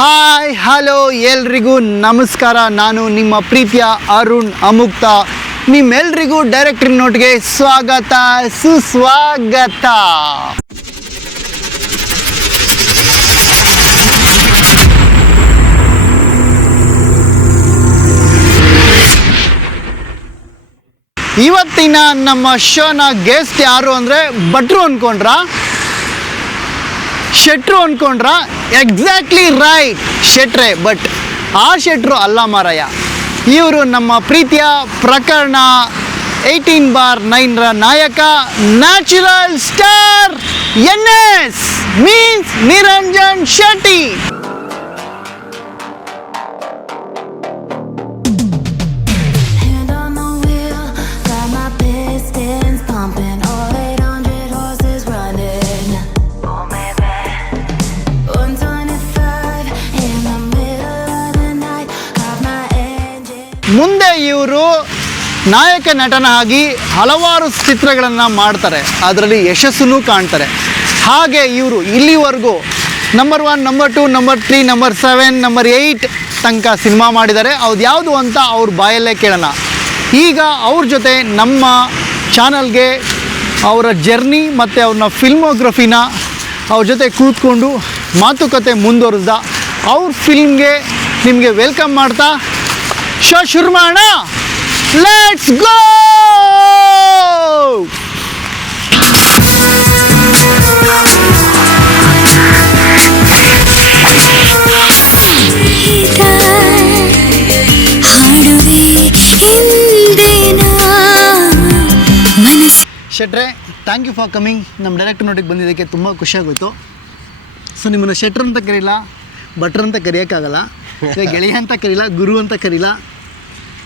Hi hello ಎಲ್ರಿಗೂ ನಮಸ್ಕಾರ. ನಾನು ನಿಮ್ಮ ಪ್ರೀತಿಯ ಅರುಣ್ ಅಮುಕ್ತ. ನಿಮ್ಮೆಲ್ರಿಗೂ ಡೈರೆಕ್ಟರ್ ನೋಟ್ಗೆ ಸ್ವಾಗತ ಸುಸ್ವಾಗತ. ಇವತ್ತಿನ ನಮ್ಮ ಶೋನ ಗೆಸ್ಟ್ ಯಾರು ಅಂದರೆ ಭಟ್ರು ಅಂದ್ಕೊಂಡ್ರಾ, ಶೆಟ್ರು ಅಂದ್ಕೊಂಡ್ರಾ? ಎಕ್ಸಾಕ್ಟ್ಲಿ ರೈಟ್, ಶೆಟ್ರೆ. ಬಟ್ ಆ ಶೆಟ್ರು ಅಲ್ಲ ಮಾರಾಯ. ಇವರು ನಮ್ಮ ಪ್ರೀತಿಯ ಪ್ರಕರಣ 18/9 ನಾಯಕ, natural star NS means Niranjan Shetty. ಮುಂದೆ ಇವರು ನಾಯಕ ನಟನಾಗಿ ಹಲವಾರು ಚಿತ್ರಗಳನ್ನು ಮಾಡ್ತಾರೆ, ಅದರಲ್ಲಿ ಯಶಸ್ಸನ್ನು ಕಾಣ್ತಾರೆ. ಹಾಗೆ ಇವರು ಇಲ್ಲಿವರೆಗೂ number 1, number 2, number 3, number 7, number 8 ತನಕ ಸಿನಿಮಾ ಮಾಡಿದ್ದಾರೆ. ಅದು ಯಾವುದು ಅಂತ ಅವ್ರ ಬಾಯಲ್ಲೇ ಕೇಳೋಣ. ಈಗ ಅವ್ರ ಜೊತೆ ನಮ್ಮ ಚಾನಲ್ಗೆ ಅವರ ಜರ್ನಿ ಮತ್ತು ಅವ್ರನ್ನ ಫಿಲ್ಮೋಗ್ರಫಿನ ಅವ್ರ ಜೊತೆ ಕೂತ್ಕೊಂಡು ಮಾತುಕತೆ ಮುಂದುವರಿಸ್ದ ಅವ್ರ ಫಿಲ್ಮ್ಗೆ ನಿಮಗೆ ವೆಲ್ಕಮ್ ಮಾಡ್ತಾ ಶೋ ಶುರು ಮಾಡೋಣ. Let's go. ಶೆಟ್ರೆ, ಥ್ಯಾಂಕ್ ಯು ಫಾರ್ ಕಮಿಂಗ್. ನಮ್ಮ ಡೈರೆಕ್ಟರ್ ನೋಟಿಗೆ ಬಂದಿದ್ದಕ್ಕೆ ತುಂಬ ಖುಷಿಯಾಗೋಯ್ತು. ಸೊ ನಿಮ್ಮನ್ನು ಶೆಟ್ರ್ ಅಂತ ಕರೀಲ್ಲ, ಭಟ್ರ್ ಅಂತ ಕರೆಯೋಕ್ಕಾಗಲ್ಲ, ಗೆಳೆಯ ಅಂತ ಕರೀಲ್ಲ, ಗುರು ಅಂತ ಕರೀಲ್ಲ,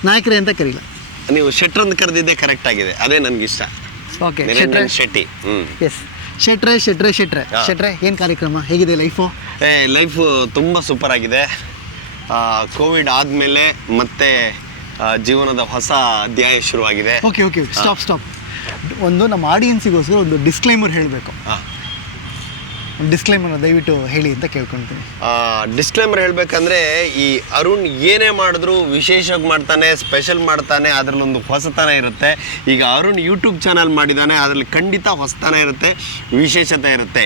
ನಾಯಕರೇ ಅಂತ ಕರೀಲ್ಲ. ನೀವು ಶೆಟ್ರ್ ಅಂತ ಕರೆದಿದ್ದೆ ಕರೆಕ್ಟ್ ಆಗಿದೆ, ಅದೇ ನನಗೆ ಇಷ್ಟ. ಓಕೆ, ಶೆಟ್ಟಿ. ಎಸ್, ಶೆಟ್ರೆ ಶೆಟ್ರೆ ಶೆಟ್ರೆ ಶೆಟ್ರೆ. ಏನು ಕಾರ್ಯಕ್ರಮ, ಹೇಗಿದೆ ಲೈಫು? ಲೈಫು ತುಂಬ ಸೂಪರ್ ಆಗಿದೆ. ಕೋವಿಡ್ ಆದಮೇಲೆ ಮತ್ತೆ ಜೀವನದ ಹೊಸ ಅಧ್ಯಾಯ ಶುರುವಾಗಿದೆ. Okay okay, stop. ಒಂದು ನಮ್ಮ ಆಡಿಯನ್ಸಿಗೋಸ್ಕರ ಒಂದು ಡಿಸ್ಕ್ಲೈಮರ್ ಹೇಳಬೇಕು. ಡಿಸ್ಕ್ಲೈಮರ್ ದಯವಿಟ್ಟು ಹೇಳಿ ಅಂತ ಕೇಳ್ಕೊಳ್ತೀನಿ. ಡಿಸ್ಕ್ಲೈಮರ್ ಹೇಳಬೇಕಂದ್ರೆ, ಈ ಅರುಣ್ ಏನೇ ಮಾಡಿದ್ರು ವಿಶೇಷವಾಗಿ ಮಾಡ್ತಾನೆ, ಸ್ಪೆಷಲ್ ಮಾಡ್ತಾನೆ, ಅದರಲ್ಲೊಂದು ಹೊಸತನ ಇರುತ್ತೆ. ಈಗ ಅರುಣ್ ಯೂಟ್ಯೂಬ್ ಚಾನಲ್ ಮಾಡಿದ್ದಾನೆ, ಅದರಲ್ಲಿ ಖಂಡಿತ ಹೊಸತನ ಇರುತ್ತೆ, ವಿಶೇಷತೆ ಇರುತ್ತೆ.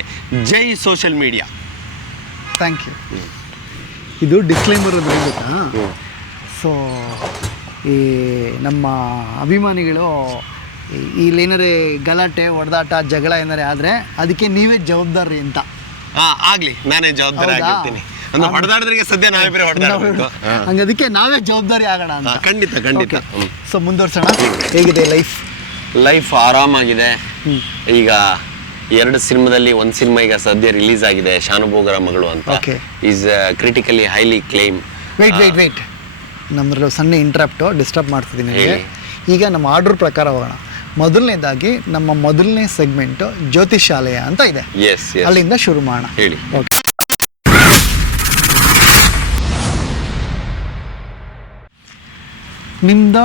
ಜೈ ಸೋಷಿಯಲ್ ಮೀಡಿಯಾ. Thank you. ಇದು ಡಿಸ್ಕ್ಲೈಮರ್ ಅಂತ ಹೇಳ್ಬೇಕಾ? ಸೊ ಈ ನಮ್ಮ ಅಭಿಮಾನಿಗಳು ಇಲ್ಲೇನಾರೇ ಗಲಾಟೆ, ಹೊಡೆದಾಟ, ಜಗಳ ಏನಾರೇ ಆದರೆ ಅದಕ್ಕೆ ನೀವೇ ಜವಾಬ್ದಾರಿ ಅಂತ. ಆಗಲಿ, ನಾನೇ ಜವಾಬ್ದಾರಿ ಆಗಿರ್ತೀನಿ. ಅಂದ್ರೆ ಹೊಡೆದಾಡಿದ್ರಿಗೆ ಸದ್ಯ ನಾವೇ ಬೇರೆ ಹೊಡೆದಾಡಬೇಕು, ಹಂಗೆ ಅದಕ್ಕೆ ನಾವೇ ಜವಾಬ್ದಾರಿ ಆಗೋಣ ಅಂತ. ಖಂಡಿತ. ಸೊ ಮುಂದುವರ್ಸೋಣ. ಹೇಗಿದೆ ಲೈಫ್? ಆರಾಮಾಗಿದೆ. ಈಗ 2 ಸಿನಿಮಾದಲ್ಲಿ ಒಂದು ಸಿನಿಮಾ ಈಗ ಸದ್ಯ ರಿಲೀಸ್ ಆಗಿದೆ, ಶಾನುಭೋಗರ ಮಗಳು ಅಂತ. Is critically highly claim. Wait ನಮ್ಮದ್ರಲ್ಲಿ ಸಣ್ಣ ಇಂಟ್ರಪ್ಟು ಡಿಸ್ಟರ್ಬ್ ಮಾಡ್ತಿದ್ದೀನಿ. ಈಗ ನಮ್ಮ ಆರ್ಡರ್ ಪ್ರಕಾರ ಹೋಗೋಣ. ಮೊದಲನೇದಾಗಿ ನಮ್ಮ ಮೊದಲನೇ ಸೆಗ್ಮೆಂಟು ಜ್ಯೋತಿಷಾಲಯ ಅಂತ ಇದೆ, ಅಲ್ಲಿಂದ ಶುರು ಮಾಡೋಣ. ಹೇಳಿ. ಓಕೆ. ನಿಮ್ದು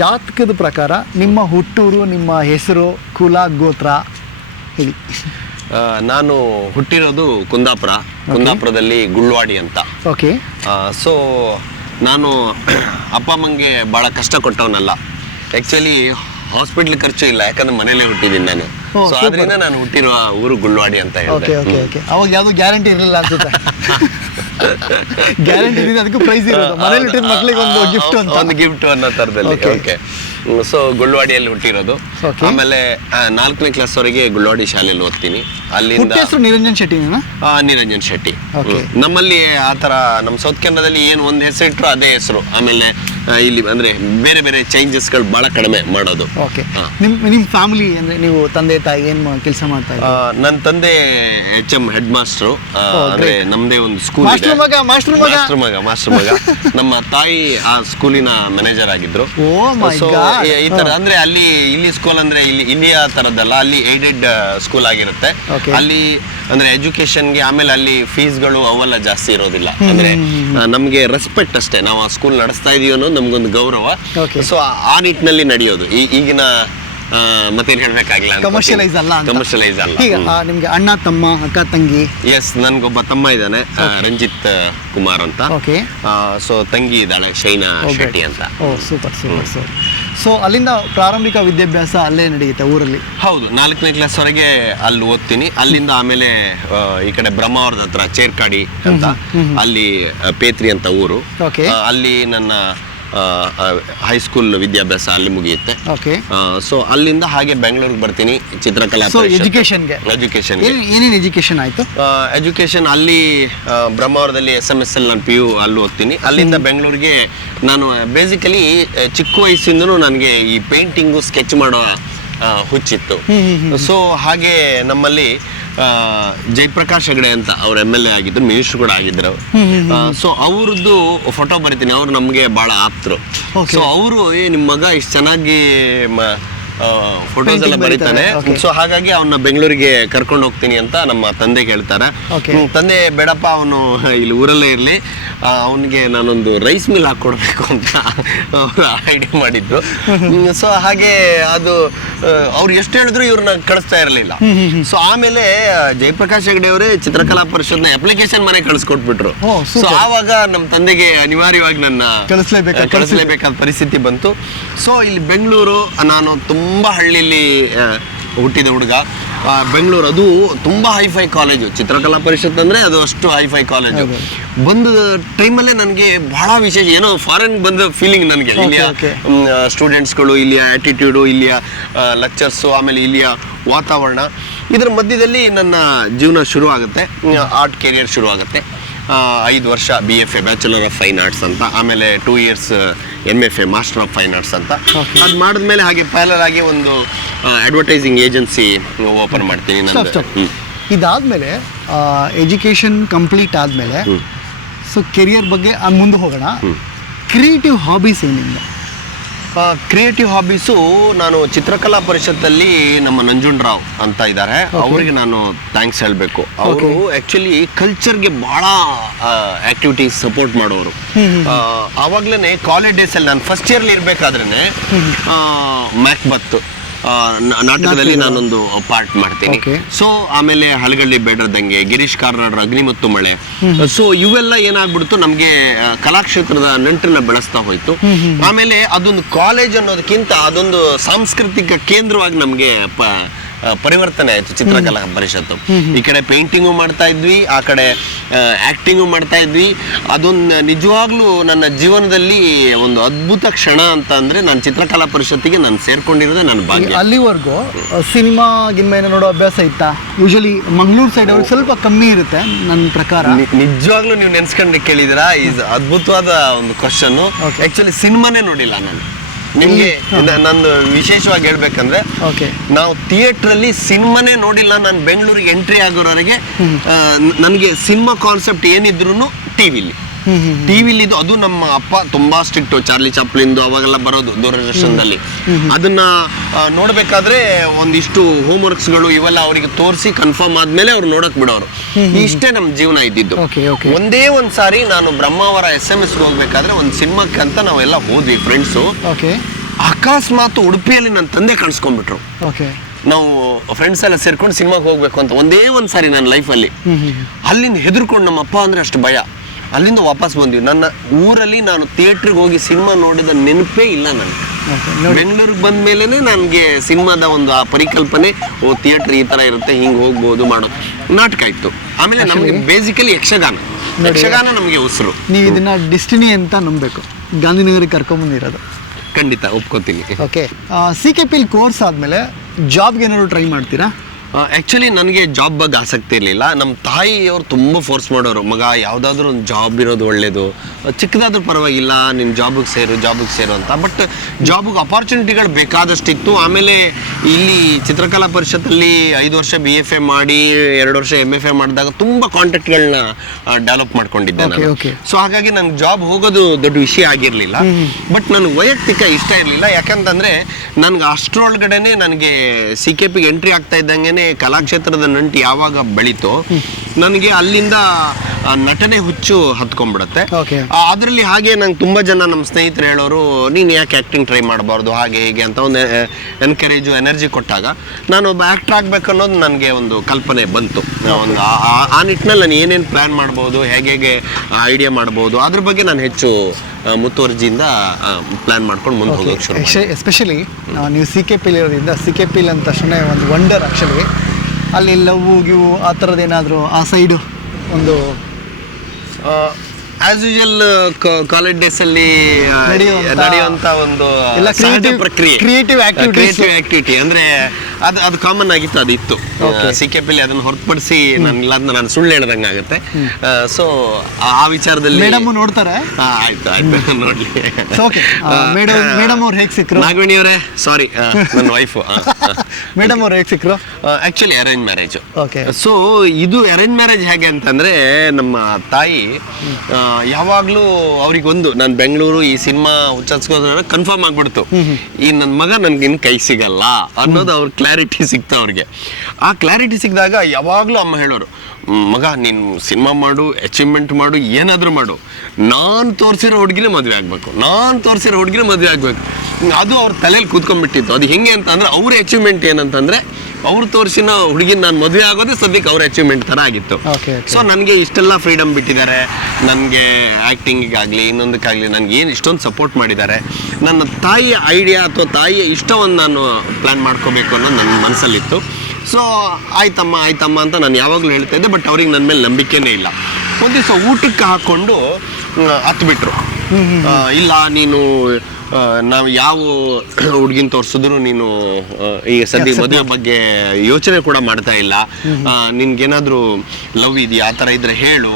ಜಾತಕದ ಪ್ರಕಾರ ನಿಮ್ಮ ಹುಟ್ಟೂರು, ನಿಮ್ಮ ಹೆಸರು, ಕುಲ, ಗೋತ್ರ ಹೇಳಿ. ನಾನು ಹುಟ್ಟಿರೋದು ಕುಂದಾಪುರದಲ್ಲಿ ಗುಳ್ವಾಡಿ ಅಂತ. ಓಕೆ. ಸೊ ನಾನು ಅಪ್ಪ ಅಮ್ಮಂಗೆ ಭಾಳ ಕಷ್ಟ ಕೊಟ್ಟವನಲ್ಲ. ಆ್ಯಕ್ಚುಲಿ ಹಾಸ್ಪಿಟ್ಲ್ ಖರ್ಚು ಇಲ್ಲ, ಯಾಕಂದ್ರೆ ಮನೇಲೆ ಹುಟ್ಟಿದ್ದೀನಿ ನಾನು. ಸೊ ಅದರಿಂದ ನಾನು ಹುಟ್ಟಿರುವ ಊರು ಗುಳ್ವಾಡಿ ಅಂತ ಹೇಳಿದೆ. ಓಕೆ. ಅವಾಗ ಯಾವ್ದು ಗ್ಯಾರಂಟಿ ಇರಲಿಲ್ಲ ಅನ್ಸುತ್ತೆ. ಗ್ಯಾರಂಟಿ ಇದೆ, ಅದಕ್ಕೆ ಪ್ರೈಸ್ ಇರೋದು. ಮನೇಲಿ ಹುಟ್ಟಿದ ಮಕ್ಕಳಿಗೆ ಒಂದು ಗಿಫ್ಟ್ ಅನ್ನೋ ಥರದಲ್ಲಿ. ಓಕೆ. ಸೊ ಗುಳ್ವಾಡಿಯಲ್ಲಿ ಹುಟ್ಟಿರೋದು. ಆಮೇಲೆ 4ನೇ ಕ್ಲಾಸ್ ವರೆಗೆ ಗುಳ್ವಾಡಿ ಶಾಲೆಯಲ್ಲಿ ಓದ್ತೀನಿ. ಅಲ್ಲಿಂದ ನಿರಂಜನ್ ಶೆಟ್ಟಿ. ನಿರಂಜನ್ ಶೆಟ್ಟಿ. ನಮ್ಮಲ್ಲಿ ಆ ಥರ ನಮ್ಮ ಸೌತ್ ಕನ್ನಡದಲ್ಲಿ ಏನು ಒಂದು ಹೆಸರು ಇಟ್ಟರು ಅದೇ ಹೆಸರು. ಆಮೇಲೆ ಇಲ್ಲಿ ಅಂದ್ರೆ ಬೇರೆ ಬೇರೆ ಚೇಂಜಸ್ಗಳು ಭಾಳ ಕಡಿಮೆ ಮಾಡೋದು. ಓಕೆ. ನಿಮ್ಮ ಫ್ಯಾಮಿಲಿ ಅಂದ್ರೆ ನೀವು ತಂದೆ ತಾಯಿ ಏನು ಕೆಲಸ ಮಾಡ್ತಾ ಇದ್ದಾರೆ? ನನ್ನ ತಂದೆ HM ಹೆಡ್ ಮಾಸ್ಟ್ರು. ಅಂದ್ರೆ ನಮ್ದೇ ಒಂದು ಸ್ಕೂಲ್ ಇದೆ. ಮಾಸ್ಟರ್ ಮಗ. ನಮ್ಮ ತಾಯಿ ಆ ಸ್ಕೂಲಿನ ಮ್ಯಾನೇಜರ್ ಆಗಿದ್ರು. ಈ ತರ ಅಂದ್ರೆ ಇಲ್ಲಿ ಸ್ಕೂಲ್ ಅಂದ್ರೆ ಇಲ್ಲಿಯ ತರದ್ದಲ್ಲ, ಅಲ್ಲಿ ಏಡೆಡ್ ಸ್ಕೂಲ್ ಆಗಿರುತ್ತೆ. ಅಲ್ಲಿ ಅಂದ್ರೆ ಎಜುಕೇಶನ್ಗೆ, ಆಮೇಲೆ ಅಲ್ಲಿ ಫೀಸ್ಗಳು ಅವೆಲ್ಲ ಜಾಸ್ತಿ ಇರೋದಿಲ್ಲ. ಅಂದ್ರೆ ನಮ್ಗೆ ರೆಸ್ಪೆಕ್ಟ್ ಅಷ್ಟೇ, ನಾವು ಆ ಸ್ಕೂಲ್ ನಡೆಸ್ತಾ ಇದೀವಿ ಅನ್ನೋ ನಮ್ಗೊಂದು ಗೌರವ. ಸೊ ಆ ನಿಟ್ಟಿನಲ್ಲಿ ನಡೆಯೋದು. ಈಗಿನ ಮತ್ತೇನ್ ಹೇಳ್ಬೇಕಾಗಿಲ್ಲ, ಕಮರ್ಷಿಯಲೈಸ್ ಅಲ್ಲ ಅಂತ. ಕಮರ್ಷಿಯಲೈಸ್ ಅಲ್ಲ. ಈಗ ನಿಮ್ಗೆ ಅಣ್ಣ ತಮ್ಮ ಅಕ್ಕ ತಂಗಿ? ಎಸ್, ನನ್ಗೊಬ್ಬ ತಮ್ಮ ಇದ್ದಾನೆ, ರಂಜಿತ್ ಕುಮಾರ್ ಅಂತ. ಓಕೆ. ಸೊ ತಂಗಿ ಇದ್ದಾಳೆ ಶೈನಾ ಶೆಟ್ಟಿ ಅಂತ. ಓ ಸೂಪರ್ ಸೂಪರ್ ಸರ್. ಸೊ ಅಲ್ಲಿಂದ ಪ್ರಾರಂಭಿಕ ವಿದ್ಯಾಭ್ಯಾಸ ಅಲ್ಲೇ ನಡೆಯುತ್ತೆ ಊರಲ್ಲಿ? ಹೌದು, 4ನೇ ಕ್ಲಾಸ್ ವರೆಗೆ ಅಲ್ಲಿ ಓದ್ತೀನಿ. ಅಲ್ಲಿಂದ ಆಮೇಲೆ ಈ ಕಡೆ ಬ್ರಹ್ಮಾವರದ ಹತ್ರ ಚೇರ್ಕಾಡಿ ಅಂತ, ಅಲ್ಲಿ ಪೇತ್ರಿ ಅಂತ ಊರು, ಅಲ್ಲಿ ನನ್ನ ಹೈಸ್ಕೂಲ್ ವಿದ್ಯಾಭ್ಯಾಸ ಅಲ್ಲಿ ಮುಗಿಯುತ್ತೆ. ಸೊ ಅಲ್ಲಿಂದ ಹಾಗೆ ಬೆಂಗಳೂರಿಗೆ ಬರ್ತೀನಿ ಚಿತ್ರಕಲಾ ಎಜುಕೇಶನ್ಗೆ. ಏನೇನು ಎಜುಕೇಶನ್ ಆಯ್ತು? ಎಜುಕೇಶನ್ ಅಲ್ಲಿ ಬ್ರಹ್ಮಾವರದಲ್ಲಿ SMSL ನಾನು PU ಅಲ್ಲಿ ಓದ್ತೀನಿ. ಅಲ್ಲಿಂದ ಬೆಂಗಳೂರಿಗೆ ನಾನು ಬೇಸಿಕಲಿ ಚಿಕ್ಕ ವಯಸ್ಸಿಂದನೂ ನನಗೆ ಈ ಪೇಂಟಿಂಗು ಸ್ಕೆಚ್ ಮಾಡೋ ಹುಚ್ಚಿತ್ತು. ಸೊ ಹಾಗೆ ನಮ್ಮಲ್ಲಿ ಜಯಪ್ರಕಾಶ್ ಹೆಗಡೆ ಅಂತ ಅವ್ರ MLA ಆಗಿದ್ರು, ಮಿನಿಸ್ಟರ್ ಕೂಡ ಆಗಿದ್ರು. ಸೊ ಅವ್ರದ್ದು ಫೋಟೋ ಬರಿತೀನಿ, ಅವ್ರು ನಮ್ಗೆ ಬಹಳ ಆಪ್ತರು. ಸೊ ಅವರು ನಿಮ್ಮ ಮಗ ಇಷ್ಟು ಚೆನ್ನಾಗಿ ಫೋಟೋಸ್ ಎಲ್ಲ ಬರೀತಾನೆ, ಸೊ ಹಾಗಾಗಿ ಅವನ್ನ ಬೆಂಗಳೂರಿಗೆ ಕರ್ಕೊಂಡು ಹೋಗ್ತೀನಿ ಅಂತ ನಮ್ಮ ತಂದೆಗೆ ಹೇಳ್ತಾರೆ. ತಂದೆ ಬೇಡಪ್ಪ, ಅವನು ಇಲ್ಲಿ ಊರಲ್ಲೇ ಇರಲಿ, ಅವನಿಗೆ ನಾನೊಂದು ರೈಸ್ ಮಿಲ್ ಹಾಕೊಡ್ಬೇಕು ಅಂತ ಅವರು ಐಡಿಯಾ ಮಾಡಿದ್ರು. ಸೊ ಹಾಗೆ ಅದು ಅವ್ರು ಎಷ್ಟು ಹೇಳಿದ್ರು ಇವ್ರನ್ನ ಕಳಿಸ್ತಾ ಇರಲಿಲ್ಲ. ಸೊ ಆಮೇಲೆ ಜಯಪ್ರಕಾಶ್ ಹೆಗಡೆ ಅವರೇ ಚಿತ್ರಕಲಾ ಪರಿಷತ್ನ ಅಪ್ಲಿಕೇಶನ್ ಮನೆ ಕಳಿಸ್ಕೊಟ್ಬಿಟ್ರು. ಸೊ ಆವಾಗ ನಮ್ಮ ತಂದೆಗೆ ಅನಿವಾರ್ಯವಾಗಿ ನನ್ನ ಕಳಿಸ್ಲೇಬೇಕಾದ ಪರಿಸ್ಥಿತಿ ಬಂತು. ಸೊ ಇಲ್ಲಿ ಬೆಂಗಳೂರು, ನಾನು ತುಂಬಾ ಹಳ್ಳಿಲಿ ಹುಟ್ಟಿದ ಹುಡುಗ. ಬೆಂಗಳೂರು ಅದು ತುಂಬಾ ಹೈಫೈ ಕಾಲೇಜು, ಚಿತ್ರಕಲಾ ಪರಿಷತ್ ಅಂದ್ರೆ ಅದು ಅಷ್ಟು ಹೈಫೈ ಕಾಲೇಜು. ಬಂದ ಟೈಮಲ್ಲೇ ನನಗೆ ಬಹಳ ವಿಶೇಷ, ಏನೋ ಫಾರಿನ್ ಬಂದ ಫೀಲಿಂಗ್ ನನಗೆ. ಇಲ್ಲಿಯ ಸ್ಟೂಡೆಂಟ್ಸ್ಗಳು, ಇಲ್ಲಿಯ ಆಟಿಟ್ಯೂಡು, ಇಲ್ಲಿಯ ಲೆಕ್ಚರ್ಸು, ಆಮೇಲೆ ಇಲ್ಲಿಯ ವಾತಾವರಣ, ಇದರ ಮಧ್ಯದಲ್ಲಿ ನನ್ನ ಜೀವನ ಶುರು ಆಗುತ್ತೆ, ಆರ್ಟ್ ಕೆರಿಯರ್ ಶುರು ಆಗುತ್ತೆ. 5 ವರ್ಷ BFA bachelor of fine arts ಅಂತ, ಆಮೇಲೆ 2 years MFA master of fine arts ಅಂತ. ಅದು ಮಾಡಿದ್ಮೇಲೆ ಹಾಗೆ ಪ್ಯಾರಲಲ್ ಆಗಿ ಒಂದು ಅಡ್ವರ್ಟೈಸಿಂಗ್ ಏಜೆನ್ಸಿ ಓಪನ್ ಮಾಡ್ತೀನಿ. ಇದಾದ್ಮೇಲೆ ಎಜುಕೇಶನ್ ಕಂಪ್ಲೀಟ್ ಆದ್ಮೇಲೆ ಸೊ ಕೆರಿಯರ್ ಬಗ್ಗೆ ಮುಂದೆ ಹೋಗೋಣ. ಕ್ರಿಯೇಟಿವ್ ಹಾಬೀಸ್ ಏನಿಲ್ಲ? ಕ್ರಿಯೇಟಿವ್ ಹಾಬೀಸು, ನಾನು ಚಿತ್ರಕಲಾ ಪರಿಷತ್ತಲ್ಲಿ ನಮ್ಮ ನಂಜುಂಡರಾವ್ ಅಂತ ಇದ್ದಾರೆ, ಅವರಿಗೆ ನಾನು ಥ್ಯಾಂಕ್ಸ್ ಹೇಳಬೇಕು. ಅವರು ಆ್ಯಕ್ಚುಲಿ ಕಲ್ಚರ್ಗೆ ಭಾಳ ಆಕ್ಟಿವಿಟೀಸ್ ಸಪೋರ್ಟ್ ಮಾಡೋರು. ಆವಾಗಲೇ ಕಾಲೇಜ್ ಡೇಸಲ್ಲಿ ನಾನು ಫಸ್ಟ್ ಇಯರ್ಲಿ ಇರಬೇಕಾದ್ರೇ ಮ್ಯಾಕ್ಬತ್ ನಾಟಕದಲ್ಲಿ ನಾನೊಂದು ಪಾರ್ಟ್ ಮಾಡ್ತೀನಿ. ಸೊ ಆಮೇಲೆ ಹಲಗಳ್ಳಿ ಬೇಡರದಂಗೆ, ಗಿರೀಶ್ ಕಾರ್ನಾಡ್ರ ಅಗ್ನಿ ಮತ್ತು ಮಳೆ. ಸೊ ಇವೆಲ್ಲ ಏನಾಗ್ಬಿಡ್ತು, ನಮ್ಗೆ ಕಲಾಕ್ಷೇತ್ರದ ನಂಟನ್ನ ಬೆಳೆಸ್ತಾ ಹೋಯ್ತು. ಆಮೇಲೆ ಅದೊಂದು ಕಾಲೇಜ್ ಅನ್ನೋದಕ್ಕಿಂತ ಅದೊಂದು ಸಾಂಸ್ಕೃತಿಕ ಕೇಂದ್ರವಾಗಿ ನಮ್ಗೆ ಪರಿವರ್ತನೆ ಆಯ್ತು ಚಿತ್ರಕಲಾ ಪರಿಷತ್ತು. ಈ ಕಡೆ ಪೇಂಟಿಂಗು ಮಾಡ್ತಾ ಇದ್ವಿ, ಆ ಕಡೆ ಆಕ್ಟಿಂಗು ಮಾಡ್ತಾ ಇದ್ವಿ. ಅದೊಂದು ನಿಜವಾಗ್ಲೂ ನನ್ನ ಜೀವನದಲ್ಲಿ ಒಂದು ಅದ್ಭುತ ಕ್ಷಣ ಅಂತ ಅಂದ್ರೆ ನಾನು ಚಿತ್ರಕಲಾ ಪರಿಷತ್ತಿಗೆ ನಾನು ಸೇರ್ಕೊಂಡಿರೋದೇ ನನ್ನ ಭಾಗ್ಯ. ಅಲ್ಲಿವರೆಗೂ ಸಿನಿಮಾ ಗಿನ್ಮಾ ನೋಡೋ ಅಭ್ಯಾಸ ಇತ್ತಾ? ಯೂಶಲಿ ಮಂಗಳೂರು ಸೈಡ್ ಅವ್ರಿಗೆ ಸ್ವಲ್ಪ ಕಮ್ಮಿ ಇರುತ್ತೆ ನನ್ನ ಪ್ರಕಾರ. ನಿಜವಾಗ್ಲೂ ನೀವು ನೆನ್ಸ್ಕೊಂಡು ಕೇಳಿದಿರಾ, ಇದು ಅದ್ಭುತವಾದ ಒಂದು ಕ್ವಶನ್. ಆಕ್ಚುಲಿ ಸಿನಿಮಾನೇ ನೋಡಿಲ್ಲ ನಾನು. ನಿಮ್ಗೆ ನಂದು ವಿಶೇಷವಾಗಿ ಹೇಳ್ಬೇಕಂದ್ರೆ, ನಾವು ಥಿಯೇಟರ್ ಅಲ್ಲಿ ಸಿನಿಮಾನೇ ನೋಡಿಲ್ಲ. ನಾನು ಬೆಂಗಳೂರಿಗೆ ಎಂಟ್ರಿ ಆಗೋವರೆಗೆ ನನಗೆ ಸಿನಿಮಾ ಕಾನ್ಸೆಪ್ಟ್ ಏನಿದ್ರು ಟಿವಿಲಿ ಇದು. ಅದು ನಮ್ಮ ಅಪ್ಪ ತುಂಬಾ ಸ್ಟ್ರಿಕ್ಟ್, ಚಾರ್ಲಿ ಚಾಪ್ಲಿನ್ದು ಅವಾಗೆಲ್ಲ ಬರೋದು ದೂರದರ್ಶನದಲ್ಲಿ. ಅದನ್ನ ನೋಡ್ಬೇಕಾದ್ರೆ ಒಂದಿಷ್ಟು ಹೋಮ್ ವರ್ಕ್ಸ್ಗಳು ಇವೆಲ್ಲ ಅವರಿಗೆ ತೋರಿಸಿ ಕನ್ಫರ್ಮ್ ಆದ್ಮೇಲೆ ಅವ್ರು ನೋಡಕ್ ಬಿಡೋರು. ಇಷ್ಟೇ ನಮ್ಮ ಜೀವನ ಇದ್ದಿದ್ದು. ಒಂದೇ ಒಂದ್ ಸಾರಿ ನಾನು ಬ್ರಹ್ಮಾವರ SMS ಹೋಗ್ಬೇಕಾದ್ರೆ ಒಂದು ಸಿನಿಮಾಕ್ಕೆ ಅಂತ ನಾವೆಲ್ಲ ಹೋದ್ವಿ ಫ್ರೆಂಡ್ಸು. ಅಕಸ್ಮಾತ್ ಉಡುಪಿಯಲ್ಲಿ ನನ್ನ ತಂದೆ ಕಾಣಿಸ್ಕೊಂಡ್ಬಿಟ್ರು. ನಾವು ಫ್ರೆಂಡ್ಸ್ ಎಲ್ಲ ಸೇರ್ಕೊಂಡು ಸಿನಿಮಾಗೆ ಹೋಗ್ಬೇಕು ಅಂತ ಒಂದೇ ಒಂದ್ ಸಾರಿ ನನ್ನ ಲೈಫಲ್ಲಿ. ಅಲ್ಲಿಂದ ಹೆದರ್ಕೊಂಡು, ನಮ್ಮ ಅಪ್ಪ ಅಂದ್ರೆ ಅಷ್ಟು ಭಯ. ಅಲ್ಲಿಂದ ವಾಪಸ್ ಬಂದ್ವಿ. ನನ್ನ ಊರಲ್ಲಿ ನಾನು ಥಿಯೇಟ್ರಿಗೆ ಹೋಗಿ ಸಿನಿಮಾ ನೋಡಿದ ನೆನಪೇ ಇಲ್ಲ ನನಗೆ. ಬೆಂಗಳೂರಿಗೆ ಬಂದ ಮೇಲೆನೆ ನನಗೆ ಸಿನಿಮಾದ ಒಂದು ಆ ಪರಿಕಲ್ಪನೆ, ಥಿಯೇಟ್ರ್ ಈ ಥರ ಇರುತ್ತೆ, ಹಿಂಗೆ ಹೋಗ್ಬೋದು ಮಾಡೋ ನಾಟಕ ಇತ್ತು. ಆಮೇಲೆ ನಮಗೆ ಬೇಸಿಕಲಿ ಯಕ್ಷಗಾನ ನಮಗೆ ಉಸಿರು. ನೀವು ಇದನ್ನ ಡೆಸ್ಟಿನಿ ಅಂತ ನಂಬಬೇಕು. ಗಾಂಧಿನಗರಿಗೆ ಕರ್ಕೊಂಡ್ಬಂದಿರೋದು ಖಂಡಿತ ಒಪ್ಕೋತೀನಿ. ಓಕೆ, CKPL ಕೋರ್ಸ್ ಆದಮೇಲೆ ಜಾಬ್ಗೆ ಏನಾದ್ರು ಟ್ರೈ ಮಾಡ್ತೀರಾ? ಆ್ಯಕ್ಚುಲಿ ನನಗೆ ಜಾಬ್ ಬಗ್ಗೆ ಆಸಕ್ತಿ ಇರಲಿಲ್ಲ. ನಮ್ಮ ತಾಯಿಯವರು ತುಂಬ ಫೋರ್ಸ್ ಮಾಡೋರು, ಮಗ ಯಾವುದಾದ್ರೂ ಒಂದು ಜಾಬ್ ಇರೋದು ಒಳ್ಳೆಯದು, ಚಿಕ್ಕದಾದ್ರೂ ಪರವಾಗಿಲ್ಲ, ನೀನು ಜಾಬಿಗೆ ಸೇರು ಅಂತ. ಬಟ್ ಜಾಬಿಗೆ ಅಪಾರ್ಚುನಿಟಿಗಳು ಬೇಕಾದಷ್ಟಿತ್ತು. ಆಮೇಲೆ ಇಲ್ಲಿ ಚಿತ್ರಕಲಾ ಪರಿಷತ್ತಲ್ಲಿ 5 ವರ್ಷ BFA ಮಾಡಿ 2 ವರ್ಷ MFA ಮಾಡಿದಾಗ ತುಂಬ ಕಾಂಟ್ಯಾಕ್ಟ್ಗಳನ್ನ ಡೆವಲಪ್ ಮಾಡ್ಕೊಂಡಿದ್ದೆ ನಾನು. ಸೊ ಹಾಗಾಗಿ ನನಗೆ ಜಾಬ್ ಹೋಗೋದು ದೊಡ್ಡ ವಿಷಯ ಆಗಿರಲಿಲ್ಲ. ಬಟ್ ನನಗೆ ವೈಯಕ್ತಿಕ ಇಷ್ಟ ಇರಲಿಲ್ಲ. ಯಾಕಂತಂದರೆ ನನಗೆ ಅಷ್ಟರೊಳಗಡೆ ನನಗೆ CKPಗೆ ಎಂಟ್ರಿ ಆಗ್ತಾ ಇದ್ದಂಗೆ ನನಗೆ ಕಲಾಕ್ಷೇತ್ರದ ನಂಟು ಯಾವಾಗ ಬೆಳೀತೋ ನನಗೆ ಅಲ್ಲಿಂದ ನಟನೆ ಹುಚ್ಚು ಹತ್ಕೊಂಡ್ಬಿಡುತ್ತೆ. ಅದರಲ್ಲಿ ಹಾಗೆ ನಂಗೆ ತುಂಬ ಜನ ನಮ್ಮ ಸ್ನೇಹಿತರು ಹೇಳೋರು, ನೀನು ಯಾಕೆ ಆ್ಯಕ್ಟಿಂಗ್ ಟ್ರೈ ಮಾಡಬಾರ್ದು ಹಾಗೆ ಹೀಗೆ ಅಂತ ಒಂದು ಎನ್ಕರೇಜು ಎನರ್ಜಿ ಕೊಟ್ಟಾಗ ನಾನು ಒಬ್ಬ ಆ್ಯಕ್ಟ್ರ್ ಆಗಬೇಕು ಅನ್ನೋದು ನನಗೆ ಒಂದು ಕಲ್ಪನೆ ಬಂತು. ಒಂದು ಆ ನಿಟ್ಟಿನಲ್ಲಿ ನಾನು ಏನೇನು ಪ್ಲ್ಯಾನ್ ಮಾಡ್ಬೋದು, ಹೇಗೆ ಐಡಿಯಾ ಮಾಡ್ಬೋದು, ಅದ್ರ ಬಗ್ಗೆ ನಾನು ಹೆಚ್ಚು ಮುತುವರ್ಜಿಯಿಂದ ಪ್ಲ್ಯಾನ್ ಮಾಡ್ಕೊಂಡು ಮುಂದೆ ಹೋಗೋಕೆ ಶುರು. ಎಸ್ಪೆಷಲಿ ನೀವು CKP ಇರೋದ್ರಿಂದ CKP ಅಂದ ತಕ್ಷಣ ಒಂದು ವಂಡರ್ ಆ್ಯಕ್ಚುಲಿ. ಅಲ್ಲಿ ಲವ್ ಗಿವ್ ಆ ಥರದ್ದು ಏನಾದರೂ ಆ ಸೈಡು ಒಂದು ಆಸ್ ಯೂಶುವಲ್ ಕಾಲೇಜ್ ಡೇಸ್ ಅಲ್ಲಿ ನಡೆಯುವಂತ ಒಂದು ಪ್ರಕ್ರಿಯೆ, ಕ್ರಿಯೇಟಿವ್ ಆಕ್ಟಿವಿಟಿ ಅಂದ್ರೆ ಅದು ಕಾಮನ್ ಆಗಿತ್ತು, ಅದು ಇತ್ತು. CKP ಅದನ್ನು ಹೊರತುಪಡಿಸಿ ನಾನು ಸುಳ್ಳು ಹೇಳ್ದಂಗೆ ಆಗುತ್ತೆ. ಸೊ ಆ ವಿಚಾರದಲ್ಲಿ ಮೇಡಮ್ ನೋಡ್ತಾರೆ. ಆಯ್ತು ನೋಡ್ಲಿ. ಮೇಡಮ್ ಅವ್ರು ಹೇಗೆ ಸಿಕ್ಕರು? ನಾಗವೇಣಿ ಅವರೇ, ಸಾರಿ, ನನ್ನ ವೈಫ್. ಮೇಡಮ್ ಅವ್ರು ಹೇಗೆ ಸಿಕ್ಕರು? Actually arrange marriage. ಸೊ ಇದು ಅರೇಂಜ್ ಮ್ಯಾರೇಜ್ ಹೇಗೆ ಅಂತಂದ್ರೆ, ನಮ್ಮ ತಾಯಿ ಯಾವಾಗ್ಲೂ ಅವ್ರಿಗೊಂದು, ನಾನು ಬೆಂಗಳೂರು ಈ ಸಿನಿಮಾ ಹುಚ್ಚಿಸ್ಕೋದ್ರೆ ಕನ್ಫರ್ಮ್ ಆಗ್ಬಿಡ್ತು, ಈ ನನ್ನ ಮಗ ನನ್ಗಿನ್ ಕೈ ಸಿಗಲ್ಲ ಅನ್ನೋದು ಅವ್ರ ಕ್ಲಾರಿಟಿ ಸಿಗ್ತಾ ಅವ್ರಿಗೆ. ಆ ಕ್ಲಾರಿಟಿ ಸಿಕ್ಕಿದಾಗ ಯಾವಾಗ್ಲೂ ಅಮ್ಮ ಹೇಳೋರು, ಮಗ ನೀನು ಸಿನಿಮಾ ಮಾಡು, ಅಚೀವ್ಮೆಂಟ್ ಮಾಡು, ಏನಾದರೂ ಮಾಡು, ನಾನು ತೋರಿಸಿರೋ ಹುಡುಗಿನೇ ಮದುವೆ ಆಗಬೇಕು, ಅದು ಅವ್ರ ತಲೆಯಲ್ಲಿ ಕೂತ್ಕೊಂಡ್ಬಿಟ್ಟಿತ್ತು. ಅದು ಹೆಂಗೆ ಅಂತ ಅಂದ್ರೆ, ಅವ್ರ ಅಚೀವ್ಮೆಂಟ್ ಏನಂತಂದ್ರೆ, ಅವ್ರು ತೋರಿಸಿನ ಹುಡುಗಿನ ನಾನು ಮದುವೆ ಆಗೋದೇ ಸದ್ಯಕ್ಕೆ ಅವ್ರ ಅಚೀವ್ಮೆಂಟ್ ಥರ ಆಗಿತ್ತು. ಸೊ ನನಗೆ ಇಷ್ಟೆಲ್ಲ ಫ್ರೀಡಮ್ ಬಿಟ್ಟಿದ್ದಾರೆ, ನನಗೆ ಆ್ಯಕ್ಟಿಂಗಿಗಾಗಲಿ ಇನ್ನೊಂದಕ್ಕಾಗಲಿ ನನಗೆ ಏನು ಇಷ್ಟೊಂದು ಸಪೋರ್ಟ್ ಮಾಡಿದ್ದಾರೆ. ನನ್ನ ತಾಯಿಯ ಐಡಿಯಾ ಅಥವಾ ತಾಯಿಯ ಇಷ್ಟವನ್ನು ನಾನು ಪ್ಲ್ಯಾನ್ ಮಾಡ್ಕೋಬೇಕು ಅನ್ನೋದು ನನ್ನ ಮನಸ್ಸಲ್ಲಿತ್ತು. ಸೊ ಆಯ್ತಮ್ಮ ಅಂತ ನಾನು ಯಾವಾಗಲೂ ಹೇಳ್ತಾ ಇದ್ದೆ, ಬಟ್ ಅವ್ರಿಗೆ ನನ್ನ ಮೇಲೆ ನಂಬಿಕೆನೇ ಇಲ್ಲ. ಒಂದು ದಿವಸ ಊಟಕ್ಕೆ ಹಾಕ್ಕೊಂಡು ಹತ್ಬಿಟ್ರು, ಇಲ್ಲ ನೀನು ನಾವು ಯಾವ ಹುಡುಗಿನ ತೋರಿಸಿದ್ರು ನೀನು ಈಗ ಸದ್ಯ ಮದುವೆ ಬಗ್ಗೆ ಯೋಚನೆ ಕೂಡ ಮಾಡ್ತಾ ಇಲ್ಲ, ನಿನ್ಗೇನಾದರೂ ಲವ್ ಇದೆಯಾ, ಆ ಥರ ಇದ್ರೆ ಹೇಳು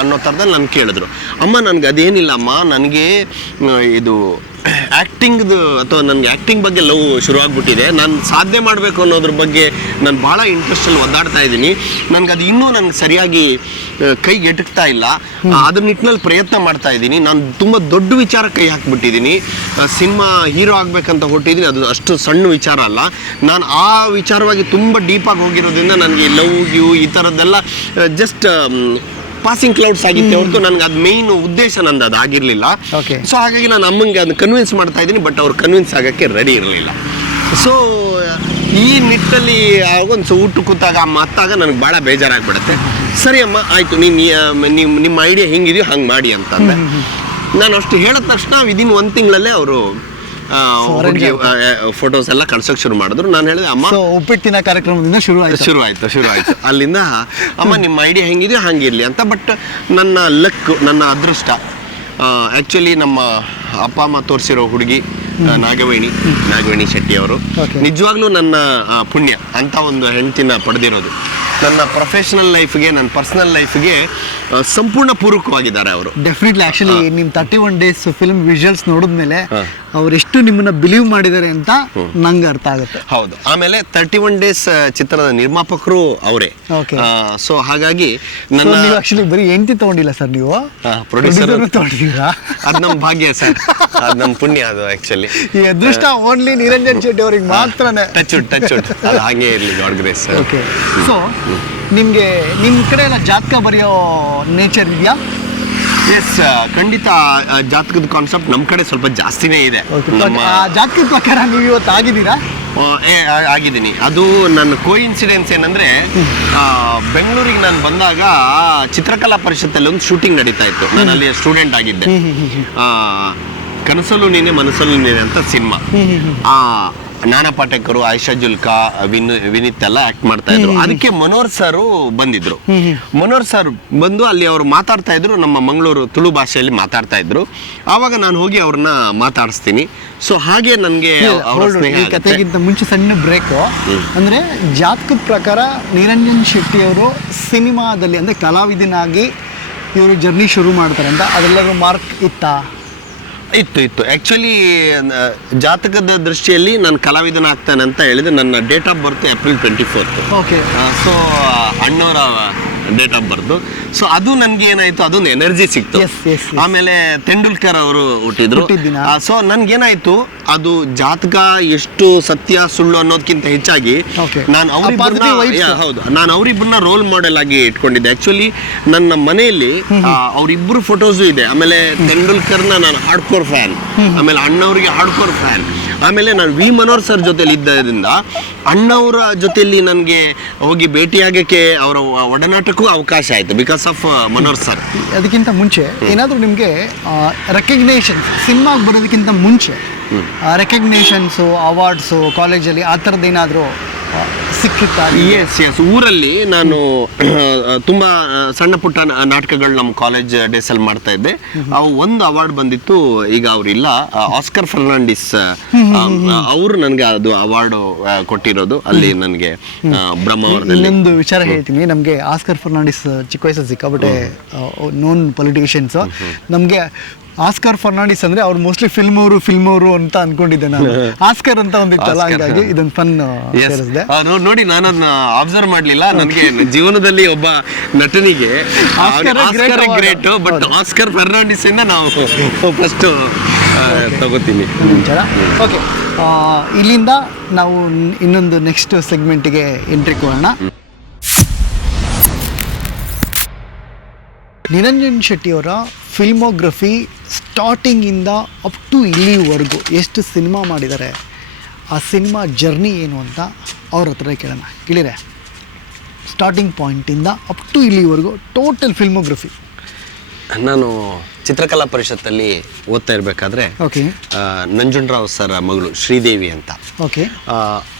ಅನ್ನೋ ಥರದಲ್ಲಿ ನಾನು ಕೇಳಿದ್ರು. ಅಮ್ಮ ನನಗೆ ಅದೇನಿಲ್ಲ ಅಮ್ಮ, ನನಗೆ ಇದು ಆ್ಯಕ್ಟಿಂಗ್ದು ಅಥವಾ ನನಗೆ ಆ್ಯಕ್ಟಿಂಗ್ ಬಗ್ಗೆ ಲವ್ ಶುರುವಾಗ್ಬಿಟ್ಟಿದೆ, ನಾನು ಸಾಧನೆ ಮಾಡಬೇಕು ಅನ್ನೋದ್ರ ಬಗ್ಗೆ ನಾನು ಭಾಳ ಇಂಟ್ರೆಸ್ಟಲ್ಲಿ ಒದ್ದಾಡ್ತಾ ಇದ್ದೀನಿ, ನನಗೆ ಅದು ಇನ್ನೂ ನನಗೆ ಸರಿಯಾಗಿ ಕೈಗೆ ಎಟಕ್ತಾ ಇಲ್ಲ, ಅದ್ರ ನಿಟ್ಟಿನಲ್ಲಿ ಪ್ರಯತ್ನ ಮಾಡ್ತಾ ಇದ್ದೀನಿ, ನಾನು ತುಂಬ ದೊಡ್ಡ ವಿಚಾರ ಕೈ ಹಾಕ್ಬಿಟ್ಟಿದ್ದೀನಿ, ಸಿನಿಮಾ ಹೀರೋ ಆಗಬೇಕಂತ ಹೊಟ್ಟಿದ್ದೀನಿ, ಅದು ಅಷ್ಟು ಸಣ್ಣ ವಿಚಾರ ಅಲ್ಲ, ನಾನು ಆ ವಿಚಾರವಾಗಿ ತುಂಬ ಡೀಪಾಗಿ ಹೋಗಿರೋದ್ರಿಂದ ನನಗೆ ಲವ್ ಗಿವ್ ಈ ಥರದ್ದೆಲ್ಲ ಜಸ್ಟ್ ಪಾಸಿಂಗ್ ಕ್ಲೌಡ್ಸ್ ಆಗಿತ್ತೆ ಹೊರತು ನನಗೆ ಅದು ಮೇಯ್ನ್ ಉದ್ದೇಶ ನಂದು ಅದು ಆಗಿರಲಿಲ್ಲ. ಸೊ ಹಾಗಾಗಿ ನಾನು ಅಮ್ಮಂಗೆ ಅದನ್ನ ಕನ್ವಿನ್ಸ್ ಮಾಡ್ತಾ ಇದ್ದೀನಿ, ಬಟ್ ಅವ್ರು ಕನ್ವಿನ್ಸ್ ಆಗೋಕ್ಕೆ ರೆಡಿ ಇರಲಿಲ್ಲ. ಸೊ ಈ ನಿಟ್ಟಲ್ಲಿ ಒಂದು ಊಟ ಕೂತಾಗ ಮತ್ತಾಗ ನನಗೆ ಭಾಳ ಬೇಜಾರಾಗ್ಬಿಡುತ್ತೆ. ಸರಿ ಅಮ್ಮ ಆಯಿತು, ನಿಮ್ಮ ಐಡಿಯಾ ಹೆಂಗಿದೆಯೋ ಹಂಗೆ ಮಾಡಿ ಅಂತಂದೆ. ನಾನು ಅಷ್ಟು ಹೇಳಿದ ತಕ್ಷಣ ವಿದಿನ್ 1 ತಿಂಗಳಲ್ಲೇ ಅವರು ಫೋಟೋಸ್ ಎಲ್ಲ ಕಳ್ಸೋಕೆ ಶುರು ಮಾಡಿದ್ರು. ನಾನು ಹೇಳಿದೆ, ಅಮ್ಮ ಉಪ್ಪಿಟ್ಟಿನ ಕಾರ್ಯಕ್ರಮದಿಂದ ಶುರು ಆಯ್ತು. ಅಲ್ಲಿಂದ ಅಮ್ಮ ನಿಮ್ಮ ಐಡಿಯಾ ಹೆಂಗಿದೆಯೋ ಹಂಗಿರ್ಲಿ ಅಂತ. ಬಟ್ ನನ್ನ ಲಕ್, ನನ್ನ ಅದೃಷ್ಟ, ಆ್ಯಕ್ಚುಲಿ ನಮ್ಮ ಅಪ್ಪ ಅಮ್ಮ ತೋರಿಸಿರೋ ಹುಡುಗಿ ನಾಗವೇಣಿ ಶೆಟ್ಟಿ ಅವರು ನಿಜವಾಗ್ಲೂ ನನ್ನ ಪುಣ್ಯ ಅಂತ ಒಂದು ಹೆಂಡತಿನ ಪಡೆದಿರೋದು. ನನ್ನ ಪ್ರೊಫೆಷನಲ್ ಲೈಫ್ಗೆ, ನನ್ನ ಪರ್ಸನಲ್ ಲೈಫ್ಗೆ ಸಂಪೂರ್ಣ ಪೂರಕವಾಗಿದ್ದಾರೆ ಅವರು. ಡೆಫಿನೆಟ್ಲಿ. ಆ್ಯಕ್ಚುಲಿ ನಿಮ್ಮ 31 ಡೇಸ್ ಫಿಲ್ಮ್ ವಿಜುವಲ್ಸ್ ನೋಡಿದ್ಮೇಲೆ ಅವರೆಷ್ಟು ನಿಮ್ಮನ್ನ ಬಿಲೀವ್ ಮಾಡಿದ್ದಾರೆ ಅಂತ ನಂಗೆ ಅರ್ಥ ಆಗುತ್ತೆ. ಹೌದು. ಆಮೇಲೆ 31 ಡೇಸ್ ಚಿತ್ರದ ನಿರ್ಮಾಪಕರು ಅವರೇ. ಸೊ ಹಾಗಾಗಿ ನನ್ನ ಆಕ್ಚುಲಿ ಬರೀ ಎಂಟಿ ತಗೊಂಡಿಲ್ಲ ಸರ್, ನೀವು ಪ್ರೊಡ್ಯೂಸರ್ ತಗೊಂಡಿದ್ದೀರಾ. ಅದು ನಮ್ಮ ಭಾಗ್ಯ ಸರ್, ಅದು ನಮ್ಮ ಪುಣ್ಯ. ಅದು ಆಕ್ಚುಲಿ ಈ ಅದೃಷ್ಟ ಓನ್ಲಿ ನಿರಂಜನ್ ಶೆಟ್ಟಿ ಅವ್ರಿಗೆ ಮಾತ್ರನೇ. ಟಚ್ ಅದು ಹಾಗೆ ಇರಲಿ, ಗಾಡ್ ಗ್ರೇಸ್. ಓಕೆ. ಸೊ ನಿಮಗೆ ನಿಮ್ಮ ಕಡೆ ಎಲ್ಲ ಜಾತಕ ಬರೆಯೋ ನೇಚರ್ ಇದೆಯಾ? ಎಸ್, ಖಂಡಿತ. ಜಾತಕದ ಕಾನ್ಸೆಪ್ಟ್ ನಮ್ಮ ಕಡೆ ಸ್ವಲ್ಪ ಜಾಸ್ತಿನೇ ಇದೆ. ಜಾತಕದ ಪ್ರಕಾರ ನೀವು ಇವತ್ತು ಆಗಿದ್ದೀರಾ? ಆಗಿದ್ದೀನಿ. ಅದು ನನ್ನ ಕೋಇನ್ಸಿಡೆನ್ಸ್ ಏನಂದ್ರೆ, ಬೆಂಗಳೂರಿಗೆ ನಾನು ಬಂದಾಗ ಚಿತ್ರಕಲಾ ಪರಿಷತ್ತಲ್ಲಿ ಒಂದು ಶೂಟಿಂಗ್ ನಡೀತಾ ಇತ್ತು. ನಾನು ಅಲ್ಲಿ ಸ್ಟೂಡೆಂಟ್ ಆಗಿದ್ದೆ. ಕನಸಲ್ಲೂ ನೀನೆ ಮನಸ್ಸಲ್ಲೂ ನೀನೆ ಅಂತ ಸಿನಿಮಾ. ನಾನಾ ಪಾಟೇಕರ್, ಆಯಿಷಾ ಜುಲ್ಕಾ, ವಿನೀತ್ ಎಲ್ಲ ಆಕ್ಟ್ ಮಾಡ್ತಾ ಇದ್ರು. ಅದಕ್ಕೆ ಮನೋಹರ್ ಸರ್ ಬಂದಿದ್ರು. ಮನೋಹರ್ ಸರ್ ಬಂದು ಅಲ್ಲಿ ಅವರು ಮಾತಾಡ್ತಾ ಇದ್ರು, ನಮ್ಮ ಮಂಗಳೂರು ತುಳು ಭಾಷೆಯಲ್ಲಿ ಮಾತಾಡ್ತಾ ಇದ್ರು. ಆವಾಗ ನಾನು ಹೋಗಿ ಅವ್ರನ್ನ ಮಾತಾಡಿಸ್ತೀನಿ. ಸೊ ಹಾಗೆ ನನಗೆ ಕತೆಗಿಂತ ಮುಂಚೆ ಸಣ್ಣ ಬ್ರೇಕು. ಅಂದ್ರೆ ಜಾತಕದ ಪ್ರಕಾರ ನಿರಂಜನ್ ಶೆಟ್ಟಿ ಅವರು ಸಿನಿಮಾದಲ್ಲಿ ಅಂದ್ರೆ ಕಲಾವಿದನಾಗಿ ಇವರು ಜರ್ನಿ ಶುರು ಮಾಡ್ತಾರೆ ಅಂತ ಅದೆಲ್ಲರೂ ಮಾರ್ಕ್ ಇತ್ತು. ಆ್ಯಕ್ಚುಲಿ ಜಾತಕದ ದೃಷ್ಟಿಯಲ್ಲಿ ನಾನು ಕಲಾವಿದನ ಆಗ್ತಾನೆ ಅಂತ ಹೇಳಿದ್ರೆ ನನ್ನ date of birth April 24. Okay. So ಅಣ್ಣವರ ಡೇಟ್ ಆಫ್ ಬರ್ತ್. ಸೊ ಅದು ನನ್ಗೆ ಏನಾಯ್ತು, ಅದೊಂದು ಎನರ್ಜಿ ಸಿಕ್ತು. ಆಮೇಲೆ ತೆಂಡೂಲ್ಕರ್ ಅವರು ಹುಟ್ಟಿದ್ರು. ಸೊ ನನ್ಗೇನಾಯ್ತು, ಅದು ಜಾತಕ ಎಷ್ಟು ಸತ್ಯ ಸುಳ್ಳು ಅನ್ನೋದಕ್ಕಿಂತ ಹೆಚ್ಚಾಗಿ ನಾನು ಅವರಿಬ್ಬರನ್ನ ರೋಲ್ ಮಾಡೆಲ್ ಆಗಿ ಇಟ್ಕೊಂಡಿದ್ದೆ. ಆಕ್ಚುಲಿ ನನ್ನ ಮನೆಯಲ್ಲಿ ಅವರಿಬ್ಬರು ಫೋಟೋಸು ಇದೆ. ಆಮೇಲೆ ತೆಂಡೂಲ್ಕರ್ನ ನಾನು ಹಾರ್ಡ್ಕೋರ್ ಫ್ಯಾನ್, ಆಮೇಲೆ ಅಣ್ಣವ್ರಿಗೆ ಹಾರ್ಡ್ಕೋರ್ ಫ್ಯಾನ್. ಆಮೇಲೆ ನಾನು ವಿ ಮನೋಹರ್ ಸರ್ ಜೊತೆಲಿ ಇದ್ದರಿಂದ ಅಣ್ಣವರ ಜೊತೆಯಲ್ಲಿ ನನಗೆ ಹೋಗಿ ಭೇಟಿಯಾಗಕ್ಕೆ ಅವರ ಒಡನಾಟಕ್ಕೂ ಅವಕಾಶ ಆಯಿತು ಬಿಕಾಸ್ ಆಫ್ ಮನೋಹರ್ ಸರ್. ಅದಕ್ಕಿಂತ ಮುಂಚೆ ಏನಾದರೂ ನಿಮಗೆ ರೆಕಗ್ನೇಷನ್ ಸಿನಿಮಾಗೆ ಬರೋದಕ್ಕಿಂತ ಮುಂಚೆ ರೆಕಗ್ನೇಷನ್ಸು ಅವಾರ್ಡ್ಸು ಕಾಲೇಜಲ್ಲಿ ಆ ಥರದ್ದು ಏನಾದರೂ ಸಿಕ್ಕಿತ್ತ? ಎಸ್ ಊರಲ್ಲಿ ನಾನು ತುಂಬ ಸಣ್ಣ ಪುಟ್ಟ ನಾಟಕಗಳು ನಮ್ಮ ಕಾಲೇಜ್ ಡೇಸಲ್ಲಿ ಮಾಡ್ತಾ ಇದ್ದೆ. ಅವು ಒಂದು ಅವಾರ್ಡ್ ಬಂದಿತ್ತು, ಈಗ ಅವರಿಲ್ಲ, ಆಸ್ಕರ್ ಫರ್ನಾಂಡಿಸ್ ಅವರು ನನಗೆ ಅದು ಅವಾರ್ಡ್ ಕೊಟ್ಟಿರೋದು ಅಲ್ಲಿ ನನಗೆ ಬ್ರಹ್ಮಾವರದಲ್ಲಿ. ಇನ್ನೊಂದು ವಿಚಾರ ಹೇಳ್ತೀನಿ, ನಮಗೆ ಆಸ್ಕರ್ ಫರ್ನಾಂಡಿಸ್ ಚಿಕ್ಕ ವಯಸ್ಸಲ್ಲಿ ಸಿಕ್ಕಾಬಿಟ್ಟೆ ನೋನ್ ಪೊಲಿಟಿಷಿಯನ್ಸು. ನಮಗೆ ಆಸ್ಕರ್ ಫರ್ನಾಂಡಿಸ್ ಅಂದ್ರೆ ಅವ್ರು ಮೋಸ್ಟ್ಲಿ ಫಿಲ್ಮ್ ಅವರು ಅಂತ ಅನ್ಕೊಂಡಿದ್ದೆ ನಾನು. ಆಸ್ಕರ್ ಅಂತ ಒಂದಿತ್ತಲ್ಲ, ಹಾಗಾಗಿ ಇದೊಂದು ಫನ್ ಸೇರಿಸಿದೆ. ನೋಡಿ, ನಾನು ಅದನ್ನ ಅಬ್ಸರ್ವ್ ಮಾಡ್ಲಿಲ್ಲ. ನನಗೆ ಜೀವನದಲ್ಲಿ ಒಬ್ಬ ನಟನಿಗೆ ಗ್ರೇಟ್, ಬಟ್ ಆಸ್ಕರ್ ಫರ್ನಾಂಡಿಸ್ ಇಂದ ನಾವು ಫಸ್ಟ್ ತಗೋತೀನಿ. ಓಕೆ, ಇಲ್ಲಿಂದ ನಾವು ಇನ್ನೊಂದು ನೆಕ್ಸ್ಟ್ ಸೆಗ್ಮೆಂಟ್ಗೆ ಎಂಟ್ರಿ ಕೊಡೋಣ. ನಿರಂಜನ್ ಶೆಟ್ಟಿಯವರ ಫಿಲ್ಮೋಗ್ರಫಿ ಸ್ಟಾರ್ಟಿಂಗಿಂದ ಅಪ್ ಟು ಇಲ್ಲಿವರೆಗೂ ಎಷ್ಟು ಸಿನಿಮಾ ಮಾಡಿದ್ದಾರೆ, ಆ ಸಿನಿಮಾ ಜರ್ನಿ ಏನು ಅಂತ ಅವ್ರ ಹತ್ರ ಕೇಳೋಣ. ಕೇಳಿರೆ, ಸ್ಟಾರ್ಟಿಂಗ್ ಪಾಯಿಂಟಿಂದ ಅಪ್ ಟು ಇಲ್ಲಿವರೆಗೂ ಟೋಟಲ್ ಫಿಲ್ಮೋಗ್ರಫಿ. ನಾನು ಚಿತ್ರಕಲಾ ಪರಿಷತ್ತಲ್ಲಿ ಓದ್ತಾ ಇರಬೇಕಾದ್ರೆ ನಂಜುಂಡರಾವ್ ಸರ್ ಮಗಳು ಶ್ರೀದೇವಿ ಅಂತ,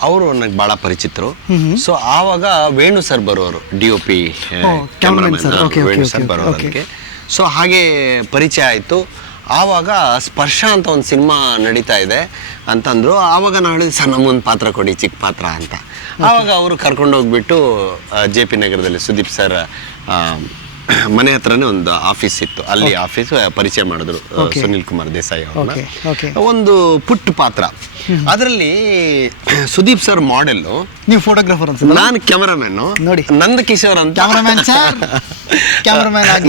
ಅವರು ನನಗೆ ಭಾಳ ಪರಿಚಿತರು. ಸೊ ಆವಾಗ ವೇಣು ಸರ್ ಬರೋರು, DOP ಕ್ಯಾಮ್ರಾಮನ್ ವೇಣು ಸರ್ ಬರೋರು ನನಗೆ. ಸೊ ಹಾಗೆ ಪರಿಚಯ ಆಯಿತು. ಆವಾಗ ಸ್ಪರ್ಶ ಅಂತ ಒಂದು ಸಿನಿಮಾ ನಡೀತಾ ಇದೆ ಅಂತಂದರು. ಆವಾಗ ನಾನು ಹೇಳಿದೆ, ಸರ್ ನಮಗೊಂದು ಪಾತ್ರ ಕೊಡಿ, ಚಿಕ್ಕ ಪಾತ್ರ ಅಂತ. ಆವಾಗ ಅವರು ಕರ್ಕೊಂಡೋಗ್ಬಿಟ್ಟು JP ನಗರದಲ್ಲಿ ಸುದೀಪ್ ಸರ್ ಮನೆ ಹತ್ರನೇ ಒಂದು ಆಫೀಸ್ ಇತ್ತು, ಅಲ್ಲಿ ಆಫೀಸ್ ಪರಿಚಯ ಮಾಡಿದ್ರು ಸುನಿಲ್ ಕುಮಾರ್ ದೇಸಾಯಿ ಅವ್ರನ್ನ. ಒಂದು ಪುಟ್ಟ ಪಾತ್ರ, ಅದರಲ್ಲಿ ಸುದೀಪ್ ಸರ್ ಮಾಡೆಲ್ಲು, ನೀವು ಫೋಟೋಗ್ರಾಫರ್ ಅಂತ, ನಾನು ಕ್ಯಾಮರಾಮನ್. ನೋಡಿ, ನಂದಕಿಶೋರ್ ಅಂತ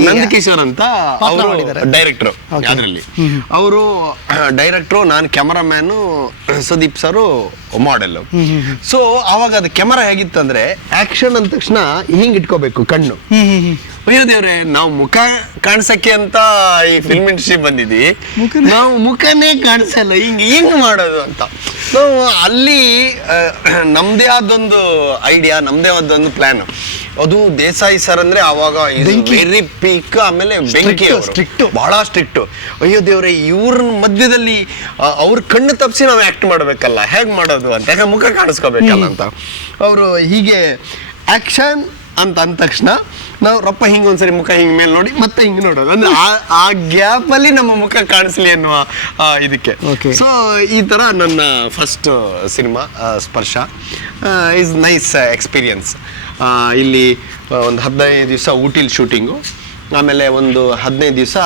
ನಂದಕಿಶೋರ್ ಅಂತ ಅವರು ಡೈರೆಕ್ಟರ್. ಅದರಲ್ಲಿ ಅವರು ಡೈರೆಕ್ಟ್ರು, ನಾನು ಕ್ಯಾಮರಾಮ್ಯಾನು, ಸುದೀಪ್ ಸರ್ ಮಾಡೆಲ್. ಸೊ ಅವಾಗ ಅದು ಕ್ಯಾಮರಾ ಹೇಗಿತ್ತಂದ್ರೆ, ಆಕ್ಷನ್ ಅಂದ ತಕ್ಷಣ ಹಿಂಗ್ ಇಟ್ಕೋಬೇಕು ಕಣ್ಣು. ಅಯ್ಯೋ ದೇವ್ರೆ, ನಾವು ಮುಖ ಕಾಣಿಸಕ್ಕೆ ಅಂತ ಈ ಫಿಲ್ಮ್ ಇಂಡಸ್ಟ್ರಿ ಬಂದಿದ್ವಿ, ನಾವು ಮುಖನೇ ಕಾಣಿಸಲ್ಲ, ಹಿಂಗ್ ಮಾಡೋದು ಅಂತ. ನಾವು ಅಲ್ಲಿ ನಮ್ದೇ ಆದೊಂದು ಐಡಿಯಾ, ನಮ್ದೇ ಆದೊಂದು ಪ್ಲಾನ್. ಅದು ದೇಸಾಯಿ ಸರ್ ಅಂದ್ರೆ ಅವಾಗ ವೆರಿ ಪೀಕ್, ಆಮೇಲೆ ಬೆಂಕಿ, ಬಹಳ ಸ್ಟ್ರಿಕ್ಟ್. ಅಯ್ಯೋ ದೇವ್ರೆ, ಇವ್ರ ಮಧ್ಯದಲ್ಲಿ ಅವ್ರ ಕಣ್ಣು ತಪ್ಪಿಸಿ ನಾವು ಆಕ್ಟ್ ಮಾಡ್ಬೇಕಲ್ಲ, ಹೇಗ್ ಮಾಡೋದು ಅಂತ, ಯಾಕೆ ಮುಖ ಕಾಣಿಸ್ಕೋಬೇಕಲ್ಲ ಅಂತ. ಅವರು ಹೀಗೆ ಆಕ್ಷನ್ ಅಂತ ಅಂದ ತಕ್ಷಣ ನಾವು ರಪ್ಪ ಹಿಂಗೆ ಒಂದ್ಸರಿ ಮುಖ ಹಿಂಗೆ ಮೇಲೆ ನೋಡಿ ಮತ್ತೆ ಹಿಂಗೆ ನೋಡೋದು, ಅಂದ್ರೆ ಆ ಗ್ಯಾಪ್ ಅಲ್ಲಿ ನಮ್ಮ ಮುಖ ಕಾಣಿಸ್ಲಿ ಅನ್ನುವ ಇದಕ್ಕೆ. ಸೊ ಈ ತರ ನನ್ನ ಫಸ್ಟ್ ಸಿನಿಮಾ ಸ್ಪರ್ಶ ಈಸ್ ನೈಸ್ ಎಕ್ಸ್ಪೀರಿಯನ್ಸ್. ಇಲ್ಲಿ ಒಂದು 15 ದಿವಸ ಊಟಿಲಿ ಶೂಟಿಂಗು, ಆಮೇಲೆ ಒಂದು 15 ದಿವಸ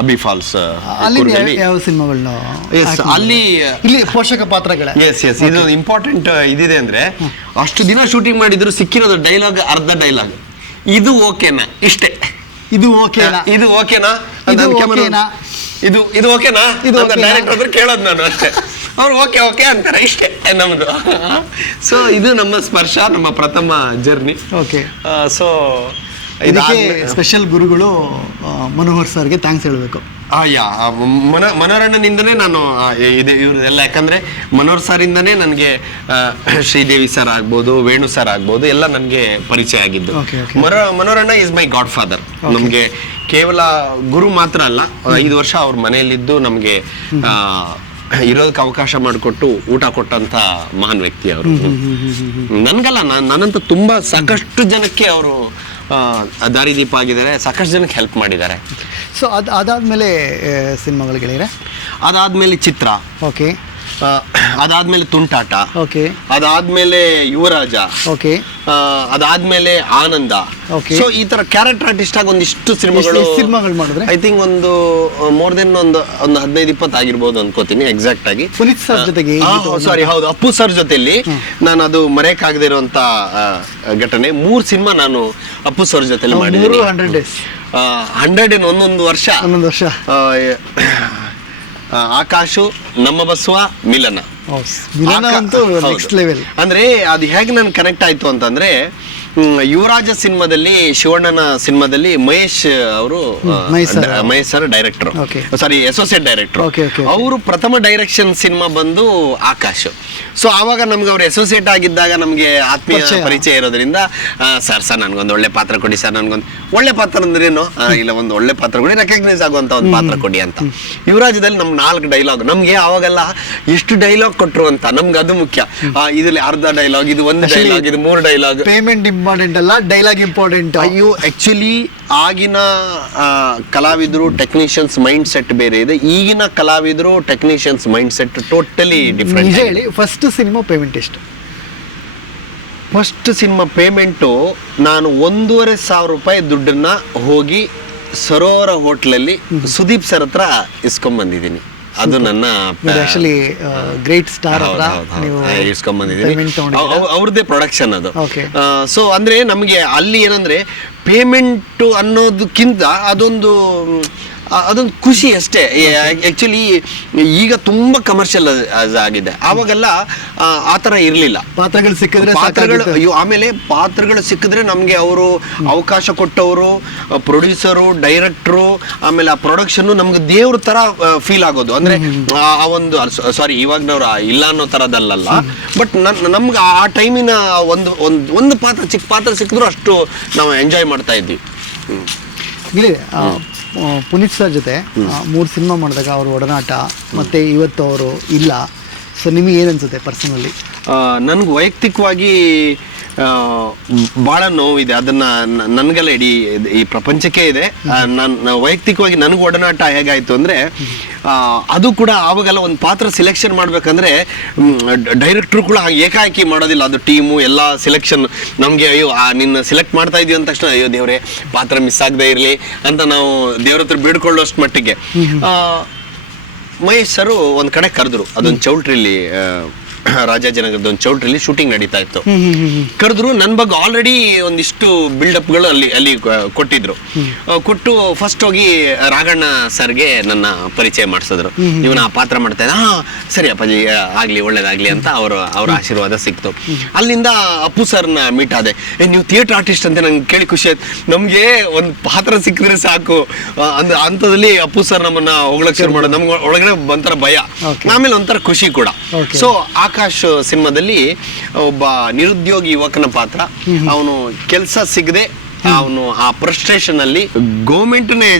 ಅಬಿ ಫಾಲ್ಸ್. ಯಾವ ಸಿನಿಮಾಗಳನ್ನ ಅಲ್ಲಿ ಪೋಷಕ ಪಾತ್ರಗಳ. ಎಸ್ ಇದು ಇಂಪಾರ್ಟೆಂಟ್ ಇದಿದೆ ಅಂದ್ರೆ, ಅಷ್ಟು ದಿನ ಶೂಟಿಂಗ್ ಮಾಡಿದ್ರು ಸಿಕ್ಕಿರೋದು ಡೈಲಾಗ್, ಅರ್ಧ ಡೈಲಾಗ್. ಇದು ಓಕೆನಾ, ಇಷ್ಟೇ. ಇದು ಓಕೆನಾ, ಇದು ಓಕೆನಾ, ಇದು ಓಕೆನಾ, ಇದು ಡೈರೆಕ್ಟರ್ ಹತ್ರ ಕೇಳೋದು ನಾನು ಅಷ್ಟೇ. ಅವ್ರು ಓಕೆ ಓಕೆ ಅಂತಾರೆ, ಇಷ್ಟೇ ನಮ್ದು. ಸೊ ಇದು ನಮ್ಮ ಸ್ಪರ್ಶ, ನಮ್ಮ ಪ್ರಥಮ ಜರ್ನಿ. ಸೊ ಇದಕ್ಕೆ ಸ್ಪೆಷಲ್ ಗುರುಗಳು ಮನೋಹರ್ ಸರ್ಗೆ ಥ್ಯಾಂಕ್ಸ್ ಹೇಳಬೇಕು. ಮನೋರಣ್ಣನಿಂದನೇ ನಾನು ಇವ್ರದೆಲ್ಲ, ಯಾಕಂದ್ರೆ ಮನೋಹರ್ ಸರ್ ಇಂದನೇ ನನಗೆ ಶ್ರೀದೇವಿ ಸರ್ ಆಗ್ಬೋದು, ವೇಣು ಸರ್ ಆಗ್ಬೋದು, ಎಲ್ಲ ನನಗೆ ಪರಿಚಯ ಆಗಿದ್ದು. ಮನೋರಣ್ಣ ಈಸ್ ಮೈ ಗಾಡ್ ಫಾದರ್. ನಮ್ಗೆ ಕೇವಲ ಗುರು ಮಾತ್ರ ಅಲ್ಲ, 5 ವರ್ಷ ಅವ್ರ ಮನೆಯಲ್ಲಿದ್ದು ನಮ್ಗೆ ಇರೋದಕ್ಕೆ ಅವಕಾಶ ಮಾಡಿಕೊಟ್ಟು ಊಟ ಕೊಟ್ಟಂತ ಮಹಾನ್ ವ್ಯಕ್ತಿ ಅವರು. ನನ್ಗಲ್ಲ, ನನ್ನಂತ ತುಂಬಾ ಸಾಕಷ್ಟು ಜನಕ್ಕೆ ಅವರು ದಾರಿದೀಪ ಆಗಿದ್ದಾರೆ, ಸಾಕಷ್ಟು ಜನಕ್ಕೆ ಹೆಲ್ಪ್ ಮಾಡಿದ್ದಾರೆ. ಸೊ ಅದಾದ್ಮೇಲೆ ಸಿನಿಮಾಗಳು ಗೆಳೆಯರೆ, ಅದಾದ್ಮೇಲೆ ಚಿತ್ರ. ಅದಾದ್ಮೇಲೆ ತುಂಟಾಟ, ಓಕೆ, ಅದಾದ್ಮೇಲೆ ಯುವರಾಜ, ಓಕೆ, ಅದಾದ್ಮೇಲೆ ಆನಂದ. Okay. ಸೊ ಈ ತರ ಕ್ಯಾರೆಕ್ಟರ್ ಆರ್ಟಿಸ್ಟ್ ಆಗಿ ಒಂದಿಷ್ಟು ಸಿನಿಮಾಗಳು ಮಾಡಿದ್ರೆ ಐ ಥಿಂಕ್ ಒಂದು ಮೋರ್ ದೆನ್ ಒಂದು 15-20 ಆಗಿರ್ಬೋದು ಅನ್ಕೋತೀನಿ ಎಕ್ಸಾಕ್ಟ್ ಆಗಿ. ಪುನೀತ್ ಸರ್ ಜೊತೆಗೆ ಸಾರಿ ಹೌದು, ಅಪ್ಪು ಸರ್ ಜೊತೆಲಿ ನಾನು ಅದು ಮರೆಯಕ್ಕಾಗದೇ ಇರುವಂತ ಘಟನೆ. 3 ಸಿನಿಮಾ ನಾನು ಅಪ್ಪು ಸರ್ ಜೊತೆಲಿ ಮಾಡಿದ್ದೀನಿ. 100 days 100 in ಒಂದೊಂದು ವರ್ಷ. ಆಕಾಶು, ನಮ್ಮ ಬಸವ, ಮಿಲನ ಅಂತೂ ನೆಕ್ಸ್ಟ್ ಲೆವೆಲ್. ಅಂದ್ರೆ ಅದು ಹೇಗೆ ನನ್ ಕನೆಕ್ಟ್ ಆಯ್ತು ಅಂತಂದ್ರೆ, ಯುವರಾಜ ಸಿನಿಮಾದಲ್ಲಿ, ಶಿವಣ್ಣನ ಸಿನಿಮಾದಲ್ಲಿ ಮಹೇಶ್ ಅವರು, ಮಹೇಶ್ ಸರ್ ಡೈರೆಕ್ಟರ್, ಸಾರಿ ಅಸೋಸಿಯೇಟ್ ಡೈರೆಕ್ಟರ್. ಅವರು ಪ್ರಥಮ ಡೈರೆಕ್ಷನ್ ಸಿನಿಮಾ ಬಂದು ಆಕಾಶ್. ಸೊ ಆವಾಗ ನಮ್ಗೆ ಅವ್ರು ಅಸೋಸಿಯೇಟ್ ಆಗಿದ್ದಾಗ ನಮ್ಗೆ ಆತ್ಮೀಯ ಪರಿಚಯ ಇರೋದ್ರಿಂದ, ಸರ್ ನನ್ಗೊಂದು ಒಳ್ಳೆ ಪಾತ್ರ ಕೊಡಿ ಸರ್, ನನ್ಗೊಂದು ಒಳ್ಳೆ ಪಾತ್ರ ಅಂದ್ರೇನು, ಇಲ್ಲ ಒಂದು ಒಳ್ಳೆ ಪಾತ್ರ ಕೊಡಿ, ರೆಕಗ್ನೈಸ್ ಆಗುವಂತ ಒಂದು ಪಾತ್ರ ಕೊಡಿ ಅಂತ. ಯುವರಾಜದಲ್ಲಿ ನಮ್ಗೆ 4 ಡೈಲಾಗ್, ನಮ್ಗೆ ಅವಾಗೆಲ್ಲ ಎಷ್ಟು ಡೈಲಾಗ್ ಕೊಟ್ರು ಅಂತ ನಮ್ಗೆ ಅದು ಮುಖ್ಯ. ಇದ್ರಲ್ಲಿ ಅರ್ಧ ಡೈಲಾಗ್, ಇದು 1 ಡೈಲಾಗ್, ಇದು 3 ಡೈಲಾಗ್. ಪೇಮೆಂಟ್ ಇಂಪಾರ್ಟೆಂಟ್ ಅಲ್ಲ, ಡೈಲಾಗ್ ಇಂಪಾರ್ಟೆಂಟ್. ಅಯ್ಯೋ ಆಕ್ಚುಲಿ ಆಗಿನ ಕಲಾವಿದರು ಟೆಕ್ನಿಷಿಯನ್ಸ್ ಮೈಂಡ್ ಸೆಟ್ ಬೇರೆ ಇದೆ, ಈಗಿನ ಕಲಾವಿದರು technicians mind set totally different. ಹೇಳಿ, ಫಸ್ಟ್ ಸಿನಿಮಾ ಪೇಮೆಂಟ್ ಎಷ್ಟು? ಫಸ್ಟ್ ಸಿನಿಮಾ ಪೇಮೆಂಟು ನಾನು 1,500 ರೂಪಾಯಿ ದುಡ್ಡನ್ನ ಹೋಗಿ ಸರೋವರ ಹೋಟ್ಲಲ್ಲಿ ಸುದೀಪ್ ಸರ್ ಹತ್ರ ಇಸ್ಕೊಂಡ್ ಬಂದಿದ್ದೀನಿ. ಅದು ನನ್ನ ಗ್ರೇಟ್ ಸ್ಟಾರ್ ಇಸ್ಕೊಂಡ್ ಬಂದಿದ್ದೀನಿ, ಅವ್ರದ್ದೇ ಪ್ರೊಡಕ್ಷನ್ ಅದು. ಸೊ ಅಂದ್ರೆ ನಮ್ಗೆ ಅಲ್ಲಿ ಏನಂದ್ರೆ ಪೇಮೆಂಟ್ ಅನ್ನೋದಕ್ಕಿಂತ ಅದೊಂದು ಖುಷಿ ಅಷ್ಟೇ. ಆಕ್ಚುಲಿ ಈಗ ತುಂಬಾ ಕಮರ್ಷಿಯಲ್ ಆಗಿದೆ, ಆವಾಗೆಲ್ಲ ಆತರ ಇರ್ಲಿಲ್ಲ. ಪಾತ್ರಗಳು ಸಿಕ್ಕಿದ್ರೆ ಆಮೇಲೆ ಪಾತ್ರಗಳು ಸಿಕ್ಕಿದ್ರೆ ನಮ್ಗೆ ಅವರು ಅವಕಾಶ ಕೊಟ್ಟವರು, ಪ್ರೊಡ್ಯೂಸರು, ಡೈರೆಕ್ಟ್ರು, ಆಮೇಲೆ ಆ ಪ್ರೊಡಕ್ಷನ್ ನಮ್ಗೆ ದೇವ್ರ ತರ ಫೀಲ್ ಆಗೋದು. ಅಂದ್ರೆ ಆ ಒಂದು ಸಾರಿ ಇವಾಗ್ನವ್ರ ಇಲ್ಲ ಅನ್ನೋ ತರದಲ್ಲ, ಬಟ್ ನಮ್ಗೆ ಆ ಟೈಮಿನ ಒಂದು ಪಾತ್ರ, ಚಿಕ್ಕ ಪಾತ್ರ ಸಿಕ್ಕಿದ್ರು ಅಷ್ಟು ನಾವು ಎಂಜಾಯ್ ಮಾಡ್ತಾ ಇದ್ವಿ. ಪುನೀತ್ ಸರ್ ಜೊತೆ 3 ಸಿನಿಮಾ ಮಾಡಿದಾಗ ಅವ್ರ ಒಡನಾಟ ಮತ್ತೆ ಇವತ್ತು ಅವರು ಇಲ್ಲ, ಸೊ ನಿಮಗೆ ಏನನ್ಸುತ್ತೆ ಪರ್ಸನಲಿ? ನನಗೆ ವೈಯಕ್ತಿಕವಾಗಿ ಭಾಳ ನೋವಿದೆ. ಅದನ್ನ ನನಗೆಲ್ಲ ಇಡೀ ಈ ಪ್ರಪಂಚಕ್ಕೆ ಇದೆ. ನಾನು ವೈಯಕ್ತಿಕವಾಗಿ ನನಗೆ ಒಡನಾಟ ಹೇಗಾಯ್ತು ಅಂದ್ರೆ, ಅದು ಕೂಡ ಆವಾಗೆಲ್ಲ ಒಂದು ಪಾತ್ರ ಸಿಲೆಕ್ಷನ್ ಮಾಡ್ಬೇಕಂದ್ರೆ ಡೈರೆಕ್ಟ್ರು ಕೂಡ ಏಕಾಏಕಿ ಮಾಡೋದಿಲ್ಲ, ಅದು ಟೀಮು ಎಲ್ಲ ಸಿಲೆಕ್ಷನ್. ನಮಗೆ ಅಯ್ಯೋ ನಿನ್ನ ಸೆಲೆಕ್ಟ್ ಮಾಡ್ತಾ ಇದೀವಿ ಅಂದ ತಕ್ಷಣ ಅಯ್ಯೋ ದೇವ್ರೆ ಪಾತ್ರ ಮಿಸ್ ಆಗದೆ ಇರಲಿ ಅಂತ ನಾವು ದೇವ್ರ ಹತ್ರ ಬೇಡ್ಕೊಳ್ಳೋಷ್ಟು ಮಟ್ಟಿಗೆ ಮಹೇಶ್ ಸರು ಒಂದ್ ಕಡೆ ಕರೆದ್ರು. ಅದೊಂದು ಚೌಲ್ಟ್ರಿಲಿ, ರಾಜಾಜಿನಗರದ ಒಂದು ಚೌಲ್ಟ್ರಿಲಿ ಶೂಟಿಂಗ್ ನಡೀತಾ ಇತ್ತು. ಕರೆದ್ರು, ನನ್ನ ಬಗ್ಗೆ ಆಲ್ರೆಡಿ ಒಂದಿಷ್ಟು ಬಿಲ್ಡಪ್ಗಳು ಅಲ್ಲಿ ಕೊಟ್ಟಿದ್ರು. ಕೊಟ್ಟು ಫಸ್ಟ್ ಹೋಗಿ ರಾಘಣ್ಣ ಸರ್ಗೆ ನನ್ನ ಪರಿಚಯ ಮಾಡಿಸಿದ್ರು. ಇವನ ಆ ಪಾತ್ರ ಮಾಡ್ತಾ ಇದ್ದ. ಸರಿ ಅಪ್ಪಾಜಿ, ಆಗ್ಲಿ ಒಳ್ಳೇದಾಗ್ಲಿ ಅಂತ ಅವ್ರ ಆಶೀರ್ವಾದ ಸಿಕ್ತು. ಅಲ್ಲಿಂದ ಅಪ್ಪು ಸರ್ನ ಮೀಟ್ ಆದೆ. ನೀವು ಥಿಯೇಟರ್ ಆರ್ಟಿಸ್ಟ್ ಅಂತ ನಂಗೆ ಕೇಳಿ ಖುಷಿ ಆಯ್ತು. ನಮ್ಗೆ ಒಂದು ಪಾತ್ರ ಸಿಕ್ಕಿದ್ರೆ ಸಾಕು ಅಂದ್ರೆ ಅಂಥದ್ರಲ್ಲಿ ಅಪ್ಪು ಸರ್ ನಮ್ಮನ್ನ ಹೊಗಳಕ್ ಶುರು ಮಾಡೋದು. ನಮ್ಗೆ ಒಳಗಡೆ ಒಂಥರ ಭಯ, ಆಮೇಲೆ ಒಂಥರ ಖುಷಿ ಕೂಡ. ಸೊ ಆಕಾಶ್ ಸಿನಿಮಾದಲ್ಲಿ ಒಬ್ಬ ನಿರುದ್ಯೋಗಿ ಯುವಕನ ಪಾತ್ರ. ಅವನು ಕೆಲಸ ಸಿಗದೆ ಅವನು ಆ ಫ್ರಸ್ಟ್ರೇಷನ್ ಅಲ್ಲಿ ಗೌರ್ಮೆಂಟ್ನೇ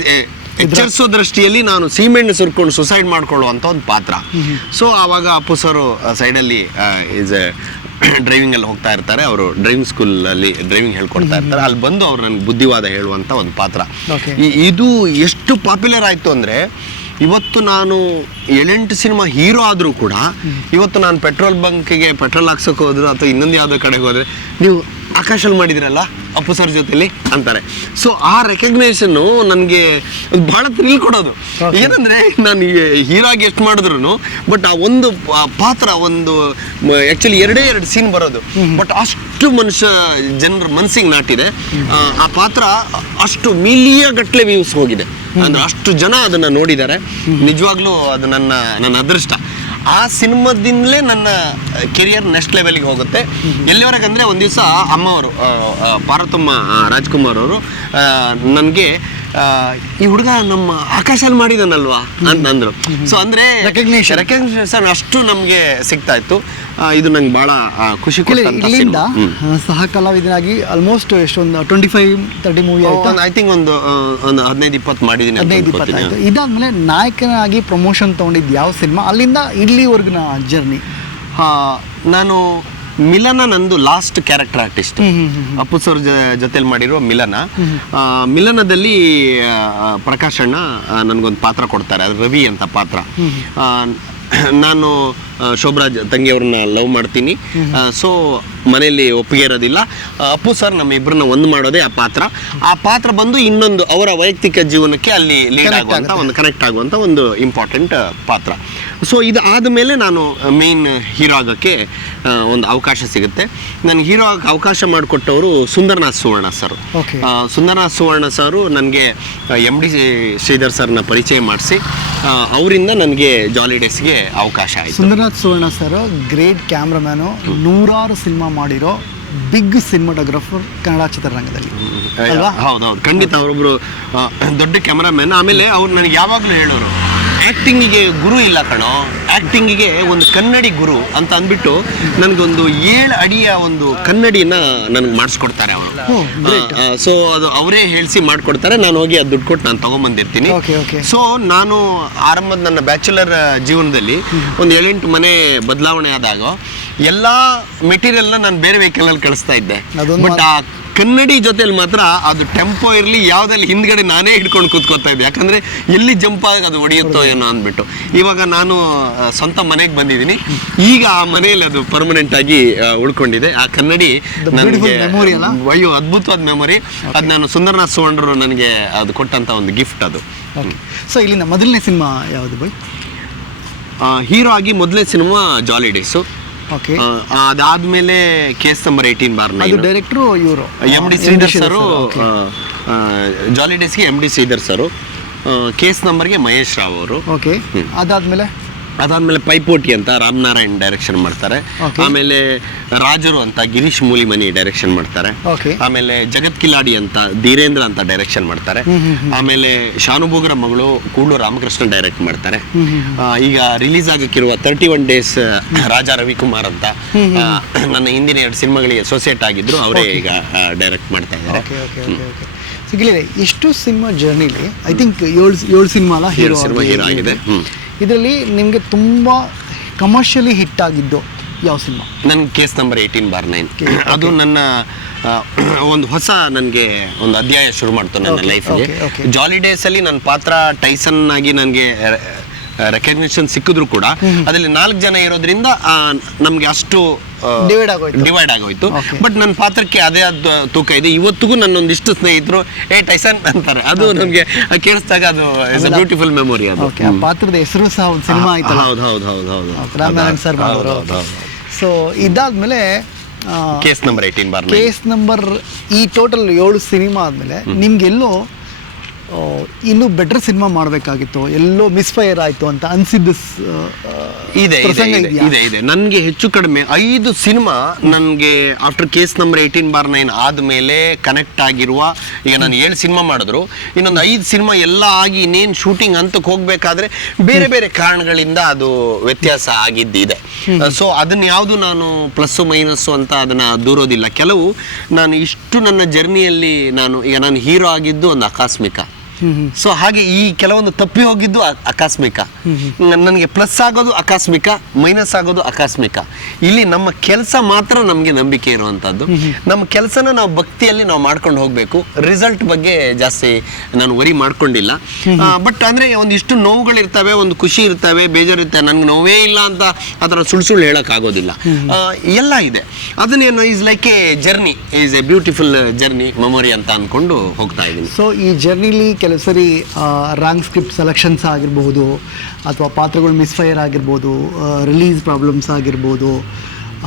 ಎಚ್ಚರಿಸೋ ದೃಷ್ಟಿಯಲ್ಲಿ ನಾನು ಸೀಮೆಣ್ಣೆ ಸುರ್ಕೊಂಡು ಸುಸೈಡ್ ಮಾಡ್ಕೊಳ್ಳುವಂತ ಒಂದು ಪಾತ್ರ. ಸೊ ಆವಾಗ ಅಪ್ಪು ಸರ್ ಸೈಡಲ್ಲಿ ಡ್ರೈವಿಂಗ್ ಅಲ್ಲಿ ಹೋಗ್ತಾ ಇರ್ತಾರೆ. ಅವರು ಡ್ರೈವಿಂಗ್ ಸ್ಕೂಲ್ ಅಲ್ಲಿ ಡ್ರೈವಿಂಗ್ ಹೇಳ್ಕೊಡ್ತಾ ಇರ್ತಾರೆ. ಅಲ್ಲಿ ಬಂದು ಅವ್ರು ನನಗೆ ಬುದ್ಧಿವಾದ ಹೇಳುವಂತ ಒಂದು ಪಾತ್ರ. ಇದು ಎಷ್ಟು ಪಾಪ್ಯುಲರ್ ಆಯ್ತು ಅಂದ್ರೆ, ಇವತ್ತು ನಾನು 7-8 ಸಿನಿಮಾ ಹೀರೋ ಆದರೂ ಕೂಡ ಇವತ್ತು ನಾನು ಪೆಟ್ರೋಲ್ ಬಂಕ್ಗೆ ಪೆಟ್ರೋಲ್ ಹಾಕ್ಸೋಕೆ ಹೋದ್ರು ಅಥವಾ ಇನ್ನೊಂದು ಯಾವುದೋ ಕಡೆಗೆ ಹೋದ್ರೆ, ನೀವು ಆಕಾಶಲ್ಲಿ ಮಾಡಿದ್ರಲ್ಲ ಅಪ್ಪು ಸರ್ ಜೊತೆಲಿ ಅಂತಾರೆ. ಸೊ ಆ ರೆಕಗ್ನೇಷನ್ ನನಗೆ ಬಹಳ ಥ್ರಿಲ್ ಕೊಡೋದು. ಏನಂದ್ರೆ ನಾನು ಹೀರೋ ಆಗಿ ಎಷ್ಟು ಮಾಡಿದ್ರು ಬಟ್ ಆ ಒಂದು ಪಾತ್ರ ಒಂದು ಆಕ್ಚುಲಿ 2 ಸೀನ್ ಬರೋದು, ಬಟ್ ಅಷ್ಟು ಜನರ ಮನಸ್ಸಿಗೆ ನಾಟಿದೆ ಆ ಪಾತ್ರ. ಅಷ್ಟು ಗಟ್ಟಲೆ ವ್ಯೂಸ್ ಹೋಗಿದೆ ಅಂದ್ರೆ ಅಷ್ಟು ಜನ ಅದನ್ನ ನೋಡಿದ್ದಾರೆ. ನಿಜವಾಗ್ಲೂ ಅದು ನನ್ನ ಅದೃಷ್ಟ. ಆ ಸಿನಿಮಾದಿಂದಲೇ ನನ್ನ ಕೆರಿಯರ್ ನೆಕ್ಸ್ಟ್ ಲೆವೆಲ್ಗೆ ಹೋಗುತ್ತೆ. ಎಲ್ಲಿವರೆಗೆ ಅಂದರೆ, ಒಂದು ದಿವಸ ಅಮ್ಮವರು ಪಾರ್ವತಮ್ಮ ರಾಜ್ಕುಮಾರ್ ಅವರು ನನಗೆ ಈ ಹುಡುಗ ನಮ್ಮ ಆಕಾಶಲ್ಲಿ ಮಾಡಿದಾನಲ್ವಾ ಅಂತ ಅಂದ್ರು. ಸೊ ಅಂದ್ರೆ ರೆಕಗ್ನಿಷನ್ ಅಷ್ಟು ನಮ್ಗೆ ಸಿಗ್ತಾ ಇತ್ತು. ಇದು ನಂಗೆ ಬಹಳ ಖುಷಿ ಕೊಟ್ಟಂತ. ಇಲ್ಲಿಂದ ಸಹ ಕಲಾವಿದನಾಗಿ ಆಲ್ಮೋಸ್ಟ್ ಎಷ್ಟೊಂದು 25-30 ಮೂವಿ ಆಯ್ತು. ಐ ಥಿಂಕ್ ಒಂದು 15-20 ಮಾಡಿದ್ದೀನಿ. 15-20 ಆಯ್ತು. ಇದಾದ್ಮೇಲೆ ನಾಯಕನಾಗಿ ಪ್ರಮೋಷನ್ ತಗೊಂಡಿದ್ದು ಯಾವ ಸಿನಿಮಾ? ಅಲ್ಲಿಂದ ಇಲ್ಲಿವರೆಗಿನ ಜರ್ನಿ? ನಾನು ಮಿಲನ ನಂದು last character artist. Appu sir ಜೊತೆಲಿ ಮಾಡಿರೋ ಮಿಲನದಲ್ಲಿ ಪ್ರಕಾಶ್ ಅಣ್ಣ ನನಗೊಂದು ಪಾತ್ರ ಕೊಡ್ತಾರೆ. ಅದು ರವಿ ಅಂತ ಪಾತ್ರ. ನಾನು ಶೋಭರಾಜ್ ತಂಗಿಯವ್ರನ್ನ ಲವ್ ಮಾಡ್ತೀನಿ. ಸೊ ಮನೆಯಲ್ಲಿ ಒಪ್ಪಿಗೆ ಇರೋದಿಲ್ಲ. ಅಪ್ಪು ಸರ್ ನಮ್ಮಿಬ್ಬರನ್ನ ಒಂದು ಮಾಡೋದೇ ಆ ಪಾತ್ರ ಬಂದು ಇನ್ನೊಂದು ಅವರ ವೈಯಕ್ತಿಕ ಜೀವನಕ್ಕೆ ಅಲ್ಲಿ ಲೀಡ್ ಆಗುವಂಥ ಒಂದು ಕನೆಕ್ಟ್ ಆಗುವಂಥ ಒಂದು ಇಂಪಾರ್ಟೆಂಟ್ ಪಾತ್ರ. ಸೊ ಇದು ಆದಮೇಲೆ ನಾನು ಮೇನ್ ಹೀರೋ ಆಗೋಕ್ಕೆ ಒಂದು ಅವಕಾಶ ಸಿಗುತ್ತೆ. ನನಗೆ ಹೀರೋ ಆಗೋಕ್ಕೆ ಅವಕಾಶ ಮಾಡಿಕೊಟ್ಟವರು ಸುಂದರನಾಥ್ ಸುವರ್ಣ ಸರ್. ಸುಂದರನಾಥ್ ಸುವರ್ಣ ಸರು ನನಗೆ MD ಶ್ರೀಧರ್ ಸರ್ನ ಪರಿಚಯ ಮಾಡಿಸಿ ಅವರಿಂದ ನನಗೆ ಜಾಲಿ ಡೇಸ್ಗೆ ಅವಕಾಶ ಆಯಿತು. ಸುಂದರನಾಥ್ ಸುವರ್ಣ ಸರ್ ಗ್ರೇಟ್ ಕ್ಯಾಮ್ರಾಮ್ಯಾನು, 100 ಸಿನಿಮಾ ಮಾಡಿರೋ ಬಿಗ್ ಸಿನಿಮಾಟೋಗ್ರಫರ್ ಕನ್ನಡ ಚಿತ್ರರಂಗದಲ್ಲಿ. ಹೌದೌದು, ಖಂಡಿತ ಅವರೊಬ್ಬರು ದೊಡ್ಡ ಕ್ಯಾಮ್ರಾಮ್ಯಾನ್. ಆಮೇಲೆ ಅವ್ರು ನನಗೆ ಯಾವಾಗಲೂ ಹೇಳೋರು, ಆ್ಯಕ್ಟಿಂಗಿಗೆ ಗುರು ಇಲ್ಲ ಕಣೋ, ಆ್ಯಕ್ಟಿಂಗಿಗೆ ಒಂದು ಕನ್ನಡಿ ಗುರು ಅಂತ ಅಂದ್ಬಿಟ್ಟು ನನಗೊಂದು 7 ಅಡಿಯ ಒಂದು ಕನ್ನಡಿನ ನನಗೆ ಮಾಡಿಸ್ಕೊಡ್ತಾರೆ ಅವರು. ಸೊ ಅದು ಅವರೇ ಹೇಳಿಸಿ ಮಾಡಿಕೊಡ್ತಾರೆ. ನಾನು ಹೋಗಿ ಅದು ದುಡ್ಡು ಕೊಟ್ಟು ನಾನು ತೊಗೊಂಬಂದಿರ್ತೀನಿ. ಸೊ ನಾನು ಆರಂಭದ ನನ್ನ ಬ್ಯಾಚುಲರ್ ಜೀವನದಲ್ಲಿ ಒಂದು 7-8 ಮನೆ ಬದಲಾವಣೆ ಆದಾಗ ಎಲ್ಲ ಮೆಟೀರಿಯಲ್ನ ನಾನು ಬೇರೆ ವೆಹಿಕಲಲ್ಲಿ ಕಳಿಸ್ತಾ ಇದ್ದೆ. ಬಟ್ ಆ ಕನ್ನಡಿ ಜೊತೆಲಿ ಮಾತ್ರ ಅದು ಟೆಂಪೋ ಇರಲಿ ಯಾವುದಲ್ಲಿ ಹಿಂದ್ಗಡೆ ನಾನೇ ಹಿಡ್ಕೊಂಡು ಕೂತ್ಕೋತಾ ಇದ್ದೆ. ಯಾಕಂದರೆ ಎಲ್ಲಿ ಜಂಪ್ ಆಗಿ ಅದು ಹೊಡೆಯುತ್ತೋ ಏನೋ ಅಂದ್ಬಿಟ್ಟು. ಇವಾಗ ನಾನು ಸ್ವಂತ ಮನೆಗೆ ಬಂದಿದ್ದೀನಿ. ಈಗ ಆ ಮನೆಯಲ್ಲಿ ಅದು ಪರ್ಮನೆಂಟ್ ಆಗಿ ಉಳ್ಕೊಂಡಿದೆ. ಆ ಕನ್ನಡಿ ನನಗೆ ಅಯ್ಯೋ ಅದ್ಭುತವಾದ ಮೆಮೊರಿ. ಅದು ನಾನು ಸುಂದರನಾಥ್ ಸುವರ್ಣರು ನನಗೆ ಅದು ಕೊಟ್ಟಂಥ ಒಂದು ಗಿಫ್ಟ್ ಅದು. ಸೊ ಇಲ್ಲಿನ ಮೊದಲನೇ ಸಿನಿಮಾ ಯಾವುದು ಬೈ? ಹೀರೋ ಆಗಿ ಮೊದಲನೇ ಸಿನಿಮಾ ಜಾಲಿ ಡೇಸು. ಅದಾದ್ಮೇಲೆ ಕೇಸ್ ನಂಬರ್ 18/9. ಡೈರೆಕ್ಟ್ರು ಇವರು MD ಶ್ರೀಧರ್ ಸರು. ಜಾಲಿ ಡೇಸ್ಗೆ MD ಶ್ರೀಧರ್ ಸರು, ಕೇಸ್ ನಂಬರ್ಗೆ ಮಹೇಶ್ ರಾವ್ ಅವರು. ಅದಾದ್ಮೇಲೆ ಪೈಪೋಟಿ ಅಂತ ರಾಮನಾರಾಯಣ್ ಡೈರೆಕ್ಷನ್ ಮಾಡ್ತಾರೆ. ಆಮೇಲೆ ರಾಜರು ಅಂತ ಗಿರೀಶ್ ಮೂಲಿಮನಿ ಡೈರೆಕ್ಷನ್ ಮಾಡ್ತಾರೆ. ಆಮೇಲೆ ಜಗತ್ ಕಿಲಾಡಿ ಅಂತ ಧೀರೇಂದ್ರ ಅಂತ ಡೈರೆಕ್ಷನ್ ಮಾಡ್ತಾರೆ. ಆಮೇಲೆ ಶಾನುಭೋಗರ ಮಗಳು ಕೂಡ್ಲು ರಾಮಕೃಷ್ಣ ಡೈರೆಕ್ಟ್ ಮಾಡ್ತಾರೆ. ಈಗ ರಿಲೀಸ್ ಆಗಕ್ಕಿರುವ 31 ಡೇಸ್ ರಾಜಾ ರವಿಕುಮಾರ್ ಅಂತ ನನ್ನ ಹಿಂದಿನ 2 ಸಿನಿಮಾಗಳಿಗೆ ಅಸೋಸಿಯೇಟ್ ಆಗಿದ್ರು, ಅವರೇ ಈಗ ಡೈರೆಕ್ಟ್ ಮಾಡ್ತಾ ಇದ್ದಾರೆ. ಎಷ್ಟು ಸಿನಿಮಾ ಜರ್ನಿಲಿ ಐ ಥಿಂಕ್ 7 ಸಿನಿಮಾ ಹೀರೋ ಆಗಿದೆ. ಇದರಲ್ಲಿ ನಿಮಗೆ ತುಂಬ ಕಮರ್ಷಿಯಲಿ ಹಿಟ್ ಆಗಿದ್ದು ಯಾವ ಸಿನಿಮಾ? ನನ್ನ ಕೇಸ್ ನಂಬರ್ 18/9. ಅದು ನನ್ನ ಒಂದು ಹೊಸ ನನಗೆ ಒಂದು ಅಧ್ಯಾಯ ಶುರು ಮಾಡ್ತು ನನ್ನ ಲೈಫ್ಗೆ. ಜಾಲಿ ಡೇಸಲ್ಲಿ ನನ್ನ ಪಾತ್ರ ಟೈಸನ್ ಆಗಿ ನನಗೆ ರೆಕಗ್ನಿಷನ್ ಸಿಕ್ಕಿದ್ರು ಕೂಡ ಅದರಲ್ಲಿ 4 ಜನ ಇರೋದ್ರಿಂದ ನಮಗೆ ಅಷ್ಟು ಡಿವೈಡ್ ಆಗೋಯ್ತು. ಬಟ್ ನನ್ನ ಪಾತ್ರಕ್ಕೆ ಅದೇ ತೂಕ ಇದೆ. ಇವತ್ತಿಗೂ ನನ್ನೊಂದಿಷ್ಟು ಸ್ನೇಹಿತರು ಟೈಸನ್ ಅಂತಾರೆ. ಅದು ನಮಗೆ ಕೇಳಿಸಿದಾಗ ಅದು ಇಸ್ ಅ ಬ್ಯೂಟಿಫುಲ್ ಮೆಮೊರಿ. ಅದು ಪಾತ್ರದ ಹೆಸರು ಸಹ ಒಂದು ಸಿನಿಮಾ ಆಯ್ತಲ್ಲ. ರಾಮನಾರಾಯಣ್ ಸರ್ ಮಾಡಿದ್ರು. ಸೊ ಇದಾದ್ಮೇಲೆ ಕೇಸ್ ನಂಬರ್ 18/9. ಕೇಸ್ ನಂಬರ್ ಈ ಟೋಟಲ್ 7 ಸಿನಿಮಾ ಆದ್ಮೇಲೆ ನಿಮ್ಗೆಲ್ಲೋ ಇನ್ನೂ ಬೆಟರ್ ಸಿನಿಮಾ ಮಾಡಬೇಕಾಗಿತ್ತು, ಎಲ್ಲೋ ಮಿಸ್ಫೈರ್ ಆಯಿತು ಅಂತ ಅನಿಸಿದ್ದು ಇದೆ. ನನಗೆ ಹೆಚ್ಚು ಕಡಿಮೆ 5 ಸಿನಿಮಾ ನನಗೆ ಆಫ್ಟರ್ ಕೇಸ್ ನಂಬರ್ 18/9 ಆದಮೇಲೆ ಕನೆಕ್ಟ್ ಆಗಿರುವ. ಈಗ ನಾನು 7 ಸಿನಿಮಾ ಮಾಡಿದ್ರು, ಇನ್ನೊಂದು 5 ಸಿನಿಮಾ ಎಲ್ಲ ಆಗಿ ಇನ್ನೇನು ಶೂಟಿಂಗ್ ಹಂತಕ್ಕೆ ಹೋಗಬೇಕಾದ್ರೆ ಬೇರೆ ಬೇರೆ ಕಾರಣಗಳಿಂದ ಅದು ವ್ಯತ್ಯಾಸ ಆಗಿದ್ದಿದೆ. ಸೊ ಅದನ್ನ ಯಾವುದು ನಾನು ಪ್ಲಸ್ಸು ಮೈನಸ್ಸು ಅಂತ ಅದನ್ನ ದೂರೋದಿಲ್ಲ. ಕೆಲವು ನಾನು ಇಷ್ಟು ನನ್ನ ಜರ್ನಿಯಲ್ಲಿ ನಾನು ಹೀರೋ ಆಗಿದ್ದು ಒಂದು ಆಕಸ್ಮಿಕ. ಸೊ ಹಾಗೆ ಈ ಕೆಲವೊಂದು ತಪ್ಪಿ ಹೋಗಿದ್ದು ಆಕಸ್ಮಿಕ. ನನಗೆ ಪ್ಲಸ್ ಆಗೋದು ಆಕಸ್ಮಿಕ, ಮೈನಸ್ ಆಗೋದು ಆಕಸ್ಮಿಕ. ಇಲ್ಲಿ ನಮ್ಮ ಕೆಲಸ ಮಾತ್ರ ನಮಗೆ ನಂಬಿಕೆ ಇರುವಂತದ್ದು. ನಮ್ಮ ಕೆಲಸನ ನಾವು ಭಕ್ತಿಯಲ್ಲಿ ನಾವು ಮಾಡ್ಕೊಂಡು ಹೋಗ್ಬೇಕು. ರಿಸಲ್ಟ್ ಬಗ್ಗೆ ಜಾಸ್ತಿ ನಾನು ವರಿ ಮಾಡ್ಕೊಂಡಿಲ್ಲ. ಬಟ್ ಅಂದ್ರೆ ಒಂದಿಷ್ಟು ನೋವುಗಳಿರ್ತವೆ, ಒಂದು ಖುಷಿ ಇರ್ತವೆ, ಬೇಜಾರಿರ್ತವೆ. ನನ್ಗೆ ನೋವೇ ಇಲ್ಲ ಅಂತ ಅದರ ಸುಳ್ಳು ಹೇಳಕ್ ಆಗೋದಿಲ್ಲ. ಎಲ್ಲ ಇದೆ. ಅದನ್ನೇನು is like A journey, is A beautiful journey memory ಅಂತ ಅನ್ಕೊಂಡು ಹೋಗ್ತಾ ಇದ್ದೀನಿ. ಸೊ ಈ ಜರ್ನಿಲಿ ಕೆಲವು ಸರಿ ರಾಂಗ್ ಸ್ಕ್ರಿಪ್ಟ್ ಸೆಲೆಕ್ಷನ್ಸ್ ಆಗಿರ್ಬೋದು, ಅಥವಾ ಪಾತ್ರಗಳು ಮಿಸ್ಫೈರ್ ಆಗಿರ್ಬೋದು, ರಿಲೀಸ್ ಪ್ರಾಬ್ಲಮ್ಸ್ ಆಗಿರ್ಬೋದು,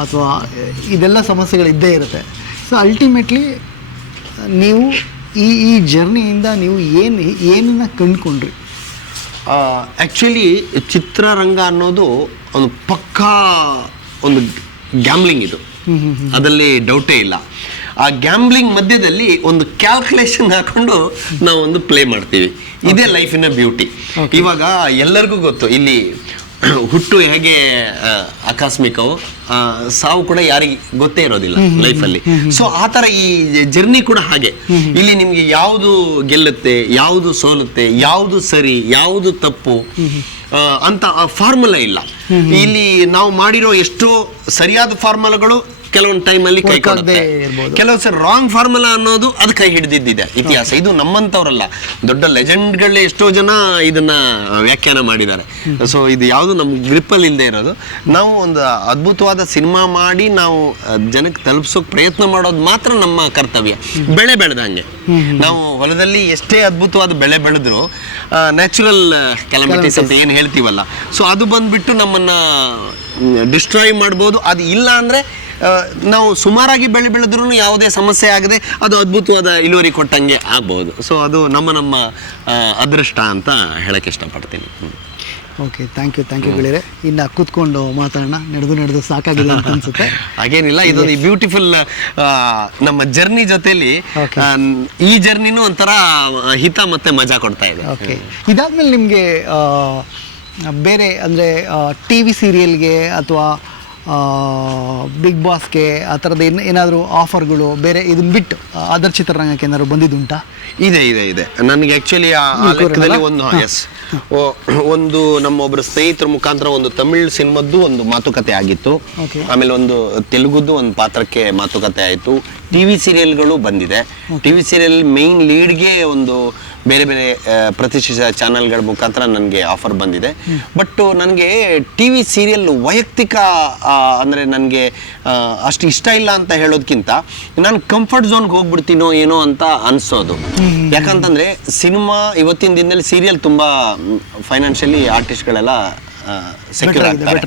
ಅಥವಾ ಇದೆಲ್ಲ ಸಮಸ್ಯೆಗಳು ಇದ್ದೇ ಇರುತ್ತೆ. ಸೊ ಅಲ್ಟಿಮೇಟ್ಲಿ ನೀವು ಈ ಜರ್ನಿಯಿಂದ ನೀವು ಏನನ್ನ ಕಂಡುಕೊಂಡ್ರಿ? ಆ್ಯಕ್ಚುಲಿ ಚಿತ್ರರಂಗ ಅನ್ನೋದು ಒಂದು ಪಕ್ಕಾ ಒಂದು ಗ್ಯಾಮ್ಲಿಂಗ್ ಇದು, ಅದರಲ್ಲಿ ಡೌಟೇ ಇಲ್ಲ. ಆ ಗ್ಯಾಮ್ಲಿಂಗ್ ಮಧ್ಯದಲ್ಲಿ ಒಂದು ಕ್ಯಾಲ್ಕುಲೇಷನ್ ಹಾಕೊಂಡು ನಾವು ಒಂದು ಪ್ಲೇ ಮಾಡ್ತೀವಿ. ಇದೇ ಲೈಫಿನ ಬ್ಯೂಟಿ. ಇವಾಗ ಎಲ್ಲರಿಗೂ ಗೊತ್ತು, ಇಲ್ಲಿ ಹುಟ್ಟು ಹೇಗೆ ಆಕಸ್ಮಿಕವೋ ಸಾವು ಕೂಡ ಯಾರಿಗೆ ಗೊತ್ತೇ ಇರೋದಿಲ್ಲ ಲೈಫಲ್ಲಿ. ಸೊ ಆ ಥರ ಈ ಜರ್ನಿ ಕೂಡ ಹಾಗೆ. ಇಲ್ಲಿ ನಿಮಗೆ ಯಾವುದು ಗೆಲ್ಲುತ್ತೆ, ಯಾವುದು ಸೋಲುತ್ತೆ, ಯಾವುದು ಸರಿ, ಯಾವುದು ತಪ್ಪು ಅಂತ ಆ ಫಾರ್ಮುಲಾ ಇಲ್ಲ. ಇಲ್ಲಿ ನಾವು ಮಾಡಿರೋ ಎಷ್ಟೋ ಸರಿಯಾದ ಫಾರ್ಮುಲಾಗಳು ಕೆಲವೊಂದು ಟೈಮಲ್ಲಿ ಕೈ ಕೊಡುತ್ತೆ, ಇರ್ಬೋದು. ಕೆಲವು ಸರಿ ರಾಂಗ್ ಫಾರ್ಮುಲಾ ಅನ್ನೋದು ಅದು ಕೈ ಹಿಡಿದಿದ್ದಿದೆ ಇತಿಹಾಸ. ಇದು ನಮ್ಮಂತವ್ರಲ್ಲ, ದೊಡ್ಡ ಲೆಜೆಂಡ್ಗಳೇ ಎಷ್ಟೋ ಜನ ಇದನ್ನ ವ್ಯಾಖ್ಯಾನ ಮಾಡಿದ್ದಾರೆ. ಸೊ ಇದು ಯಾವುದು ನಮ್ ಗ್ರಿಪ್ಪಲ್ಲಿ ಇಲ್ಲದೆ ಇರೋದು. ನಾವು ಒಂದು ಅದ್ಭುತವಾದ ಸಿನಿಮಾ ಮಾಡಿ ನಾವು ಜನಕ್ಕೆ ತಲುಪಿಸೋಕೆ ಪ್ರಯತ್ನ ಮಾಡೋದು ಮಾತ್ರ ನಮ್ಮ ಕರ್ತವ್ಯ. ಬೆಳೆ ಬೆಳೆದಂಗೆ ನಾವು ಹೊಲದಲ್ಲಿ ಎಷ್ಟೇ ಅದ್ಭುತವಾದ ಬೆಳೆ ಬೆಳೆದ್ರು ನ್ಯಾಚುರಲ್ ಕೆಲಾಮಿಟೀಸ್ ಅಂತ ಏನು ಹೇಳ್ತೀವಲ್ಲ, ಸೊ ಅದು ಬಂದ್ಬಿಟ್ಟು ನಮ್ಮನ್ನ ಡಿಸ್ಟ್ರಾಯ್ ಮಾಡ್ಬೋದು. ಅದು ಇಲ್ಲ ಅಂದ್ರೆ ನಾವು ಸುಮಾರಾಗಿ ಬೆಳೆದ್ರೂ ಯಾವುದೇ ಸಮಸ್ಯೆ ಆಗದೆ ಅದು ಅದ್ಭುತವಾದ ಇಳುವರಿ ಕೊಟ್ಟಂಗೆ ಆಗ್ಬೋದು. ಸೊ ಅದು ನಮ್ಮ ಅದೃಷ್ಟ ಅಂತ ಹೇಳಕ್ಕೆ ಇಷ್ಟಪಡ್ತೀನಿ. ಓಕೆ, ಥ್ಯಾಂಕ್ ಯು ಗೆಳೆಯರೆ. ಇನ್ನು ಕೂತ್ಕೊಂಡು ಮಾತಾಡೋಣ, ನಡೆದು ಸಾಕಾಗಿದೆ ಅಂತ ಅನ್ಸುತ್ತೆ. ಹಾಗೇನಿಲ್ಲ, ಇದೊಂದು ಬ್ಯೂಟಿಫುಲ್ ನಮ್ಮ ಜರ್ನಿ ಜೊತೆಲಿ ಈ ಜರ್ನಿನೂ ಒಂಥರ ಹಿತ ಮತ್ತೆ ಮಜಾ ಕೊಡ್ತಾ ಇದೆ. ಓಕೆ, ಇದಾದ್ಮೇಲೆ ನಿಮಗೆ ಬೇರೆ ಅಂದರೆ ಟಿ ವಿ ಸೀರಿಯಲ್ಗೆ ಅಥವಾ ಬಿಗ್ ಬಾಸ್ಗೆ ಆ ಥರದ್ದು ಏನಾದರೂ ಆಫರ್ಗಳು ಬೇರೆ ಇದನ್ನ ಬಿಟ್ಟು ಅದರ್ ಚಿತ್ರರಂಗಕ್ಕೆ ಏನಾದ್ರು ಬಂದಿದ್ದುಂಟಾ? ಇದೆ ನನಗೆ ಆ್ಯಕ್ಚುಲಿ ಆ ಲೆಕ್ಕದಲ್ಲಿ ಒಂದು ನಮ್ಮೊಬ್ಬರು ಸ್ನೇಹಿತರ ಮುಖಾಂತರ ಒಂದು ತಮಿಳ್ ಸಿನಿಮಾದ್ದು ಒಂದು ಮಾತುಕತೆ ಆಗಿತ್ತು. ಆಮೇಲೆ ಒಂದು ತೆಲುಗುದ್ದು ಒಂದು ಪಾತ್ರಕ್ಕೆ ಮಾತುಕತೆ ಆಯಿತು. ಟಿವಿ ಸೀರಿಯಲ್ಗಳು ಬಂದಿದೆ. ಟಿವಿ ಸೀರಿಯಲ್ ಮೇನ್ ಲೀಡ್ಗೆ ಒಂದು ಬೇರೆ ಬೇರೆ ಪ್ರತಿಷ್ಠಿತ ಚಾನಲ್ಗಳ ಮುಖಾಂತರ ನನಗೆ ಆಫರ್ ಬಂದಿದೆ. ಬಟ್ ನನಗೆ ಟಿ ವಿ ಸೀರಿಯಲ್ ವೈಯಕ್ತಿಕ ಅಂದರೆ ನನಗೆ ಅಷ್ಟು ಇಷ್ಟ ಇಲ್ಲ ಅಂತ ಹೇಳೋದಕ್ಕಿಂತ ನಾನು ಕಂಫರ್ಟ್ ಝೋನ್ಗೆ ಹೋಗ್ಬಿಡ್ತೀನೋ ಏನೋ ಅಂತ ಅನಿಸೋದು. ಯಾಕಂತಂದರೆ ಸಿನಿಮಾ ಇವತ್ತಿನ ದಿನದಲ್ಲಿ ಸೀರಿಯಲ್ ತುಂಬ ಫೈನಾನ್ಷಿಯಲಿ ಆರ್ಟಿಸ್ಟ್ಗಳೆಲ್ಲ ಸೆಕ್ಯೂರ್ ಆಗ್ತಾರೆ.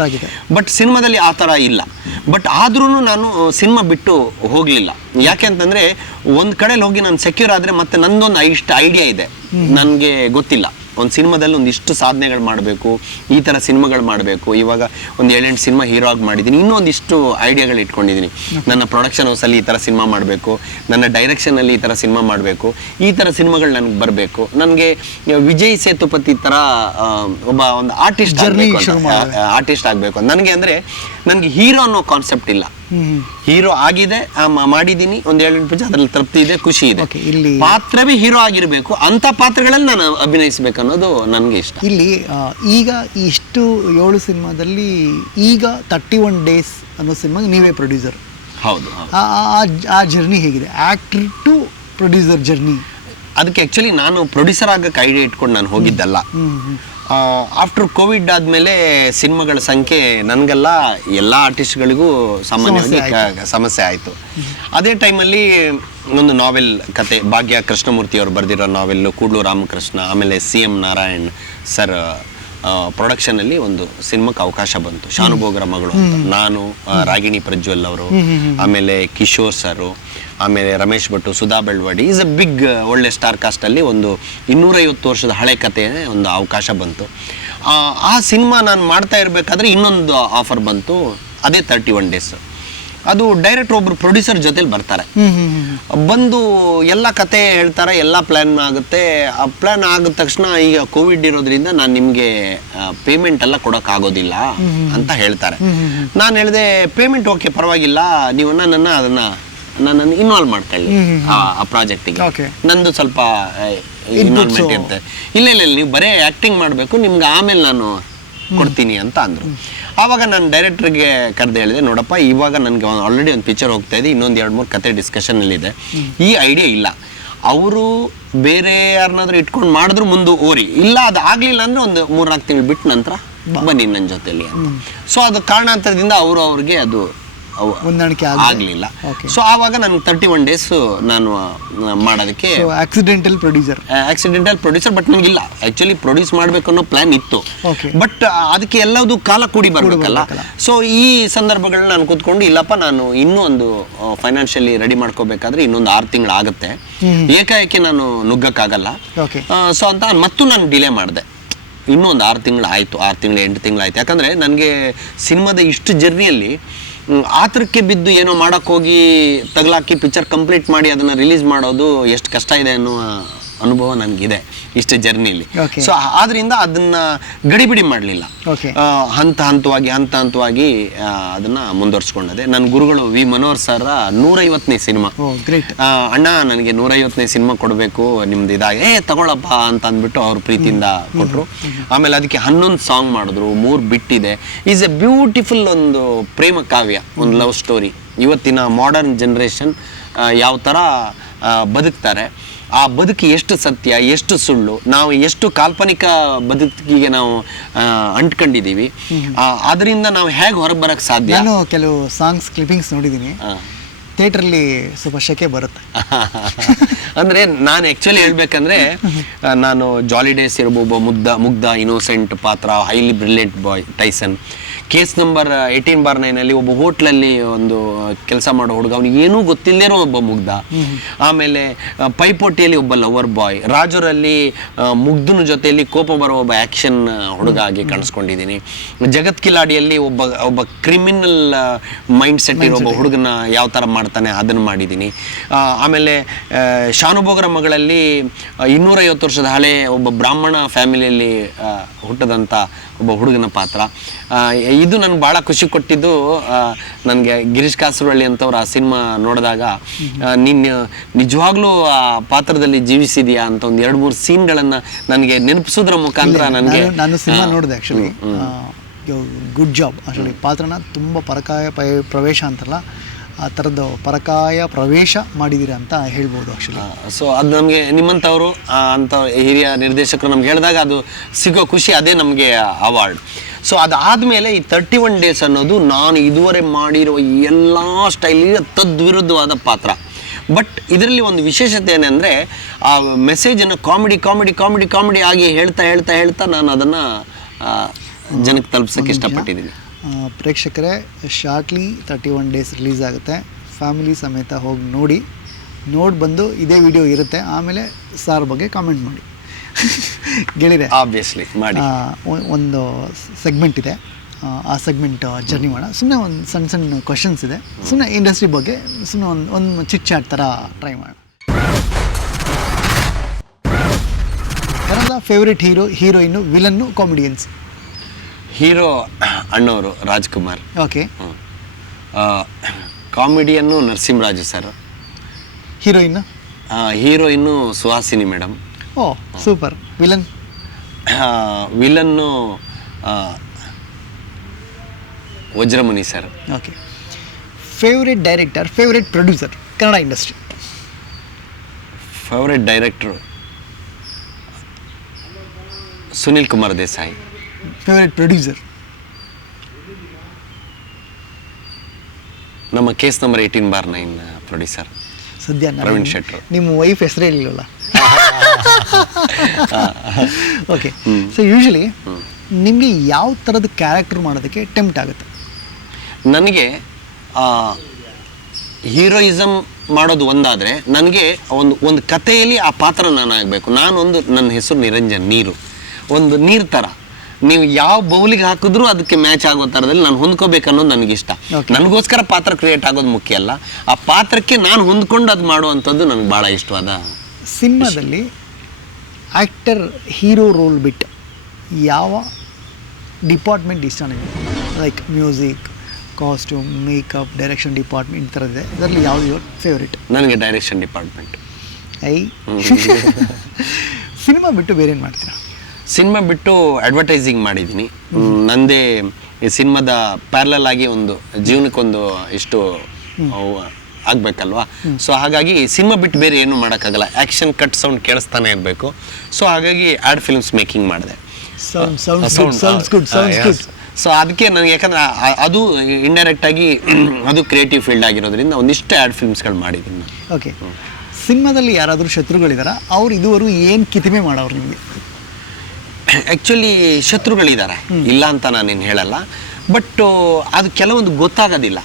ಬಟ್ ಸಿನಿಮಾದಲ್ಲಿ ಆ ಥರ ಇಲ್ಲ. ಬಟ್ ಆದ್ರೂ ನಾನು ಸಿನಿಮಾ ಬಿಟ್ಟು ಹೋಗಲಿಲ್ಲ. ಯಾಕೆ ಅಂತಂದರೆ ಒಂದು ಕಡೆಯಲ್ಲಿ ಹೋಗಿ ನಾನು ಸೆಕ್ಯೂರ್ ಆದರೆ ಮತ್ತೆ ನಂದೊಂದು ಇಷ್ಟು ಐಡಿಯಾ ಇದೆ. ನನಗೆ ಗೊತ್ತಿಲ್ಲ ಒಂದು ಸಿನಿಮಾದಲ್ಲಿ ಒಂದಿಷ್ಟು ಸಾಧನೆಗಳು ಮಾಡಬೇಕು, ಈ ಥರ ಸಿನಿಮಾಗಳು ಮಾಡಬೇಕು. ಇವಾಗ ಒಂದು 7-8 ಸಿನಿಮಾ ಹೀರೋ ಆಗಿ ಮಾಡಿದ್ದೀನಿ. ಇನ್ನೊಂದಿಷ್ಟು ಐಡಿಯಾಗಳು ಇಟ್ಕೊಂಡಿದ್ದೀನಿ. ನನ್ನ ಪ್ರೊಡಕ್ಷನ್ ಹೌಸಲ್ಲಿ ಈ ಥರ ಸಿನಿಮಾ ಮಾಡಬೇಕು, ನನ್ನ ಡೈರೆಕ್ಷನಲ್ಲಿ ಈ ಥರ ಸಿನಿಮಾ ಮಾಡಬೇಕು, ಈ ಥರ ಸಿನಿಮಾಗಳು ನನಗೆ ಬರಬೇಕು. ನನಗೆ ವಿಜಯ್ ಸೇತುಪತಿ ಥರ ಒಂದು ಆರ್ಟಿಸ್ಟ್ ಆಗಬೇಕು. ನನಗೆ ಅಂದರೆ ನನಗೆ ಹೀರೋ ಅನ್ನೋ ಕಾನ್ಸೆಪ್ಟ್ ಇಲ್ಲ. ಹೀರೋ ಆಗಿದೆ, ಮಾಡಿದ್ದೀನಿ, ಒಂದು 7-8 ಪೂಜೆ ಅದ್ರಲ್ಲಿ ತೃಪ್ತಿ ಇದೆ, ಖುಷಿ ಇದೆ. ಪಾತ್ರವೇ ಹೀರೋ ಆಗಿರಬೇಕು, ಅಂತ ಪಾತ್ರಗಳಲ್ಲಿ ನಾನು ಅಭಿನಯಿಸಬೇಕು ಅನ್ನೋದು ನನಗೆ ಇಷ್ಟ. ಇಲ್ಲಿ ಈಗ ಇಷ್ಟು 7 ಸಿನಿಮಾದಲ್ಲಿ ಈಗ 31 ಡೇಸ್ ಅನ್ನೋ ಸಿನಿಮಾ ನೀವೇ ಪ್ರೊಡ್ಯೂಸರ್. ಹೌದು. ಆ ಜರ್ನಿ ಹೇಗಿದೆ, ಆಕ್ಟರ್ ಟು ಪ್ರೊಡ್ಯೂಸರ್ ಜರ್ನಿ? ಅದಕ್ಕೆ ಆ್ಯಕ್ಚುಲಿ ನಾನು ಪ್ರೊಡ್ಯೂಸರ್ ಆಗಕ್ಕೆ ಐಡಿಯಾ ಇಟ್ಕೊಂಡು ನಾನು ಹೋಗಿದ್ದಲ್ಲ. ಆಫ್ಟರ್ ಕೋವಿಡ್ ಆದಮೇಲೆ ಸಿನಿಮಾಗಳ ಸಂಖ್ಯೆ ನನಗೆಲ್ಲ ಎಲ್ಲ ಆರ್ಟಿಸ್ಟ್ಗಳಿಗೂ ಸಾಮಾನ್ಯವಾಗಿ ಸಮಸ್ಯೆ ಆಯಿತು. ಅದೇ ಟೈಮಲ್ಲಿ ಒಂದು ನಾವೆಲ್ ಕತೆ, ಭಾಗ್ಯ ಕೃಷ್ಣಮೂರ್ತಿ ಅವರು ಬರೆದಿರೋ ನಾವೆಲ್ಲು, ಕೂಡ್ಲು ರಾಮಕೃಷ್ಣ, ಆಮೇಲೆ CM ನಾರಾಯಣ್ ಸರ್ ಪ್ರೊಡಕ್ಷನಲ್ಲಿ ಒಂದು ಸಿನಿಮಾಕ್ಕೆ ಅವಕಾಶ ಬಂತು, ಶಾನುಭೋಗರ ಮಗಳು ಅಂತ. ನಾನು, ರಾಗಿಣಿ ಪ್ರಜ್ವಲ್ ಅವರು, ಆಮೇಲೆ ಕಿಶೋರ್ ಸರು, ಆಮೇಲೆ Ramesh Bhat, Sudha Belawadi, is a big ಒಳ್ಳೆ ಸ್ಟಾರ್ ಕಾಸ್ಟಲ್ಲಿ ಒಂದು 250 ವರ್ಷದ ಹಳೆ ಕತೆ ಒಂದು ಅವಕಾಶ ಬಂತು. ಆ ಸಿನಿಮಾ ನಾನು ಮಾಡ್ತಾ ಇರಬೇಕಾದ್ರೆ ಇನ್ನೊಂದು ಆಫರ್ ಬಂತು, ಅದೇ 31 ಡೇಸ್. ಅದು ಡೈರೆಕ್ಟ್ ಒಬ್ರು ಪ್ರೊಡ್ಯೂಸರ್ ಜೊತೆಲಿ ಬರ್ತಾರೆ, ಬಂದು ಎಲ್ಲ ಕತೆ ಹೇಳ್ತಾರೆ, ಎಲ್ಲ ಪ್ಲ್ಯಾನ್ ಆಗುತ್ತೆ. ಆ ಪ್ಲ್ಯಾನ್ ಆಗಿದ ತಕ್ಷಣ ಈಗ ಕೋವಿಡ್ ಇರೋದ್ರಿಂದ ನಾನು ನಿಮಗೆ ಪೇಮೆಂಟ್ ಎಲ್ಲ ಕೊಡೋಕ್ಕಾಗೋದಿಲ್ಲ ಅಂತ ಹೇಳ್ತಾರೆ. ನಾನು ಹೇಳಿದೆ, ಪೇಮೆಂಟ್ ಓಕೆ ಪರವಾಗಿಲ್ಲ, ನೀವು ನನ್ನನ್ನು ಇನ್ವಾಲ್ವ್ ಮಾಡ್ಕೊಳ್ಳಿ ಆ ಪ್ರಾಜೆಕ್ಟಿಗೆ, ನಂದು ಸ್ವಲ್ಪ ಇನ್ವಾಲ್ವ್ಮೆಂಟ್ ಇರುತ್ತೆ. ಇಲ್ಲ ನೀವು ಬರೀ ಆ್ಯಕ್ಟಿಂಗ್ ಮಾಡಬೇಕು, ನಿಮ್ಗೆ ಆಮೇಲೆ ನಾನು ಕೊಡ್ತೀನಿ ಅಂತ ಅಂದರು. ಆವಾಗ ನಾನು ಡೈರೆಕ್ಟ್ರಿಗೆ ಕರೆದು ಹೇಳಿದೆ, ನೋಡಪ್ಪ ಇವಾಗ ನನಗೆ ಆಲ್ರೆಡಿ ಒಂದು ಪಿಕ್ಚರ್ ಹೋಗ್ತಾ ಇದೆ, ಇನ್ನೊಂದು 2-3 ಕತೆ ಡಿಸ್ಕಷನ್ನಲ್ಲಿದೆ, ಈ ಐಡಿಯಾ ಇಲ್ಲ, ಅವರು ಬೇರೆ ಯಾರನ್ನಾದ್ರೂ ಇಟ್ಕೊಂಡು ಮಾಡಿದ್ರು ಮುಂದೆ ಓರಿ, ಇಲ್ಲ ಅದು ಆಗಲಿಲ್ಲ ಅಂದರೆ ಒಂದು 3-4 ತಿಂಗಳು ಬಿಟ್ಟು ನಂತರ ಬನ್ನಿ ನನ್ನ ಜೊತೆಲಿ ಅಂತ. ಸೊ ಅದು ಕಾರಣಾಂತರದಿಂದ ಅವ್ರಿಗೆ ಅದು ಹೊಂದಾಣಿಕೆ ಆಗಲಿಲ್ಲ. ಸೊ ಆವಾಗ ನಾನು 31 ಡೇಸ್ ನಾನು ಮಾಡೋದಕ್ಕೆ ಆಕ್ಸಿಡೆಂಟಲ್ ಪ್ರೊಡ್ಯೂಸರ್. ಬಟ್ ನನಗಿಲ್ಲ ಆ್ಯಕ್ಚುಲಿ ಪ್ರೊಡ್ಯೂಸ್ ಮಾಡಬೇಕು ಅನ್ನೋ ಪ್ಲಾನ್ ಇತ್ತು. ಬಟ್ ಅದಕ್ಕೆ ಎಲ್ಲದೂ ಕಾಲ ಕೂಡಿ ಬರಬೇಕಲ್ಲ. ಸೊ ಈ ಸಂದರ್ಭಗಳನ್ನ ನಾನು ಕೂತ್ಕೊಂಡು, ಇಲ್ಲಪ್ಪ ನಾನು ಇನ್ನೂ ಒಂದು ಫೈನಾನ್ಷಿಯಲಿ ರೆಡಿ ಮಾಡ್ಕೋಬೇಕಾದ್ರೆ ಇನ್ನೊಂದು 6 ತಿಂಗಳು ಆಗುತ್ತೆ, ಏಕಾಏಕಿ ನಾನು ನುಗ್ಗಕ್ಕಾಗಲ್ಲ. ಸೊ ಅಂತ ಮತ್ತು ನಾನು ಡಿಲೇ ಮಾಡಿದೆ. ಇನ್ನೊಂದು 6 ತಿಂಗಳು ಆಯಿತು, 6 ತಿಂಗಳು 8 ತಿಂಗಳು ಆಯಿತು. ಯಾಕಂದರೆ ನನಗೆ ಸಿನಿಮಾದ ಇಷ್ಟು ಜರ್ನಿಯಲ್ಲಿ ಆತರಕ್ಕೆ ಬಿದ್ದು ಏನೋ ಮಾಡೋಕ್ಕೋಗಿ ತಗಲಾಕಿ ಪಿಕ್ಚರ್ ಕಂಪ್ಲೀಟ್ ಮಾಡಿ ಅದನ್ನು ರಿಲೀಸ್ ಮಾಡೋದು ಎಷ್ಟು ಕಷ್ಟ ಇದೆ ಅನ್ನೋ ಅನುಭವ ನನಗಿದೆ ಇಷ್ಟು ಜರ್ನಿಲಿ. ಸೊ ಆದ್ರಿಂದ ಅದನ್ನ ಗಡಿಬಿಡಿ ಮಾಡಲಿಲ್ಲ, ಹಂತ ಹಂತವಾಗಿ ಅದನ್ನ ಮುಂದುವರ್ಸ್ಕೊಂಡದೆ. ನನ್ನ ಗುರುಗಳು ವಿ ಮನೋಹರ್ ಸರ್ 150ನೇ ಸಿನಿಮಾ, ಅಣ್ಣ ನನಗೆ 150ನೇ ಸಿನಿಮಾ ಕೊಡಬೇಕು ನಿಮ್ದು ಇದಾಗಿ, ತಗೊಳಪ್ಪ ಅಂತ ಅಂದ್ಬಿಟ್ಟು ಅವ್ರ ಪ್ರೀತಿಯಿಂದ ಕೊಟ್ಟರು. ಆಮೇಲೆ ಅದಕ್ಕೆ 11 ಸಾಂಗ್ ಮಾಡಿದ್ರು, 3 ಬಿಟ್ಟಿದೆ. ಈಸ್ ಎ ಬ್ಯೂಟಿಫುಲ್ ಒಂದು ಪ್ರೇಮ ಕಾವ್ಯ, ಒಂದು ಲವ್ ಸ್ಟೋರಿ. ಇವತ್ತಿನ ಮಾಡರ್ನ್ ಜನ್ರೇಷನ್ ಯಾವ ಥರ ಬದುಕ್ತಾರೆ, ಆ ಬದುಕು ಎಷ್ಟು ಸತ್ಯ ಎಷ್ಟು ಸುಳ್ಳು, ನಾವು ಎಷ್ಟು ಕಾಲ್ಪನಿಕ ಬದುಕಿಗೆ ನಾವು ಅಂಟ್ಕೊಂಡಿದ್ದೀವಿ, ಅದರಿಂದ ನಾವು ಹೇಗೆ ಹೊರಗೆ ಬರೋಕ್ಕೆ ಸಾಧ್ಯ. ನಾನು ಕೆಲವು ಸಾಂಗ್ಸ್ ಕ್ಲಿಪ್ಪಿಂಗ್ಸ್ ನೋಡಿದ್ದೀನಿ, ಥಿಯೇಟ್ರಲ್ಲಿ ಸ್ವಲ್ಪ ಶೆಕೆ ಬರುತ್ತೆ. ಅಂದರೆ ನಾನು ಆ್ಯಕ್ಚುಲಿ ಹೇಳ್ಬೇಕಂದ್ರೆ ನಾನು ಜಾಲಿ ಡೇಸ್ ಇರ್ಬೋದು, ಮುಗ್ಧ ಇನೋಸೆಂಟ್ ಪಾತ್ರ, ಹೈಲಿ ಬ್ರಿಲಿಯಂಟ್ ಬಾಯ್ ಟೈಸನ್, ಕೇಸ್ ನಂಬರ್ 18/9 ಒಬ್ಬ ಹೋಟ್ಲಲ್ಲಿ ಒಂದು ಕೆಲಸ ಮಾಡೋ ಹುಡುಗ, ಅವನಿಗೆ ಏನೂ ಗೊತ್ತಿಲ್ಲದೇನೋ ಒಬ್ಬ ಮುಗ್ಧ. ಆಮೇಲೆ ಪೈಪೋಟಿಯಲ್ಲಿ ಒಬ್ಬ ಲವರ್ ಬಾಯ್, ರಾಜುರಲ್ಲಿ ಮುಗ್ಧನ ಜೊತೆಯಲ್ಲಿ ಕೋಪ ಬರೋ ಒಬ್ಬ ಆ್ಯಕ್ಷನ್ ಹುಡುಗ ಆಗಿ ಕಾಣಿಸ್ಕೊಂಡಿದ್ದೀನಿ. ಜಗತ್ ಕಿಲಾಡಿಯಲ್ಲಿ ಒಬ್ಬ ಕ್ರಿಮಿನಲ್ ಮೈಂಡ್ ಸೆಟ್ ಇರೋ ಒಬ್ಬ ಹುಡುಗನ ಯಾವ ಥರ ಮಾಡ್ತಾನೆ ಅದನ್ನು ಮಾಡಿದ್ದೀನಿ. ಆಮೇಲೆ ಶಾನುಭೋಗರ ಮಗಳಲ್ಲಿ 250 ವರ್ಷದ ಹಳೆ ಒಬ್ಬ ಬ್ರಾಹ್ಮಣ ಫ್ಯಾಮಿಲಿಯಲ್ಲಿ ಹುಟ್ಟದಂಥ ಒಬ್ಬ ಹುಡುಗನ ಪಾತ್ರ. ಇದು ನನಗೆ ಭಾಳ ಖುಷಿ ಕೊಟ್ಟಿದ್ದು, ನನಗೆ ಗಿರೀಶ್ ಕಾಸರವಳ್ಳಿ ಅಂತವ್ರು ಆ ಸಿನಿಮಾ ನೋಡಿದಾಗ ನೀನು ನಿಜವಾಗ್ಲೂ ಆ ಪಾತ್ರದಲ್ಲಿ ಜೀವಿಸಿದೆಯಾ ಅಂತ ಒಂದು 2-3 ಸೀನ್ಗಳನ್ನು ನನಗೆ ನೆನಪಿಸೋದ್ರ ಮುಖಾಂತರ ನನಗೆ. ನಾನು ಸಿನಿಮಾ ನೋಡಿದೆ ಆ್ಯಕ್ಚುಲಿ, ಗುಡ್ ಜಾಬ್. ಆ್ಯಕ್ಚುಲಿ ಪಾತ್ರನ ತುಂಬ ಪರಕಾಯ ಪ್ರವೇಶ ಅಂತಲ್ಲ, ಆ ಥರದ್ದು ಪರಕಾಯ ಪ್ರವೇಶ ಮಾಡಿದ್ದೀರಾ ಅಂತ ಹೇಳ್ಬೋದು ಆ್ಯಕ್ಚುಲಿ. ಸೊ ಅದು ನಮಗೆ ನಿಮ್ಮಂಥವರು ಅಂತ ಹಿರಿಯ ನಿರ್ದೇಶಕರು ನಮ್ಗೆ ಹೇಳಿದಾಗ ಅದು ಸಿಗೋ ಖುಷಿ, ಅದೇ ನಮಗೆ ಅವಾರ್ಡ್. ಸೊ ಅದಾದಮೇಲೆ ಈ 31 ಡೇಸ್ ಅನ್ನೋದು ನಾನು ಇದುವರೆ ಮಾಡಿರೋ ಎಲ್ಲ ಸ್ಟೈಲಿಗೆ ತದ್ವಿರುದ್ಧವಾದ ಪಾತ್ರ. ಬಟ್ ಇದರಲ್ಲಿ ಒಂದು ವಿಶೇಷತೆ ಏನಂದರೆ ಆ ಮೆಸೇಜನ್ನು ಕಾಮಿಡಿ ಆಗಿ ಹೇಳ್ತಾ ನಾನು ಅದನ್ನು ಜನಕ್ಕೆ ತಲುಪಿಸೋಕ್ಕೆ ಇಷ್ಟಪಟ್ಟಿದ್ದೀನಿ. ಪ್ರೇಕ್ಷಕರೇ, ಶಾರ್ಟ್ಲಿ 31 ಡೇಸ್ ರಿಲೀಸ್ ಆಗುತ್ತೆ, ಫ್ಯಾಮಿಲಿ ಸಮೇತ ಹೋಗಿ ನೋಡಿ ಬಂದು ಇದೇ ವಿಡಿಯೋ ಇರುತ್ತೆ, ಆಮೇಲೆ ಸಾರ್ ಬಗ್ಗೆ ಕಾಮೆಂಟ್ ಮಾಡಿ. ಗೆಳೆಯರೆ, ಆಬ್ವಿಯಸ್ಲಿ ಮಾಡಿ. ಒಂದು ಸೆಗ್ಮೆಂಟ್ ಇದೆ, ಆ ಸೆಗ್ಮೆಂಟ್ ಜರ್ನಿ ಮಾಡೋಣ. ಸುಮ್ಮನೆ ಒಂದು ಸಣ್ಣ ಕ್ವಶನ್ಸ್ ಇದೆ, ಸುಮ್ಮನೆ ಇಂಡಸ್ಟ್ರಿ ಬಗ್ಗೆ ಸುಮ್ಮನೆ ಒಂದು ಚಿಟ್ ಚಾಟ್ ಥರ ಟ್ರೈ ಮಾಡೋಣ. Kannada favourite heroine, villain, comedians? Hero ಅಣ್ಣವರು Rajkumar. Okay. Comedian Narasimharaju sir. Heroine Suhasini madam. Oh super. Villain Vajramuni sir. Okay. Favourite director, favourite producer Kannada industry? Favourite director Sunil Kumar Desai. Favourite producer? ನಮ್ಮ ಕೇಸ್ ನಂಬರ್ 18/9 ಪ್ರೊಡ್ಯೂಸರ್ ಸದ್ಯ ಪ್ರವೀಣ್ ಶೆಟ್ರು. ನಿಮ್ಮ ವೈಫ್ ಹೆಸರೇ ಇರಲಿಲ್ಲ. Okay. So usually ನಿಮಗೆ ಯಾವ ಥರದ ಕ್ಯಾರೆಕ್ಟರ್ ಮಾಡೋದಕ್ಕೆ ಟೆಂಪ್ಟ್ ಆಗುತ್ತೆ? ನನಗೆ ಹೀರೋಯಿಸಮ್ ಮಾಡೋದು ಒಂದಾದರೆ, ನನಗೆ ಒಂದು ಕಥೆಯಲ್ಲಿ ಆ ಪಾತ್ರ ನಾನು ಆಗಬೇಕು. ನನ್ನ ಹೆಸರು ನಿರಂಜನ್, ಒಂದು ನೀರು ಥರ. ನೀವು ಯಾವ ಬೌಲಿಗೆ ಹಾಕಿದ್ರೂ ಅದಕ್ಕೆ ಮ್ಯಾಚ್ ಆಗೋ ಥರದಲ್ಲಿ ನಾನು ಹೊಂದ್ಕೋಬೇಕನ್ನೋದು ನನಗಿಷ್ಟ. ನನಗೋಸ್ಕರ ಪಾತ್ರ ಕ್ರಿಯೇಟ್ ಆಗೋದು ಮುಖ್ಯ ಅಲ್ಲ, ಆ ಪಾತ್ರಕ್ಕೆ ನಾನು ಹೊಂದ್ಕೊಂಡು ಅದು ಮಾಡುವಂಥದ್ದು ನನಗೆ ಭಾಳ ಇಷ್ಟವಾದ. ಸಿನಿಮಾದಲ್ಲಿ ಆ್ಯಕ್ಟರ್ ಹೀರೋ ರೋಲ್ ಬಿಟ್ಟು ಯಾವ ಡಿಪಾರ್ಟ್ಮೆಂಟ್ ಇಷ್ಟ ನಿಮಗೆ? Like music, costume, makeup, direction department ಈ ಥರದ್ದಿದೆ, ಇದರಲ್ಲಿ ಯಾವುದು ಯುವರ್ ಫೇವ್ರೇಟ್? ನನಗೆ ಡೈರೆಕ್ಷನ್ ಡಿಪಾರ್ಟ್ಮೆಂಟ್. ಸಿನಿಮಾ ಬಿಟ್ಟು ಬೇರೆ ಏನು ಮಾಡ್ತೀರಾ? ಸಿನಿಮಾ ಬಿಟ್ಟು ಅಡ್ವರ್ಟೈಸಿಂಗ್ ಮಾಡಿದ್ದೀನಿ. ನಂದೇ ಈ ಸಿನಿಮಾದ ಪ್ಯಾರಲಲ್ ಆಗಿ ಒಂದು ಜೀವನಕ್ಕೊಂದು ಇಷ್ಟು ಆಗಬೇಕಲ್ವಾ. ಸೊ ಹಾಗಾಗಿ ಸಿನಿಮಾ ಬಿಟ್ಟು ಬೇರೆ ಏನು ಮಾಡೋಕ್ಕಾಗಲ್ಲ, ಆ್ಯಕ್ಷನ್ ಕಟ್ ಸೌಂಡ್ ಕೇಳಿಸ್ತಾನೆ ಇರಬೇಕು. ಸೊ ಹಾಗಾಗಿ ಆ್ಯಡ್ ಫಿಲ್ಮ್ಸ್ ಮೇಕಿಂಗ್ ಮಾಡಿದೆ. ಸೊ ಅದಕ್ಕೆ ನನಗೆ, ಯಾಕಂದರೆ ಅದು ಇಂಡೈರೆಕ್ಟ್ ಆಗಿ ಅದು ಕ್ರಿಯೇಟಿವ್ ಫೀಲ್ಡ್ ಆಗಿರೋದ್ರಿಂದ ಒಂದಿಷ್ಟು ಆ್ಯಡ್ ಫಿಲ್ಮ್ಸ್ಗಳು ಮಾಡಿದ್ದೀನಿ. ಓಕೆ. ಸಿನಿಮಾದಲ್ಲಿ ಯಾರಾದರೂ ಶತ್ರುಗಳಿದಾರ? ಅವ್ರು ಇದುವರೆಗೂ ಏನು ಕಿತಿಮೆ ಮಾಡೋರು ನಿಮಗೆ? ಆ್ಯಕ್ಚುಲಿ ಶತ್ರುಗಳಿದ್ದಾರೆ, ಇಲ್ಲ ಅಂತ ನಾನೇನು ಹೇಳಲ್ಲ. ಬಟ್ ಅದು ಕೆಲವೊಂದು ಗೊತ್ತಾಗೋದಿಲ್ಲ.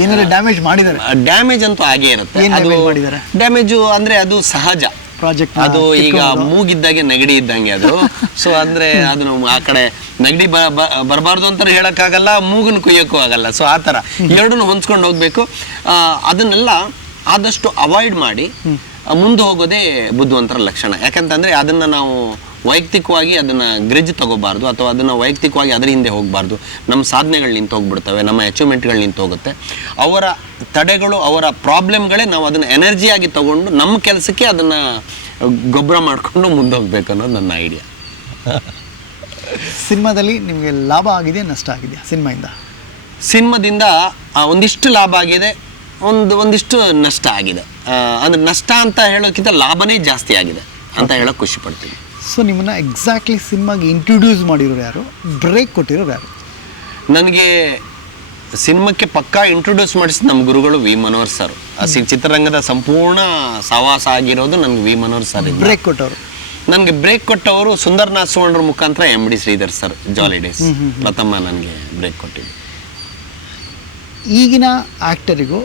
ಏನಾದ್ರು ಡ್ಯಾಮೇಜ್ ಮಾಡಿದ್ದಾರೆ? ಡ್ಯಾಮೇಜ್ ಅಂತೂ ಆಗೇ ಇರುತ್ತೆ. ಡ್ಯಾಮೇಜು ಅಂದರೆ ಅದು ಸಹಜ. ಪ್ರಾಜೆಕ್ಟ್ ಅದು ಈಗ ಮೂಗಿದ್ದಾಗೆ ನೆಗಡಿ ಇದ್ದಂಗೆ ಅದು. ಸೊ ಅಂದರೆ ಅದು ಆ ಕಡೆ ನೆಗಡಿ ಬರಬಾರ್ದು ಅಂತ ಹೇಳೋಕ್ಕಾಗಲ್ಲ, ಮೂಗನ್ನು ಕುಯ್ಯೋಕ್ಕೂ ಆಗಲ್ಲ. ಸೊ ಆ ಥರ ಎರಡನ್ನೂ ಹೊಂದ್ಕೊಂಡು ಹೋಗಬೇಕು. ಅದನ್ನೆಲ್ಲ ಆದಷ್ಟು ಅವಾಯ್ಡ್ ಮಾಡಿ ಮುಂದೆ ಹೋಗೋದೇ ಬುದ್ಧಿವಂತರ ಲಕ್ಷಣ. ಯಾಕಂತಂದರೆ ಅದನ್ನು ನಾವು ವೈಯಕ್ತಿಕವಾಗಿ ಅದನ್ನು ಗ್ರಿಜ್ ತಗೋಬಾರ್ದು, ಅಥವಾ ಅದನ್ನು ವೈಯಕ್ತಿಕವಾಗಿ ಅದರ ಹಿಂದೆ ಹೋಗಬಾರ್ದು. ನಮ್ಮ ಸಾಧನೆಗಳು ನಿಂತು ಹೋಗ್ಬಿಡ್ತವೆ, ನಮ್ಮ ಅಚೀವ್ಮೆಂಟ್ಗಳು ನಿಂತು ಹೋಗುತ್ತೆ. ಅವರ ತಡೆಗಳು, ಅವರ ಪ್ರಾಬ್ಲಮ್ಗಳೇ ನಾವು ಅದನ್ನು ಎನರ್ಜಿಯಾಗಿ ತಗೊಂಡು ನಮ್ಮ ಕೆಲಸಕ್ಕೆ ಅದನ್ನು ಗೊಬ್ಬರ ಮಾಡಿಕೊಂಡು ಮುಂದೆ ಹೋಗ್ಬೇಕು ಅನ್ನೋದು ನನ್ನ ಐಡಿಯಾ. ಸಿನಿಮಾದಲ್ಲಿ ನಿಮಗೆ ಲಾಭ ಆಗಿದೆ, ನಷ್ಟ ಆಗಿದೆಯಾ ಸಿನಿಮಾಯಿಂದ? ಸಿನಿಮಾದಿಂದ ಒಂದಿಷ್ಟು ಲಾಭ ಆಗಿದೆ, ಒಂದಿಷ್ಟು ನಷ್ಟ ಆಗಿದೆ. ಅಂದರೆ ನಷ್ಟ ಅಂತ ಹೇಳೋಕ್ಕಿಂತ ಲಾಭನೇ ಜಾಸ್ತಿ ಆಗಿದೆ ಅಂತ ಹೇಳೋಕೆ ಖುಷಿ ಪಡ್ತೀನಿ. ಸೊ ನಿಮ್ಮನ್ನು ಎಕ್ಸಾಕ್ಟ್ಲಿ ಸಿನಿಮಾಗೆ ಇಂಟ್ರೊಡ್ಯೂಸ್ ಮಾಡಿರೋರು ಯಾರು, ಬ್ರೇಕ್ ಕೊಟ್ಟಿರೋರು ಯಾರು? ನನಗೆ ಸಿನಿಮಾಕ್ಕೆ ಪಕ್ಕಾ ಇಂಟ್ರೊಡ್ಯೂಸ್ ಮಾಡಿಸಿದ ನಮ್ಮ ಗುರುಗಳು ವಿ ಮನೋಹರ್ ಸರ್. ಚಿತ್ರರಂಗದ ಸಂಪೂರ್ಣ ಸಹವಾಸ ಆಗಿರೋದು ನನಗೆ ವಿ ಮನೋಹರ್ ಸರ್. ಬ್ರೇಕ್ ಕೊಟ್ಟವರು ನನಗೆ ಬ್ರೇಕ್ ಕೊಟ್ಟವರು ಸುಂದರ್ನಾಥ್ ಸುವರ್ಣರ ಮುಖಾಂತರ MD ಶ್ರೀಧರ್ ಸರ್, ಜಾಲಿ ಡೇಸ್ ಪ್ರಥಮ ನನಗೆ ಬ್ರೇಕ್ ಕೊಟ್ಟಿದ್ದು. ಈಗಿನ ಆ್ಯಕ್ಟರಿಗೂ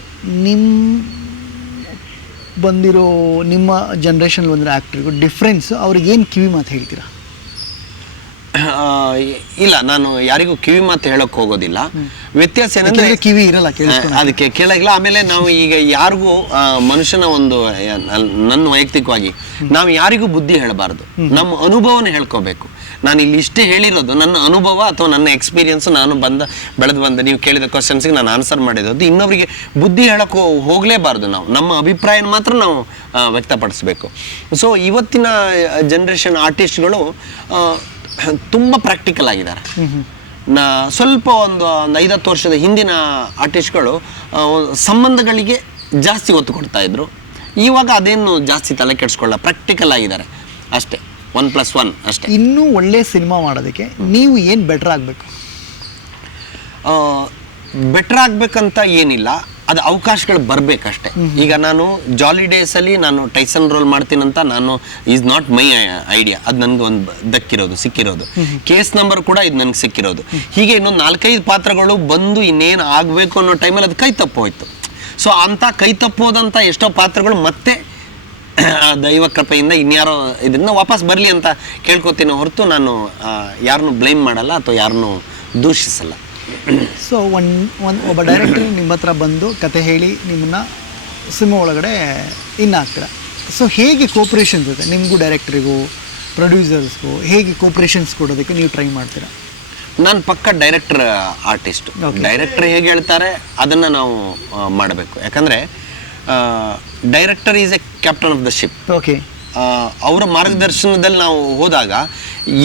ಬಂದಿರೋ ನಿಮ್ಮ ಜನ್ರೇಷನ್ ಬಂದಿರೋ ಆ್ಯಕ್ಟರಿಗೂ ಡಿಫ್ರೆನ್ಸ್, ಅವ್ರಿಗೆ ಏನು ಕಿವಿ ಮಾತು ಹೇಳ್ತೀರಾ? ಇಲ್ಲ, ನಾನು ಯಾರಿಗೂ ಕಿವಿ ಮಾತು ಹೇಳೋಕೆ ಹೋಗೋದಿಲ್ಲ. ವ್ಯತ್ಯಾಸ ಏನಂದ್ರೆ ಕಿವಿ ಇರಲ್ಲ, ಅದಕ್ಕೆ ಕೇಳಾಗಿಲ್ಲ. ಆಮೇಲೆ ನಾವು ಈಗ ಯಾರಿಗೂ ಮನುಷ್ಯನ ಒಂದು ನನ್ನ ವೈಯಕ್ತಿಕವಾಗಿ ನಾವು ಯಾರಿಗೂ ಬುದ್ಧಿ ಹೇಳಬಾರ್ದು, ನಮ್ಮ ಅನುಭವನ ಹೇಳ್ಕೋಬೇಕು. ನಾನು ಇಲ್ಲಿ ಇಷ್ಟೇ ಹೇಳಿರೋದು ನನ್ನ ಅನುಭವ ಅಥವಾ ನನ್ನ ಎಕ್ಸ್ಪೀರಿಯನ್ಸ್, ನಾನು ಬೆಳೆದು ಬಂದ ನೀವು ಕೇಳಿದ ಕ್ವಶನ್ಸ್ಗೆ ನಾನು ಆನ್ಸರ್ ಮಾಡಿರೋದು. ಇನ್ನೊಬ್ಬರಿಗೆ ಬುದ್ಧಿ ಹೇಳೋಕೆ ಹೋಗಲೇಬಾರ್ದು. ನಾವು ನಮ್ಮ ಅಭಿಪ್ರಾಯನ ಮಾತ್ರ ನಾವು ವ್ಯಕ್ತಪಡಿಸ್ಬೇಕು. ಸೊ ಇವತ್ತಿನ ಜನ್ರೇಷನ್ ಆರ್ಟಿಸ್ಟ್ಗಳು ತುಂಬ ಪ್ರಾಕ್ಟಿಕಲ್ ಆಗಿದ್ದಾರೆ. ಸ್ವಲ್ಪ ಒಂದು 5-10 ವರ್ಷದ ಹಿಂದಿನ ಆರ್ಟಿಸ್ಟ್ಗಳು ಸಂಬಂಧಗಳಿಗೆ ಜಾಸ್ತಿ ಒತ್ತು ಕೊಡ್ತಾ ಇದ್ರು. ಇವಾಗ ಅದೇನು ಜಾಸ್ತಿ ತಲೆ ಕೆಡಿಸ್ಕೊಳ್ಳ, ಪ್ರಾಕ್ಟಿಕಲ್ ಆಗಿದ್ದಾರೆ ಅಷ್ಟೇ. 1+1 ಅಷ್ಟೇ. ಇನ್ನೂ ಒಳ್ಳೆ ಸಿನಿಮಾ ಮಾಡೋದಕ್ಕೆ ನೀವು ಏನು ಬೆಟರ್ ಆಗಬೇಕು? ಬೆಟರ್ ಆಗಬೇಕಂತ ಏನಿಲ್ಲ, ಅದು ಅವಕಾಶಗಳು ಬರಬೇಕಷ್ಟೆ. ಈಗ ನಾನು ಜಾಲಿ ಡೇಸಲ್ಲಿ ನಾನು ಟೈಸನ್ ರೋಲ್ ಮಾಡ್ತೀನಂತ ನಾನು ಈಸ್ ನಾಟ್ ಮೈ ಐಡಿಯಾ, ಅದು ನನಗೆ ಒಂದು ಸಿಕ್ಕಿರೋದು. ಕೇಸ್ ನಂಬರ್ ಕೂಡ ಇದು ನನಗೆ ಸಿಕ್ಕಿರೋದು. ಹೀಗೆ ಇನ್ನೊಂದು 4-5 ಪಾತ್ರಗಳು ಬಂದು ಇನ್ನೇನು ಆಗಬೇಕು ಅನ್ನೋ ಟೈಮಲ್ಲಿ ಅದು ಕೈ ತಪ್ಪೋಯ್ತು. ಸೊ ಅಂಥ ಕೈ ತಪ್ಪೋದಂಥ ಎಷ್ಟೋ ಪಾತ್ರಗಳು ಮತ್ತೆ ದೈವ ಕೃಪೆಯಿಂದ ಇನ್ಯಾರೋ ಇದರಿಂದ ವಾಪಸ್ ಬರಲಿ ಅಂತ ಕೇಳ್ಕೊತೀನಿ ಹೊರತು ನಾನು ಯಾರನ್ನೂ ಬ್ಲೇಮ್ ಮಾಡಲ್ಲ ಅಥವಾ ಯಾರನ್ನೂ ದೂಷಿಸಲ್ಲ. ಸೊ ಒಬ್ಬ ಡೈರೆಕ್ಟರ್ ನಿಮ್ಮ ಹತ್ರ ಬಂದು ಕತೆ ಹೇಳಿ ನಿಮ್ಮನ್ನು ಸಿನಿಮಾ ಒಳಗಡೆ ಹಾಕ್ತೀರ. ಸೊ ಹೇಗೆ ಕೋಪ್ರೇಷನ್ಸ್ ಇದೆ ನಿಮಗೂ ಡೈರೆಕ್ಟ್ರಿಗೂ ಪ್ರೊಡ್ಯೂಸರ್ಸ್ಗೂ, ಹೇಗೆ ಕೋಪ್ರೇಷನ್ಸ್ ಕೊಡೋದಕ್ಕೆ ನೀವು ಟ್ರೈ ಮಾಡ್ತೀರಾ? ನಾನು ಪಕ್ಕ ಡೈರೆಕ್ಟರ್ ಆರ್ಟಿಸ್ಟು. ಡೈರೆಕ್ಟರ್ ಹೇಗೆ ಹೇಳ್ತಾರೆ ಅದನ್ನು ನಾವು ಮಾಡಬೇಕು. ಯಾಕಂದರೆ director is A captain of the ship. Okay. ಅವರ ಮಾರ್ಗದರ್ಶನದಲ್ಲಿ ನಾವು ಹೋದಾಗ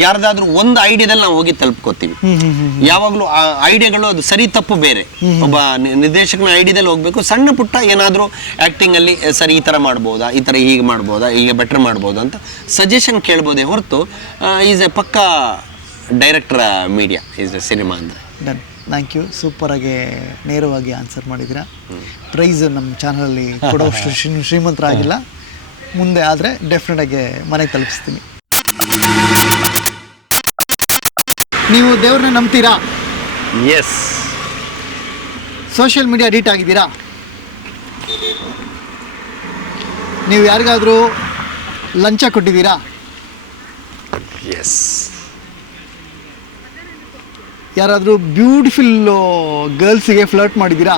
ಯಾರ್ದಾದ್ರೂ ಒಂದು ಐಡಿಯಾದಲ್ಲಿ ನಾವು ಹೋಗಿ ತಲುಪ್ಕೋತೀವಿ. ಯಾವಾಗಲೂ ಆ ಐಡಿಯಾಗಳು ಅದು ಸರಿ ತಪ್ಪು ಬೇರೆ. ಒಬ್ಬ ನಿರ್ದೇಶಕನ ಐಡಿಯಾದಲ್ಲಿ ಹೋಗ್ಬೇಕು. ಸಣ್ಣ ಪುಟ್ಟ ಏನಾದರೂ ಆ್ಯಕ್ಟಿಂಗಲ್ಲಿ ಸರಿ ಈ ಥರ ಮಾಡ್ಬೋದಾ, ಈ ಥರ ಹೀಗೆ ಮಾಡ್ಬೋದಾ, ಹೀಗೆ ಬೆಟರ್ ಮಾಡ್ಬೋದಾ ಅಂತ ಸಜೆಷನ್ ಕೇಳ್ಬೋದೇ ಹೊರತು ಈಸ್ ಎ ಪಕ್ಕ director media is a cinema ಅಂದರೆ. ಡನ್. Thank you. ಸೂಪರಾಗಿ ನೇರವಾಗಿ ಆನ್ಸರ್ ಮಾಡಿದ್ದೀರಾ. ಪ್ರೈಸ್ ನಮ್ಮ ಚಾನಲಲ್ಲಿ ಕೊಡೋಷ್ಟು ಶ್ರೀಮಂತರಾಗಿಲ್ಲ, ಮುಂದೆ ಆದರೆ ಡೆಫಿನೆಟಾಗಿ ಮನೆಗೆ ತಲುಪಿಸ್ತೀನಿ. ನೀವು ದೇವ್ರನ್ನ ನಂಬ್ತೀರಾ? ಎಸ್. ಸೋಷಿಯಲ್ ಮೀಡಿಯಾ ಅಡಿಕ್ಟ್ ಆಗಿದ್ದೀರಾ? ನೀವು ಯಾರಿಗಾದರೂ ಲಂಚ ಕೊಟ್ಟಿದ್ದೀರಾ? ಎಸ್. ಯಾರಾದರೂ ಬ್ಯೂಟಿಫುಲ್ ಗರ್ಲ್ಸಿಗೆ ಫ್ಲರ್ಟ್ ಮಾಡಿದ್ದೀರಾ?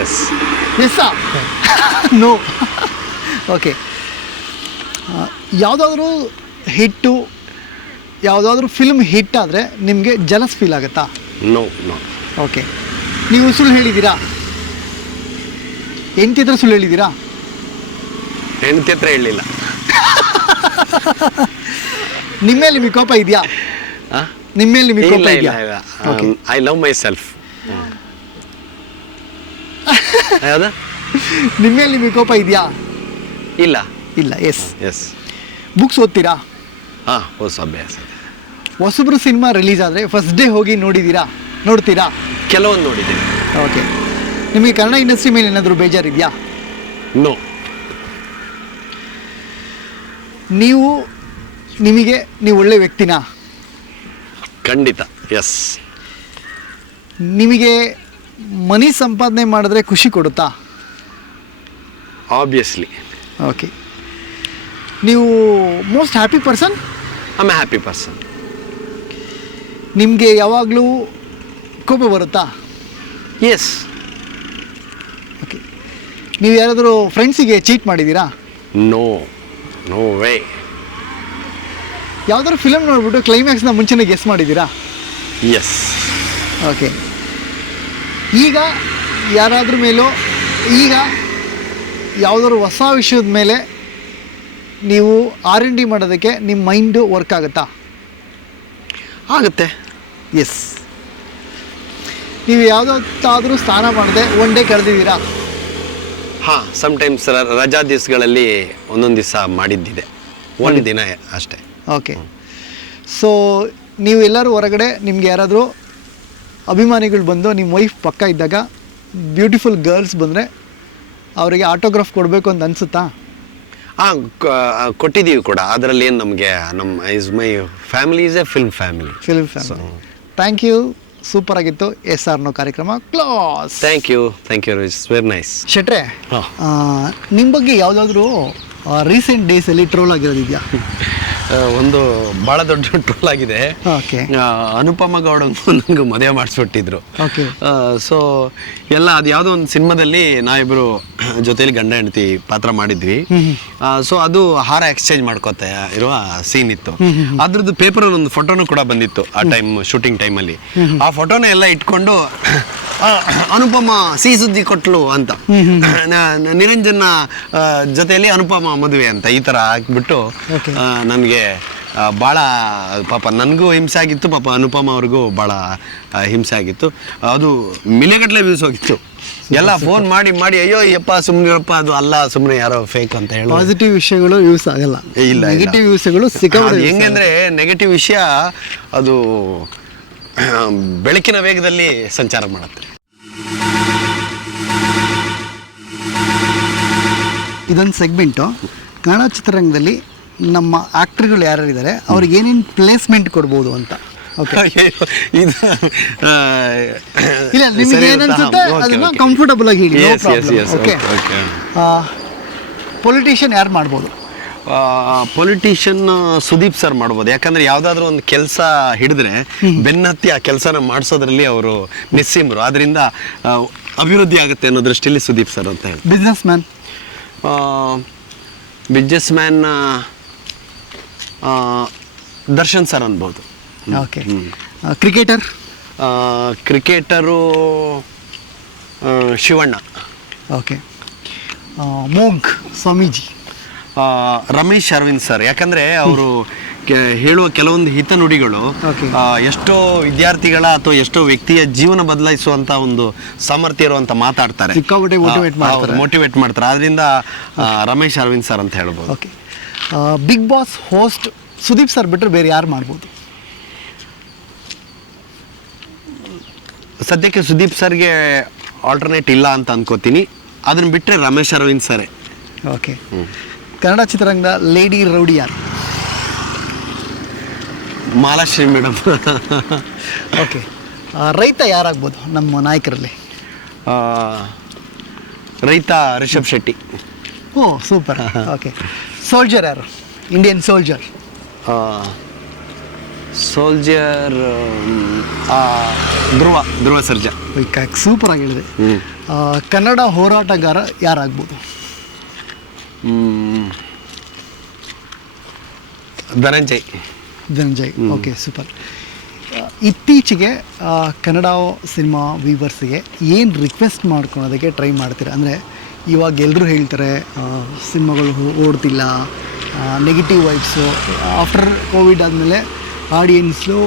ಎಸ್. ಎಸ್ಸಾ? ನೋ. ಓಕೆ. ಯಾವುದಾದ್ರೂ ಹಿಟ್ಟು, ಯಾವುದಾದ್ರೂ ಫಿಲ್ಮ್ ಹಿಟ್ ಆದರೆ ನಿಮಗೆ ಜಲಸ್ ಫೀಲ್ ಆಗುತ್ತಾ? ನೋ. ನೋ. ಓಕೆ. ನೀವು ಸುಳ್ಳು ಹೇಳಿದ್ದೀರಾ? ಹೆಂಡತಿ ಹತ್ರ ಸುಳ್ಳು ಹೇಳಿದ್ದೀರಾ? ಹೆಂಡತಿ ಹತ್ರ ಹೇಳಿಲ್ಲ. ನಿಮ್ಮ ಮೇಲೆ ನಿಮಗೆ ಕೋಪ ಇದೆಯಾ? ನಿಮ್ಮ ಮೇಲೆ ನಿಮಗೆ ಕೋಪ ಇದೆಯಾ? I love my self. ಯಾವುದು? ನಿಮ್ಮ ಮೇಲೆ ನಿಮಗೆ ಕೋಪ ಇದೆಯಾ? ಇಲ್ಲ. ಇಲ್ಲ. ಎಸ್. ಎಸ್. ಬುಕ್ಸ್ ಓದ್ತೀರಾ? ಹಾಂ, ಹೊಸ ಅಭ್ಯಾಸ. ಹೊಸಬ್ರು ಸಿನಿಮಾ ರಿಲೀಸ್ ಆದರೆ ಫಸ್ಟ್ ಡೇ ಹೋಗಿ ನೋಡ್ತೀರಾ? ಕೆಲವೊಂದು ನೋಡಿದ್ದೀನಿ. ಓಕೆ. ನಿಮಗೆ ಕನ್ನಡ ಇಂಡಸ್ಟ್ರಿ ಮೇಲೆ ಏನಾದರೂ ಬೇಜಾರಿದೆಯಾ? ನೋ. ನೀವು ಒಳ್ಳೆ ವ್ಯಕ್ತಿನಾ? ಖಂಡಿತ. ಎಸ್. ನಿಮಗೆ ಮನಿ ಸಂಪಾದನೆ ಮಾಡಿದ್ರೆ ಖುಷಿ ಕೊಡುತ್ತಾ? ಆಬ್ವಿಯಸ್ಲಿ. ಓಕೆ. ನೀವು most happy person? I am a happy person. ನಿಮಗೆ ಯಾವಾಗಲೂ ಕೋಪ ಬರುತ್ತಾ? ಎಸ್. ಓಕೆ. ನೀವು ಯಾರಾದರೂ ಫ್ರೆಂಡ್ಸಿಗೆ ಚೀಟ್ ಮಾಡಿದ್ದೀರಾ? ನೋ. No way. ಯಾವುದಾದ್ರು ಫಿಲಮ್ ನೋಡ್ಬಿಟ್ಟು ಕ್ಲೈಮ್ಯಾಕ್ಸ್ನ ಮುಂಚೆನೇ ಗೆಸ್ ಮಾಡಿದ್ದೀರಾ? ಎಸ್. ಓಕೆ. ಈಗ ಯಾರಾದ್ರ ಮೇಲೋ, ಈಗ ಯಾವುದಾದ್ರು ಹೊಸ ವಿಷಯದ ಮೇಲೆ ನೀವು R&D ಮಾಡೋದಕ್ಕೆ ನಿಮ್ಮ ಮೈಂಡು ವರ್ಕ್ ಆಗುತ್ತಾ? ಆಗುತ್ತೆ. ಎಸ್. ನೀವು ಯಾವುದಾದ್ರೂ ಸ್ನಾನ ಮಾಡದೆ ಒನ್ ಡೇ ಕಳೆದಿದ್ದೀರಾ? ಹಾಂ, ಸಮ್ಟೈಮ್ಸ್ ರಜಾ ದಿವಸಗಳಲ್ಲಿ ಒಂದೊಂದು ದಿವಸ ಮಾಡಿದ್ದಿದೆ, ಒಂದು ದಿನ ಅಷ್ಟೇ. ಓಕೆ. ಸೊ ನೀವು ಎಲ್ಲರೂ ಹೊರಗಡೆ ನಿಮ್ಗೆ ಯಾರಾದರೂ ಅಭಿಮಾನಿಗಳು ಬಂದು ನಿಮ್ಮ ವೈಫ್ ಪಕ್ಕ ಇದ್ದಾಗ ಬ್ಯೂಟಿಫುಲ್ ಗರ್ಲ್ಸ್ ಬಂದರೆ ಅವರಿಗೆ ಆಟೋಗ್ರಾಫ್ ಕೊಡಬೇಕು ಅಂತ ಅನಿಸುತ್ತಾ? ಹಾಂ, ಕೊಟ್ಟಿದ್ದೀವಿ ಕೂಡ. ಅದರಲ್ಲಿ ಏನು ನಮಗೆ my family is a film family. Thank you. Super ಆಗಿತ್ತು ಎಸ್ ಆರ್ ನೋ ಕಾರ್ಯಕ್ರಮ class. Thank you it's very nice. ಶೆಟ್ರೆ, ನಿಮ್ಮ ಬಗ್ಗೆ ಯಾವುದಾದ್ರೂ ರೀಸೆಂಟ್ ಡೇಸಲ್ಲಿ ಟ್ರೋಲ್ ಆಗಿರೋದಿದೆಯಾ? ಒಂದು ಭಾಳ ದೊಡ್ಡ ಟ್ರೋಲ್ ಆಗಿದೆ. ಓಕೆ. ಅನುಪಮ ಗೌಡ ನನಗೆ ಮದುವೆ ಮಾಡಿಸ್ಬಿಟ್ಟಿದ್ರು. ಓಕೆ. ಸೊ ಎಲ್ಲ ಅದು ಯಾವುದೋ ಒಂದು ಸಿನಿಮಾದಲ್ಲಿ ನಾವಿಬ್ಬರು ಜೊತೆಲಿ ಗಂಡ ಹೆಂಡತಿ ಪಾತ್ರ ಮಾಡಿದ್ವಿ. ಸೊ ಅದು ಹಾರ ಎಕ್ಸ್ಚೇಂಜ್ ಮಾಡ್ಕೋತಾ ಇರುವ ಸೀನ್ ಇತ್ತು. ಅದ್ರದ್ದು ಪೇಪರಲ್ಲಿ ಒಂದು ಫೋಟೋನು ಕೂಡ ಬಂದಿತ್ತು ಆ ಟೈಮ್, ಶೂಟಿಂಗ್ ಟೈಮಲ್ಲಿ. ಆ ಫೋಟೋನ ಎಲ್ಲ ಇಟ್ಕೊಂಡು ಅನುಪಮ ಸಿಹಿ ಸುದ್ದಿ ಕೊಟ್ಲು ಅಂತ, ನಿರಂಜನ ಜೊತೆಯಲ್ಲಿ ಅನುಪಮ ಮದುವೆ ಅಂತ ಈ ಥರ ಹಾಕ್ಬಿಟ್ಟು ನನಗೆ ಭಾಳ ಪಾಪ ನನಗೂ ಹಿಂಸೆ ಆಗಿತ್ತು, ಪಾಪ ಅನುಪಮ ಅವ್ರಿಗೂ ಭಾಳ ಹಿಂಸೆ ಆಗಿತ್ತು. ಅದು ಮಿಲಿಯಗಟ್ಟಲೆ ವ್ಯೂಸ್ ಹೋಗಿತ್ತು. ಎಲ್ಲ ಫೋನ್ ಮಾಡಿ ಮಾಡಿ ಅಯ್ಯೋ ಯಪ್ಪ ಸುಮ್ಮನಿರಪ್ಪ, ಅದು ಅಲ್ಲ, ಸುಮ್ಮನೆ ಯಾರೋ ಫೇಕ್ ಅಂತ ಹೇಳಿ. ಪಾಸಿಟಿವ್ ವಿಷಯಗಳು ಯೂಸ್ ಆಗಲ್ಲ, ಇಲ್ಲ ನೆಗೆಟಿವ್ ವಿಷಯಗಳು ಸಿಕ್ಕಾಪಟ್ಟೆ. ಹೆಂಗಂದ್ರೆ ನೆಗೆಟಿವ್ ವಿಷಯ ಅದು ಬೆಳಕಿನ ವೇಗದಲ್ಲಿ ಸಂಚಾರ ಮಾಡುತ್ತೆ. ಇದೊಂದು ಸೆಗ್ಮೆಂಟು ಕನ್ನಡ ಚಿತ್ರರಂಗದಲ್ಲಿ ನಮ್ಮ ಆಕ್ಟರ್ಗಳು ಯಾರ್ಯಾರಿದ್ದಾರೆ ಅವ್ರಿಗೆ ಏನೇನು ಪ್ಲೇಸ್ಮೆಂಟ್ ಕೊಡ್ಬೋದು ಅಂತ. ಇದು ಇಲ್ಲ, ನಿಮಗೆ ಏನನ್ಸುತ್ತೆ ಅದನ್ನ ಕಂಫರ್ಟಬಲ್ ಆಗಿ ಹೇಳಿ. ಓಕೆ. ಪೊಲಿಟಿಷಿಯನ್ ಯಾರು ಮಾಡ್ಬೋದು? ಪೊಲಿಟಿಷಿಯನ್ ಸುದೀಪ್ ಸರ್ ಮಾಡ್ಬೋದು. ಯಾಕಂದ್ರೆ ಯಾವ್ದಾದ್ರು ಒಂದು ಕೆಲಸ ಹಿಡಿದ್ರೆ ಬೆನ್ನತ್ತಿ ಆ ಕೆಲಸನ ಮಾಡಿಸೋದ್ರಲ್ಲಿ ಅವರು ನಿಸ್ಸೀಮರು. ಅದರಿಂದ ಅಭಿವೃದ್ಧಿ ಆಗುತ್ತೆ ಅನ್ನೋ ದೃಷ್ಟಿಯಲ್ಲಿ ಸುದೀಪ್ ಸರ್ ಅಂತ ಹೇಳಿ. ಬಿಸ್ನೆಸ್ ಮ್ಯಾನ್ ದರ್ಶನ್ ಸರ್ ಅನ್ಬೋದು. Okay. Cricketer Shivanna. Okay. Monk Swamiji. Ramesh Aravind sir. ಯಾಕಂದ್ರೆ ಅವರು ಹೇಳುವ ಕೆಲವೊಂದು ಹಿತನುಡಿಗಳು ಎಷ್ಟೋ ವಿದ್ಯಾರ್ಥಿಗಳ ಅಥವಾ ಎಷ್ಟೋ ವ್ಯಕ್ತಿಯ ಜೀವನ ಬದಲಾಯಿಸುವಂತ ಒಂದು ಸಾಮರ್ಥ್ಯ ಇರುವಂತ ಮಾತಾಡ್ತಾರೆ, ಮೋಟಿವೇಟ್ ಮಾಡ್ತಾರೆ. ಆದ್ರಿಂದ ರಮೇಶ್ ಅರವಿಂದ್ ಸರ್ ಅಂತ ಹೇಳ್ಬೋದು. Okay. Big boss host Sudeep sir ಬಿಟ್ಟರೆ ಬೇರೆ ಯಾರು ಮಾಡ್ಬೋದು? ಸದ್ಯಕ್ಕೆ ಸುದೀಪ್ ಸರ್ಗೆ ಆಲ್ಟರ್ನೇಟ್ ಇಲ್ಲ ಅಂತ ಅನ್ಕೋತೀನಿ. ಅದನ್ನ ಬಿಟ್ಟರೆ ರಮೇಶ್ ಅರವಿಂದ್ ಸರೇ. ಓಕೆ. ಕನ್ನಡ ಚಿತ್ರರಂಗದ ಲೇಡಿ ರೌಡಿ ಯಾರು? ಮಾಲಾಶ್ರೀ ಮೇಡಮ್. ಓಕೆ. ರೈತ ಯಾರಾಗ್ಬೋದು ನಮ್ಮ ನಾಯಕರಲ್ಲಿ? ರೈತ Rishab Shetty. Oh super. Okay. Soldier ಯಾರು? Indian soldier. Dhruva Sarja. Super ಆಗಿ ಹೇಳಿದೆ. ಕನ್ನಡ ಹೋರಾಟಗಾರ ಯಾರಾಗ್ಬೋದು? ಧನಂಜಯ್. Okay, super. ಇತ್ತೀಚೆಗೆ ಕನ್ನಡ ಸಿನಿಮಾ ವ್ಯೂವರ್ಸ್ಗೆ ಏನು ರಿಕ್ವೆಸ್ಟ್ ಮಾಡ್ಕೊಳೋದಕ್ಕೆ ಟ್ರೈ ಮಾಡ್ತೀರಾ? ಅಂದರೆ ಇವಾಗ ಎಲ್ಲರೂ ಹೇಳ್ತಾರೆ ಸಿನಿಮಾಗಳು ಓಡ್ತಿಲ್ಲ, ನೆಗೆಟಿವ್ ವೈಬ್ಸು, ಆಫ್ಟರ್ ಕೋವಿಡ್ ಆದಮೇಲೆ ಆಡಿಯನ್ಸು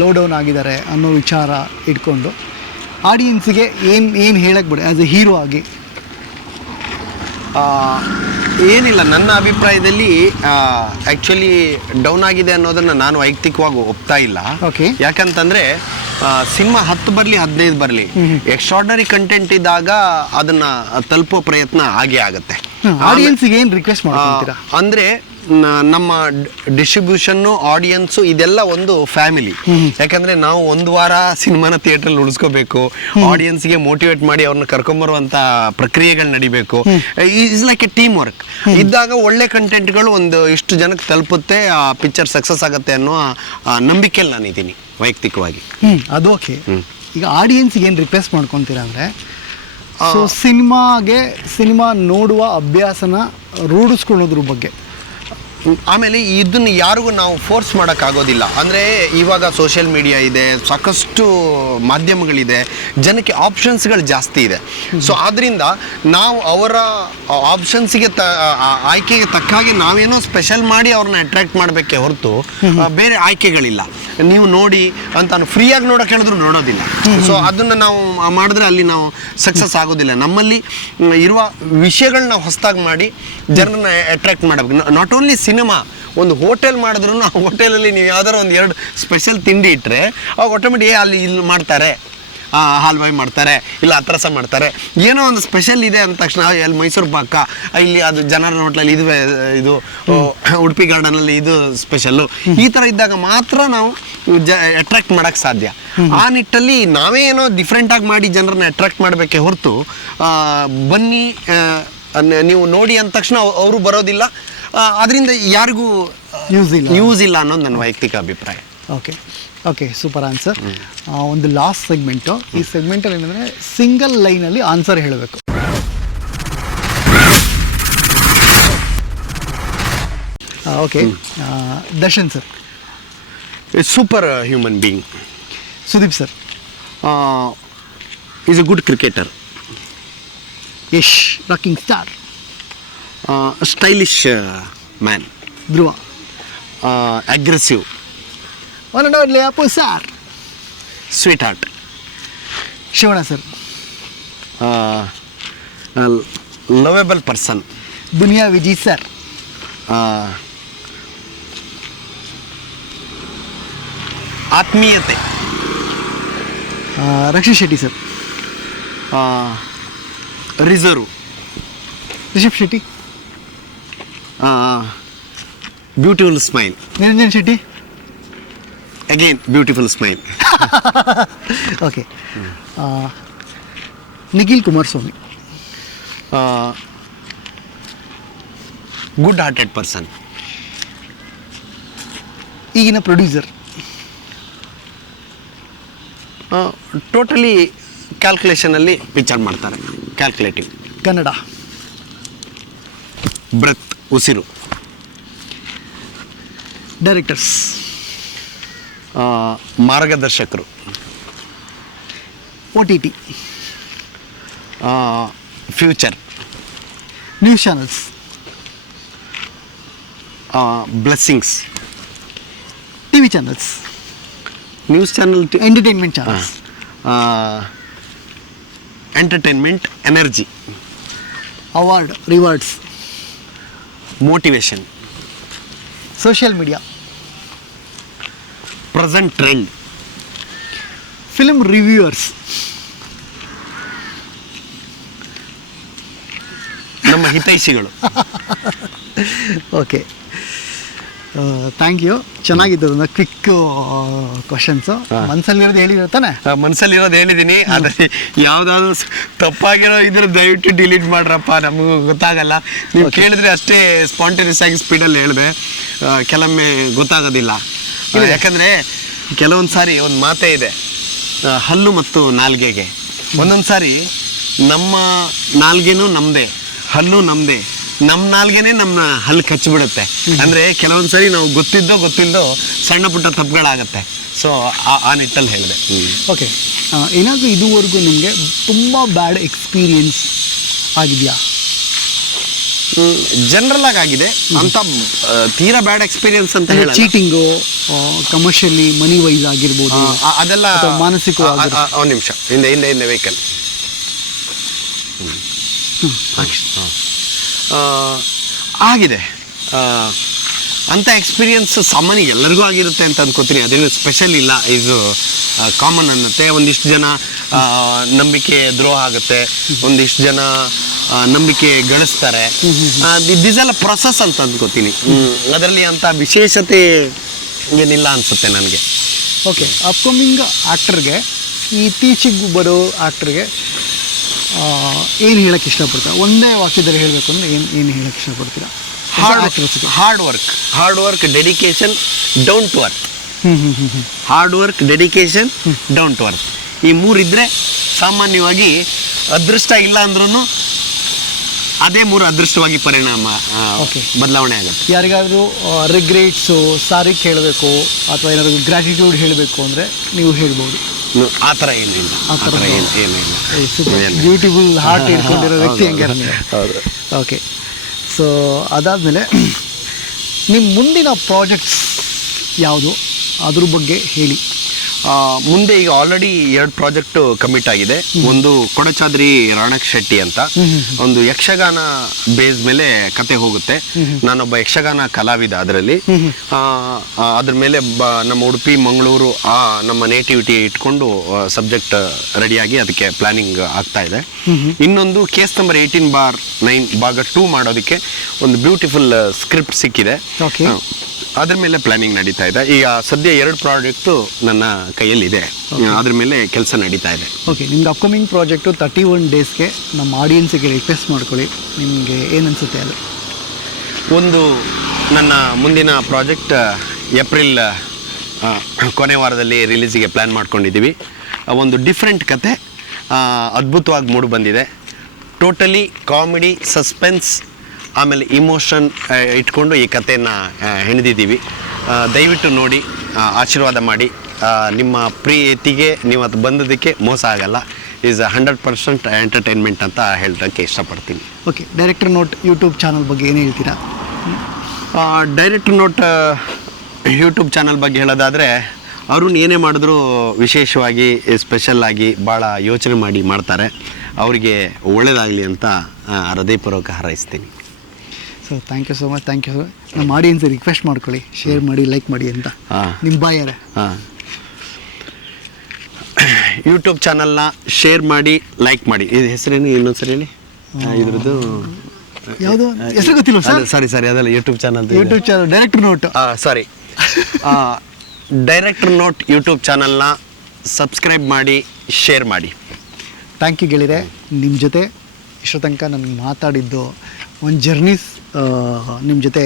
ಲೋ ಡೌನ್ ಆಗಿದ್ದಾರೆ ಅನ್ನೋ ವಿಚಾರ ಇಟ್ಕೊಂಡು ಆಡಿಯನ್ಸಿಗೆ ಏನು ಹೇಳಕ್ಕೆ ಬಿಡಿ ಆ್ಯಸ್ ಎ ಹೀರೋ ಆಗಿ? ಏನಿಲ್ಲ, ನನ್ನ ಅಭಿಪ್ರಾಯದಲ್ಲಿ ಆ್ಯಕ್ಚುಲಿ ಡೌನ್ ಆಗಿದೆ ಅನ್ನೋದನ್ನು ನಾನು ವೈಯಕ್ತಿಕವಾಗಿ ಒಪ್ತಾ ಇಲ್ಲ. ಯಾಕಂತಂದರೆ ಸಿನಿಮಾ 10 ಬರಲಿ 15 ಬರಲಿ, ಎಕ್ಸ್ಟ್ರಾರ್ಡಿನರಿ ಕಂಟೆಂಟ್ ಇದ್ದಾಗ ಅದನ್ನು ತಲುಪೋ ಪ್ರಯತ್ನ ಆಗೇ ಆಗುತ್ತೆ. ಆಡಿಯನ್ಸ್ಗೆ ಏನು ರಿಕ್ವೆಸ್ಟ್ ಮಾಡ್ತೀರಾ? ಅಂದರೆ ನಮ್ಮ ಡಿಸ್ಟ್ರಿಬ್ಯೂಷನ್ನು, ಆಡಿಯನ್ಸು ಇದೆಲ್ಲ ಒಂದು ಫ್ಯಾಮಿಲಿ. ಯಾಕಂದರೆ ನಾವು ಒಂದು ವಾರ ಸಿನಿಮಾನ ಥಿಯೇಟ್ರಲ್ಲಿ ಉಳಿಸ್ಕೋಬೇಕು, ಆಡಿಯನ್ಸ್ಗೆ ಮೋಟಿವೇಟ್ ಮಾಡಿ ಅವ್ರನ್ನ ಕರ್ಕೊಂಬರುವಂಥ ಪ್ರಕ್ರಿಯೆಗಳು ನಡಿಬೇಕು. Is like A team work. ಇದ್ದಾಗ ಒಳ್ಳೆ ಕಂಟೆಂಟ್ಗಳು ಒಂದು ಇಷ್ಟು ಜನಕ್ಕೆ ತಲುಪುತ್ತೆ, ಆ ಪಿಕ್ಚರ್ ಸಕ್ಸಸ್ ಆಗುತ್ತೆ ಅನ್ನೋ ನಂಬಿಕೆಯಲ್ಲಿ ನಾನಿದ್ದೀನಿ ವೈಯಕ್ತಿಕವಾಗಿ. ಅದು ಓಕೆ. ಈಗ ಆಡಿಯನ್ಸ್ಗೆ ಏನು ರಿಕ್ವೆಸ್ಟ್ ಮಾಡ್ಕೊತೀರಾ ಅಂದರೆ, ಸೊ ಸಿನಿಮಾ ನೋಡುವ ಅಭ್ಯಾಸನ ರೂಢಿಸ್ಕೊಳ್ಳೋದ್ರ ಬಗ್ಗೆ ಆಮೇಲೆ ಇದನ್ನು ಯಾರಿಗೂ ನಾವು ಫೋರ್ಸ್ ಮಾಡೋಕ್ಕಾಗೋದಿಲ್ಲ. ಅಂದರೆ ಇವಾಗ ಸೋಷಿಯಲ್ ಮೀಡಿಯಾ ಇದೆ, ಸಾಕಷ್ಟು ಮಾಧ್ಯಮಗಳಿದೆ, ಜನಕ್ಕೆ ಆಪ್ಷನ್ಸ್ಗಳು ಜಾಸ್ತಿ ಇದೆ. ಸೊ ಆದ್ದರಿಂದ ನಾವು ಅವರ ಆಪ್ಷನ್ಸಿಗೆ ಆಯ್ಕೆಗೆ ತಕ್ಕಾಗಿ ನಾವೇನೋ ಸ್ಪೆಷಲ್ ಮಾಡಿ ಅವ್ರನ್ನ ಅಟ್ರಾಕ್ಟ್ ಮಾಡಬೇಕೇ ಹೊರತು ಬೇರೆ ಆಯ್ಕೆಗಳಿಲ್ಲ. ನೀವು ನೋಡಿ ಅಂತ ಫ್ರೀಯಾಗಿ ನೋಡೋಕೆ ಹೇಳಿದ್ರು ನೋಡೋದಿಲ್ಲ. ಸೊ ಅದನ್ನು ನಾವು ಮಾಡಿದ್ರೆ ಅಲ್ಲಿ ನಾವು ಸಕ್ಸಸ್ ಆಗೋದಿಲ್ಲ. ನಮ್ಮಲ್ಲಿ ಇರುವ ವಿಷಯಗಳನ್ನ ಹೊಸದಾಗಿ ಮಾಡಿ ಜನರನ್ನ ಅಟ್ರಾಕ್ಟ್ ಮಾಡಬೇಕು. ನಾಟ್ ಓನ್ಲಿ ಸಿನಿಮಾ, ಒಂದು ಹೋಟೆಲ್ ಮಾಡಿದ್ರು ಆ ಹೋಟೆಲಲ್ಲಿ ನೀವು ಯಾವ್ದಾರು ಒಂದು 2 ಸ್ಪೆಷಲ್ ತಿಂಡಿ ಇಟ್ಟರೆ ಅವಾಗ ಆಟೋಮೆಟಿಕ್ ಅಲ್ಲಿ ಇಲ್ಲಿ ಮಾಡ್ತಾರೆ, ಹಾಲ್ವಾಯಿ ಮಾಡ್ತಾರೆ, ಇಲ್ಲ ಅತ್ರಸ ಮಾಡ್ತಾರೆ, ಏನೋ ಒಂದು ಸ್ಪೆಷಲ್ ಇದೆ ಅಂದ ತಕ್ಷಣ ಅಲ್ಲಿ ಮೈಸೂರು ಪಾಕ, ಇಲ್ಲಿ ಅದು ಜನರ ಹೋಟ್ಲಲ್ಲಿ ಇದು ಉಡುಪಿ ಗಾರ್ಡನಲ್ಲಿ ಇದು ಸ್ಪೆಷಲ್ಲು, ಈ ಥರ ಇದ್ದಾಗ ಮಾತ್ರ ನಾವು ಅಟ್ರಾಕ್ಟ್ ಮಾಡೋಕ್ಕೆ ಸಾಧ್ಯ. ಆ ನಿಟ್ಟಲ್ಲಿ ನಾವೇ ಏನೋ ಡಿಫ್ರೆಂಟಾಗಿ ಮಾಡಿ ಜನರನ್ನ ಅಟ್ರಾಕ್ಟ್ ಮಾಡಬೇಕೇ ಹೊರತು ಬನ್ನಿ ನೀವು ನೋಡಿ ಅಂದ ತಕ್ಷಣ ಅವರು ಬರೋದಿಲ್ಲ, ಅದರಿಂದ ಯಾರಿಗೂ ಯೂಸ್ ಇಲ್ಲ ಅನ್ನೋದು ನನ್ನ ವೈಯಕ್ತಿಕ ಅಭಿಪ್ರಾಯ. Okay, super answer. ಒಂದು ಲಾಸ್ಟ್ ಸೆಗ್ಮೆಂಟು. ಈ ಸೆಗ್ಮೆಂಟಲ್ಲಿ ಏನಂದರೆ ಸಿಂಗಲ್ ಲೈನಲ್ಲಿ ಆನ್ಸರ್ ಹೇಳಬೇಕು. Okay, Darshan sir. Super human being. Sudeep sir. Is a good cricketer. Yash, rocking star. Stylish man. Dhruva. Aggressive. One and only Appu sir. Sweet heart. Shivanna sir. Lovable person. Duniya Vijay sir. ಆತ್ಮೀಯತೆ. Rakshit Shetty sir. Reserve. Rishab Shetty. Beautiful smile. Niranjan Shetty. Again beautiful smile. Okay. Nikhil Kumaraswamy. Good hearted person. ಈಗಿನ producer. Totally ಕ್ಯಾಲ್ಕುಲೇಷನಲ್ಲಿ picture ಮಾಡ್ತಾರೆ. Calculative. Kannada. Breath, ಉಸಿರು. Directors. ಮಾರ್ಗದರ್ಶಕರು. OTT. Future. News channels. Blessings. TV channels. News channel. Entertainment channels. Entertainment. Energy. Award, rewards. Motivation. Social media. Present trend. Film reviewers. ನಮ್ಮ ಹಿತೈಷಿಗಳು. Okay, thank you. ಚೆನ್ನಾಗಿದ್ದು quick questions. ಮನಸ್ಸಲ್ಲಿರೋದು ಹೇಳಿರ್ತಾನೆ. ಮನಸ್ಸಲ್ಲಿರೋದು ಹೇಳಿದ್ದೀನಿ. ಆದರೆ ಯಾವುದಾದ್ರು ತಪ್ಪಾಗಿರೋ ಇದ್ರ ದಯವಿಟ್ಟು ಡಿಲೀಟ್ ಮಾಡ್ರಪ್ಪ, ನಮಗೂ ಗೊತ್ತಾಗಲ್ಲ. ನೀವು ಕೇಳಿದ್ರೆ ಅಷ್ಟೇ ಸ್ಪಾಂಟೇನಿಯಸ್ ಆಗಿ ಸ್ಪೀಡಲ್ಲಿ ಹೇಳಿದೆ, ಕೆಲವೊಮ್ಮೆ ಗೊತ್ತಾಗೋದಿಲ್ಲ. ಯಾಕಂದರೆ ಕೆಲವೊಂದು ಸಾರಿ ಒಂದು ಮಾತೇ ಇದೆ, ಹಲ್ಲು ಮತ್ತು ನಾಲ್ಗೆಗೆ. ಒಂದೊಂದು ಸಾರಿ ನಮ್ಮ ನಾಲ್ಗೆನೂ ನಮ್ಮದೇ, ಹಲ್ಲು ನಮ್ಮದೇ, ನಮ್ಮ ನಾಲ್ಗೆನೇ ನಮ್ಮ ಹಲ್ಲು ಕಚ್ಚಿಬಿಡುತ್ತೆ. ಅಂದರೆ ಕೆಲವೊಂದು ಸರಿ ನಾವು ಗೊತ್ತಿಲ್ಲದೋ ಸಣ್ಣ ಪುಟ್ಟ ತಪ್ಪುಗಳಾಗತ್ತೆ. ಸೊ ಆ ನಿಟ್ಟಲ್ಲಿ ಹೇಳಿದೆ. ಓಕೆ, ಏನಾದರೂ ಇದುವರೆಗೂ ನಿಮಗೆ ತುಂಬ ಬ್ಯಾಡ್ ಎಕ್ಸ್ಪೀರಿಯನ್ಸ್ ಆಗಿದೆಯಾ? ಜನರಲ್ ಆಗಿದೆ ಅಂತ ತೀರಾ ಬ್ಯಾಡ್ ಎಕ್ಸ್ಪೀರಿಯನ್ಸ್ ಅಂತ ಹೇಳಿ. ಚೀಟಿಂಗು, ಕಮರ್ಷಿಯಲಿ ಮನಿ ವೈಸ್ ಆಗಿರ್ಬೋದು, ಅದೆಲ್ಲ ಮಾನಸಿಕವಾಗಿ. ಒಂದು ನಿಮಿಷ, ಹಿಂದೆ ವೆಹಿಕಲ್. ಆಗಿದೆ ಅಂಥ ಎಕ್ಸ್ಪೀರಿಯನ್ಸ್. ಸಾಮಾನ್ಯ ಎಲ್ಲರಿಗೂ ಆಗಿರುತ್ತೆ ಅಂತ ಅಂದ್ಕೋತೀನಿ. ಅದೇನು ಸ್ಪೆಷಲ್ ಇಲ್ಲ, ಇದು ಕಾಮನ್ ಅನ್ನತ್ತೆ. ಒಂದಿಷ್ಟು ಜನ ನಂಬಿಕೆ ದ್ರೋಹ ಆಗುತ್ತೆ, ಒಂದಿಷ್ಟು ಜನ ನಂಬಿಕೆ ಗಳಿಸ್ತಾರೆ. ಇದೆಲ್ಲ ಪ್ರೊಸೆಸ್ ಅಂತ ಅಂದ್ಕೋತೀನಿ. ಅದರಲ್ಲಿ ಅಂಥ ವಿಶೇಷತೆ ಏನಿಲ್ಲ ಅನಿಸುತ್ತೆ ನನಗೆ. ಓಕೆ, ಅಪ್ಕಮಿಂಗ್ ಆ್ಯಕ್ಟರ್ಗೆ, ಇತ್ತೀಚೆಗೆ ಬರೋ ಆ್ಯಕ್ಟರ್ಗೆ ಏನು ಹೇಳಕ್ಕೆ ಇಷ್ಟಪಡ್ತೀರಾ? ಒಂದೇ ವಾಕ್ಯದಲ್ಲಿ ಹೇಳಬೇಕು ಅಂದರೆ ಏನು ಹೇಳಕ್ಕೆ ಇಷ್ಟಪಡ್ತೀರಾ? Hard work, dedication, down to earth. Hard work, dedication, down to earth. ಈ ಮೂರಿದ್ರೆ ಸಾಮಾನ್ಯವಾಗಿ ಅದೃಷ್ಟ ಇಲ್ಲ ಅಂದ್ರೂ ಅದೇ 3 ಅದೃಷ್ಟವಾಗಿ ಪರಿಣಾಮ ಬದಲಾವಣೆ ಆಗುತ್ತೆ. ಯಾರಿಗಾದ್ರೂ ರಿಗ್ರೆಟ್ಸು ಸಾರಿ ಕೇಳಬೇಕು ಅಥವಾ ಏನಾದ್ರು ಗ್ರ್ಯಾಟಿಟ್ಯೂಡ್ ಹೇಳಬೇಕು ಅಂದರೆ ನೀವು ಹೇಳ್ಬೋದು. ಆ ಥರ ಏನಿಲ್ಲ, ಬ್ಯೂಟಿಫುಲ್ ಹಾರ್ಟ್ ಇಟ್ಕೊಂಡಿರೋ ವ್ಯಕ್ತಿ ಹಂಗಾರೆ ನೀವು. ಓಕೆ, ಸೊ ಅದಾದಮೇಲೆ ನಿಮ್ಮ ಮುಂದಿನ ಪ್ರಾಜೆಕ್ಟ್ಸ್ ಯಾವುದು, ಅದ್ರ ಬಗ್ಗೆ ಹೇಳಿ. ಮುಂದೆ ಈಗ ಆಲ್ರೆಡಿ 2 ಪ್ರಾಜೆಕ್ಟ್ ಕಮಿಟ್ ಆಗಿದೆ. ಒಂದು ಕೊಡಚಾದ್ರಿ ರಾಣಕ್ ಶೆಟ್ಟಿ ಅಂತ ಒಂದು ಯಕ್ಷಗಾನ ಬೇಸ್ ಮೇಲೆ ಕತೆ ಹೋಗುತ್ತೆ. ನಾನೊಬ್ಬ ಯಕ್ಷಗಾನ ಕಲಾವಿದ ಅದರಲ್ಲಿ. ಅದ್ರ ಮೇಲೆ ನಮ್ಮ ಉಡುಪಿ ಮಂಗಳೂರು ನಮ್ಮ ನೇಟಿವಿಟಿ ಇಟ್ಕೊಂಡು ಸಬ್ಜೆಕ್ಟ್ ರೆಡಿಯಾಗಿ ಅದಕ್ಕೆ ಪ್ಲಾನಿಂಗ್ ಆಗ್ತಾ ಇದೆ. ಇನ್ನೊಂದು ಕೇಸ್ ನಂಬರ್ 18/9 ಭಾಗ 2 ಮಾಡೋದಕ್ಕೆ ಒಂದು ಬ್ಯೂಟಿಫುಲ್ ಸ್ಕ್ರಿಪ್ಟ್ ಸಿಕ್ಕಿದೆ. ಅದ್ರ ಮೇಲೆ ಪ್ಲಾನಿಂಗ್ ನಡೀತಾ ಇದೆ. ಈಗ ಸದ್ಯ 2 ಪ್ರಾಜೆಕ್ಟು ನನ್ನ ಕೈಯಲ್ಲಿದೆ, ಅದ್ರ ಮೇಲೆ ಕೆಲಸ ನಡೀತಾ ಇದೆ. ಓಕೆ, ನಿಮ್ದು ಅಪ್ಕಮಿಂಗ್ ಪ್ರಾಜೆಕ್ಟು 31 ಡೇಸ್ಗೆ ನಮ್ಮ ಆಡಿಯನ್ಸಿಗೆ ರಿಕ್ವೆಸ್ಟ್ ಮಾಡ್ಕೊಳ್ಳಿ, ನಿಮಗೆ ಏನನ್ಸುತ್ತೆ ಅದು? ಒಂದು ನನ್ನ ಮುಂದಿನ ಪ್ರಾಜೆಕ್ಟ್ ಏಪ್ರಿಲ್ ಕೊನೆ ವಾರದಲ್ಲಿ ರಿಲೀಸಿಗೆ ಪ್ಲ್ಯಾನ್ ಮಾಡ್ಕೊಂಡಿದ್ದೀವಿ. ಒಂದು ಡಿಫ್ರೆಂಟ್ ಕತೆ, ಅದ್ಭುತವಾಗಿ ಮೂಡಿ ಬಂದಿದೆ. ಟೋಟಲಿ ಕಾಮಿಡಿ, ಸಸ್ಪೆನ್ಸ್ ಆಮೇಲೆ ಇಮೋಷನ್ ಇಟ್ಕೊಂಡು ಈ ಕಥೆಯನ್ನು ಹೆಣೆದಿದ್ದೀವಿ. ದಯವಿಟ್ಟು ನೋಡಿ, ಆಶೀರ್ವಾದ ಮಾಡಿ. ನಿಮ್ಮ ಪ್ರೀತಿಗೆ ನೀವು ಅದು ಬಂದದಕ್ಕೆ ಮೋಸ ಆಗಲ್ಲ. ಈಸ್ 100% ಎಂಟರ್ಟೈನ್ಮೆಂಟ್ ಅಂತ ಹೇಳೋಕ್ಕೆ ಇಷ್ಟಪಡ್ತೀನಿ. Okay, director note YouTube channel ಬಗ್ಗೆ ಏನು ಹೇಳ್ತೀರಾ? ಡೈರೆಕ್ಟರ್ ನೋಟ್ ಯೂಟ್ಯೂಬ್ ಚಾನಲ್ ಬಗ್ಗೆ ಹೇಳೋದಾದರೆ, ಅರುಣ್ ಏನೇ ಮಾಡಿದ್ರೂ ವಿಶೇಷವಾಗಿ ಸ್ಪೆಷಲ್ಲಾಗಿ ಭಾಳ ಯೋಚನೆ ಮಾಡಿ ಮಾಡ್ತಾರೆ. ಅವರಿಗೆ ಒಳ್ಳೆಯದಾಗಲಿ ಅಂತ ಹೃದಯಪೂರ್ವಕ ಹಾರೈಸ್ತೀನಿ. So thank you so much. Thank you. ನಮ್ಮ ಆಡಿಯನ್ಸ್ ರಿಕ್ವೆಸ್ಟ್ ಮಾಡ್ಕೊಳ್ಳಿ, ಶೇರ್ ಮಾಡಿ, ಲೈಕ್ ಮಾಡಿ ಅಂತ. ನಿಮ್ಮ ಬಾಯಾರೆ ಯೂಟ್ಯೂಬ್ ಚಾನಲ್ನ ಶೇರ್ ಮಾಡಿ, ಲೈಕ್ ಮಾಡಿ. ಇದು ಹೆಸರೇನು ಇನ್ನೊಂದ್ಸರಿ ಹೇಳಿ. ಇದ್ರದ್ದು ಯಾವುದು ಹೆಸರು ಗೊತ್ತಿಲ್ಲ ಸರ್. ಸರಿ ಅದಲ್ಲ ಯೂಟ್ಯೂಬ್ ಚಾನಲ್ ಡೈರೆಕ್ಟರ್ ನೋಟ್. ಸಾರಿ, ಡೈರೆಕ್ಟರ್ ನೋಟ್ ಯೂಟ್ಯೂಬ್ ಚಾನಲ್ನ ಸಬ್ಸ್ಕ್ರೈಬ್ ಮಾಡಿ, ಶೇರ್ ಮಾಡಿ. ಥ್ಯಾಂಕ್ ಯು ಗೆಳೆಯರೆ. ನಿಮ್ಮ ಜೊತೆ ಇಷ್ಟೋ ತನಕ ನನಗೆ ಮಾತಾಡಿದ್ದು ಒಂದು ಜರ್ನೀಸ್, ನಿಮ್ಮ ಜೊತೆ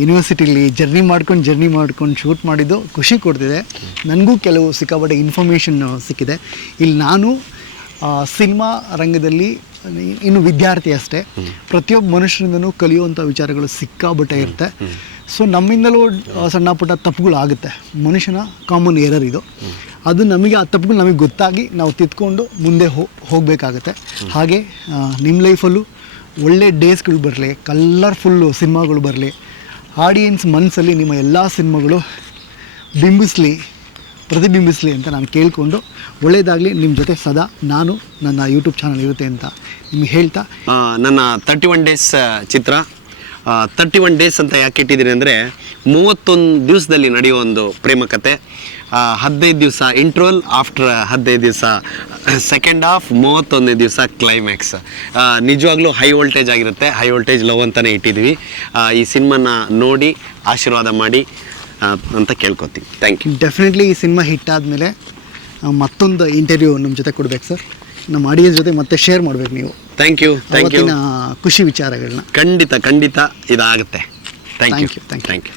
ಯೂನಿವರ್ಸಿಟಿಲಿ ಜರ್ನಿ ಮಾಡ್ಕೊಂಡು ಶೂಟ್ ಮಾಡಿದ್ದು ಖುಷಿ ಕೊಡ್ತಿದೆ. ನನಗೂ ಕೆಲವು ಸಿಕ್ಕಾಪಟ್ಟೆ ಇನ್ಫಾರ್ಮೇಷನ್ ಸಿಕ್ಕಿದೆ. ಇಲ್ಲಿ ನಾನು ಸಿನಿಮಾ ರಂಗದಲ್ಲಿ ಇನ್ನು ವಿದ್ಯಾರ್ಥಿ ಅಷ್ಟೇ. ಪ್ರತಿಯೊಬ್ಬ ಮನುಷ್ಯರಿಂದನೂ ಕಲಿಯುವಂಥ ವಿಚಾರಗಳು ಸಿಕ್ಕಾಪಟ್ಟೆ ಇರುತ್ತೆ. ಸೊ ನಮ್ಮಿಂದಲೂ ಸಣ್ಣ ಪುಟ್ಟ ತಪ್ಪುಗಳು ಆಗುತ್ತೆ, ಮನುಷ್ಯನ ಕಾಮನ್ ಎರರ್ ಇದು. ಅದು ನಮಗೆ ಆ ತಪ್ಪುಗಳು ನಮಗೆ ಗೊತ್ತಾಗಿ ನಾವು ತಿದ್ಕೊಂಡು ಮುಂದೆ ಹೋಗಬೇಕಾಗತ್ತೆ. ಹಾಗೆ ನಿಮ್ಮ ಲೈಫಲ್ಲೂ ಒಳ್ಳೆ ಡೇಸ್ಗಳು ಬರಲಿ, ಕಲರ್ಫುಲ್ಲು ಸಿನಿಮಾಗಳು ಬರಲಿ, ಆಡಿಯನ್ಸ್ ಮನಸ್ಸಲ್ಲಿ ನಿಮ್ಮ ಎಲ್ಲ ಸಿನಿಮಾಗಳು ಪ್ರತಿಬಿಂಬಿಸಲಿ ಅಂತ ನಾನು ಕೇಳಿಕೊಂಡು, ಒಳ್ಳೆಯದಾಗಲಿ. ನಿಮ್ಮ ಜೊತೆ ಸದಾ ನಾನು ನನ್ನ ಯೂಟ್ಯೂಬ್ ಚಾನಲ್ ಇರುತ್ತೆ ಅಂತ ನಿಮಗೆ ಹೇಳ್ತಾ, ನನ್ನ 31 ಡೇಸ್ ಚಿತ್ರ 31 ಡೇಸ್ ಅಂತ ಯಾಕೆ ಇಟ್ಟಿದ್ದೀನಿ ಅಂದರೆ, 31 ದಿವಸದಲ್ಲಿ ನಡೆಯೋ ಒಂದು ಪ್ರೇಮ ಕತೆ. 15 ದಿವಸ ಇಂಟ್ರೋಲ್, ಆಫ್ಟರ್ 15 ದಿವಸ ಸೆಕೆಂಡ್ ಹಾಫ್, 31ನೇ ದಿವಸ ಕ್ಲೈಮ್ಯಾಕ್ಸ್. ನಿಜವಾಗ್ಲೂ ಹೈ ವೋಲ್ಟೇಜ್ ಆಗಿರುತ್ತೆ. ಹೈ ವೋಲ್ಟೇಜ್ ಲವ್ ಅಂತಲೇ ಇಟ್ಟಿದ್ವಿ. ಈ ಸಿನಿಮಾನ ನೋಡಿ ಆಶೀರ್ವಾದ ಮಾಡಿ ಅಂತ ಕೇಳ್ಕೊತೀವಿ. Thank you. ಡೆಫಿನೆಟ್ಲಿ ಈ ಸಿನಿಮಾ ಹಿಟ್ ಆದಮೇಲೆ ಮತ್ತೊಂದು ಇಂಟರ್ವ್ಯೂ ನಮ್ಮ ಜೊತೆ ಕೊಡ್ಬೇಕು ಸರ್. ನಮ್ಮ ಆಡಿಯನ್ಸ್ ಜೊತೆ ಮತ್ತೆ ಶೇರ್ ಮಾಡ್ಬೇಕು ನೀವು. Thank you. ಖುಷಿ ವಿಚಾರಗಳನ್ನ ಖಂಡಿತ ಇದಾಗುತ್ತೆ. Thank you. Thank you.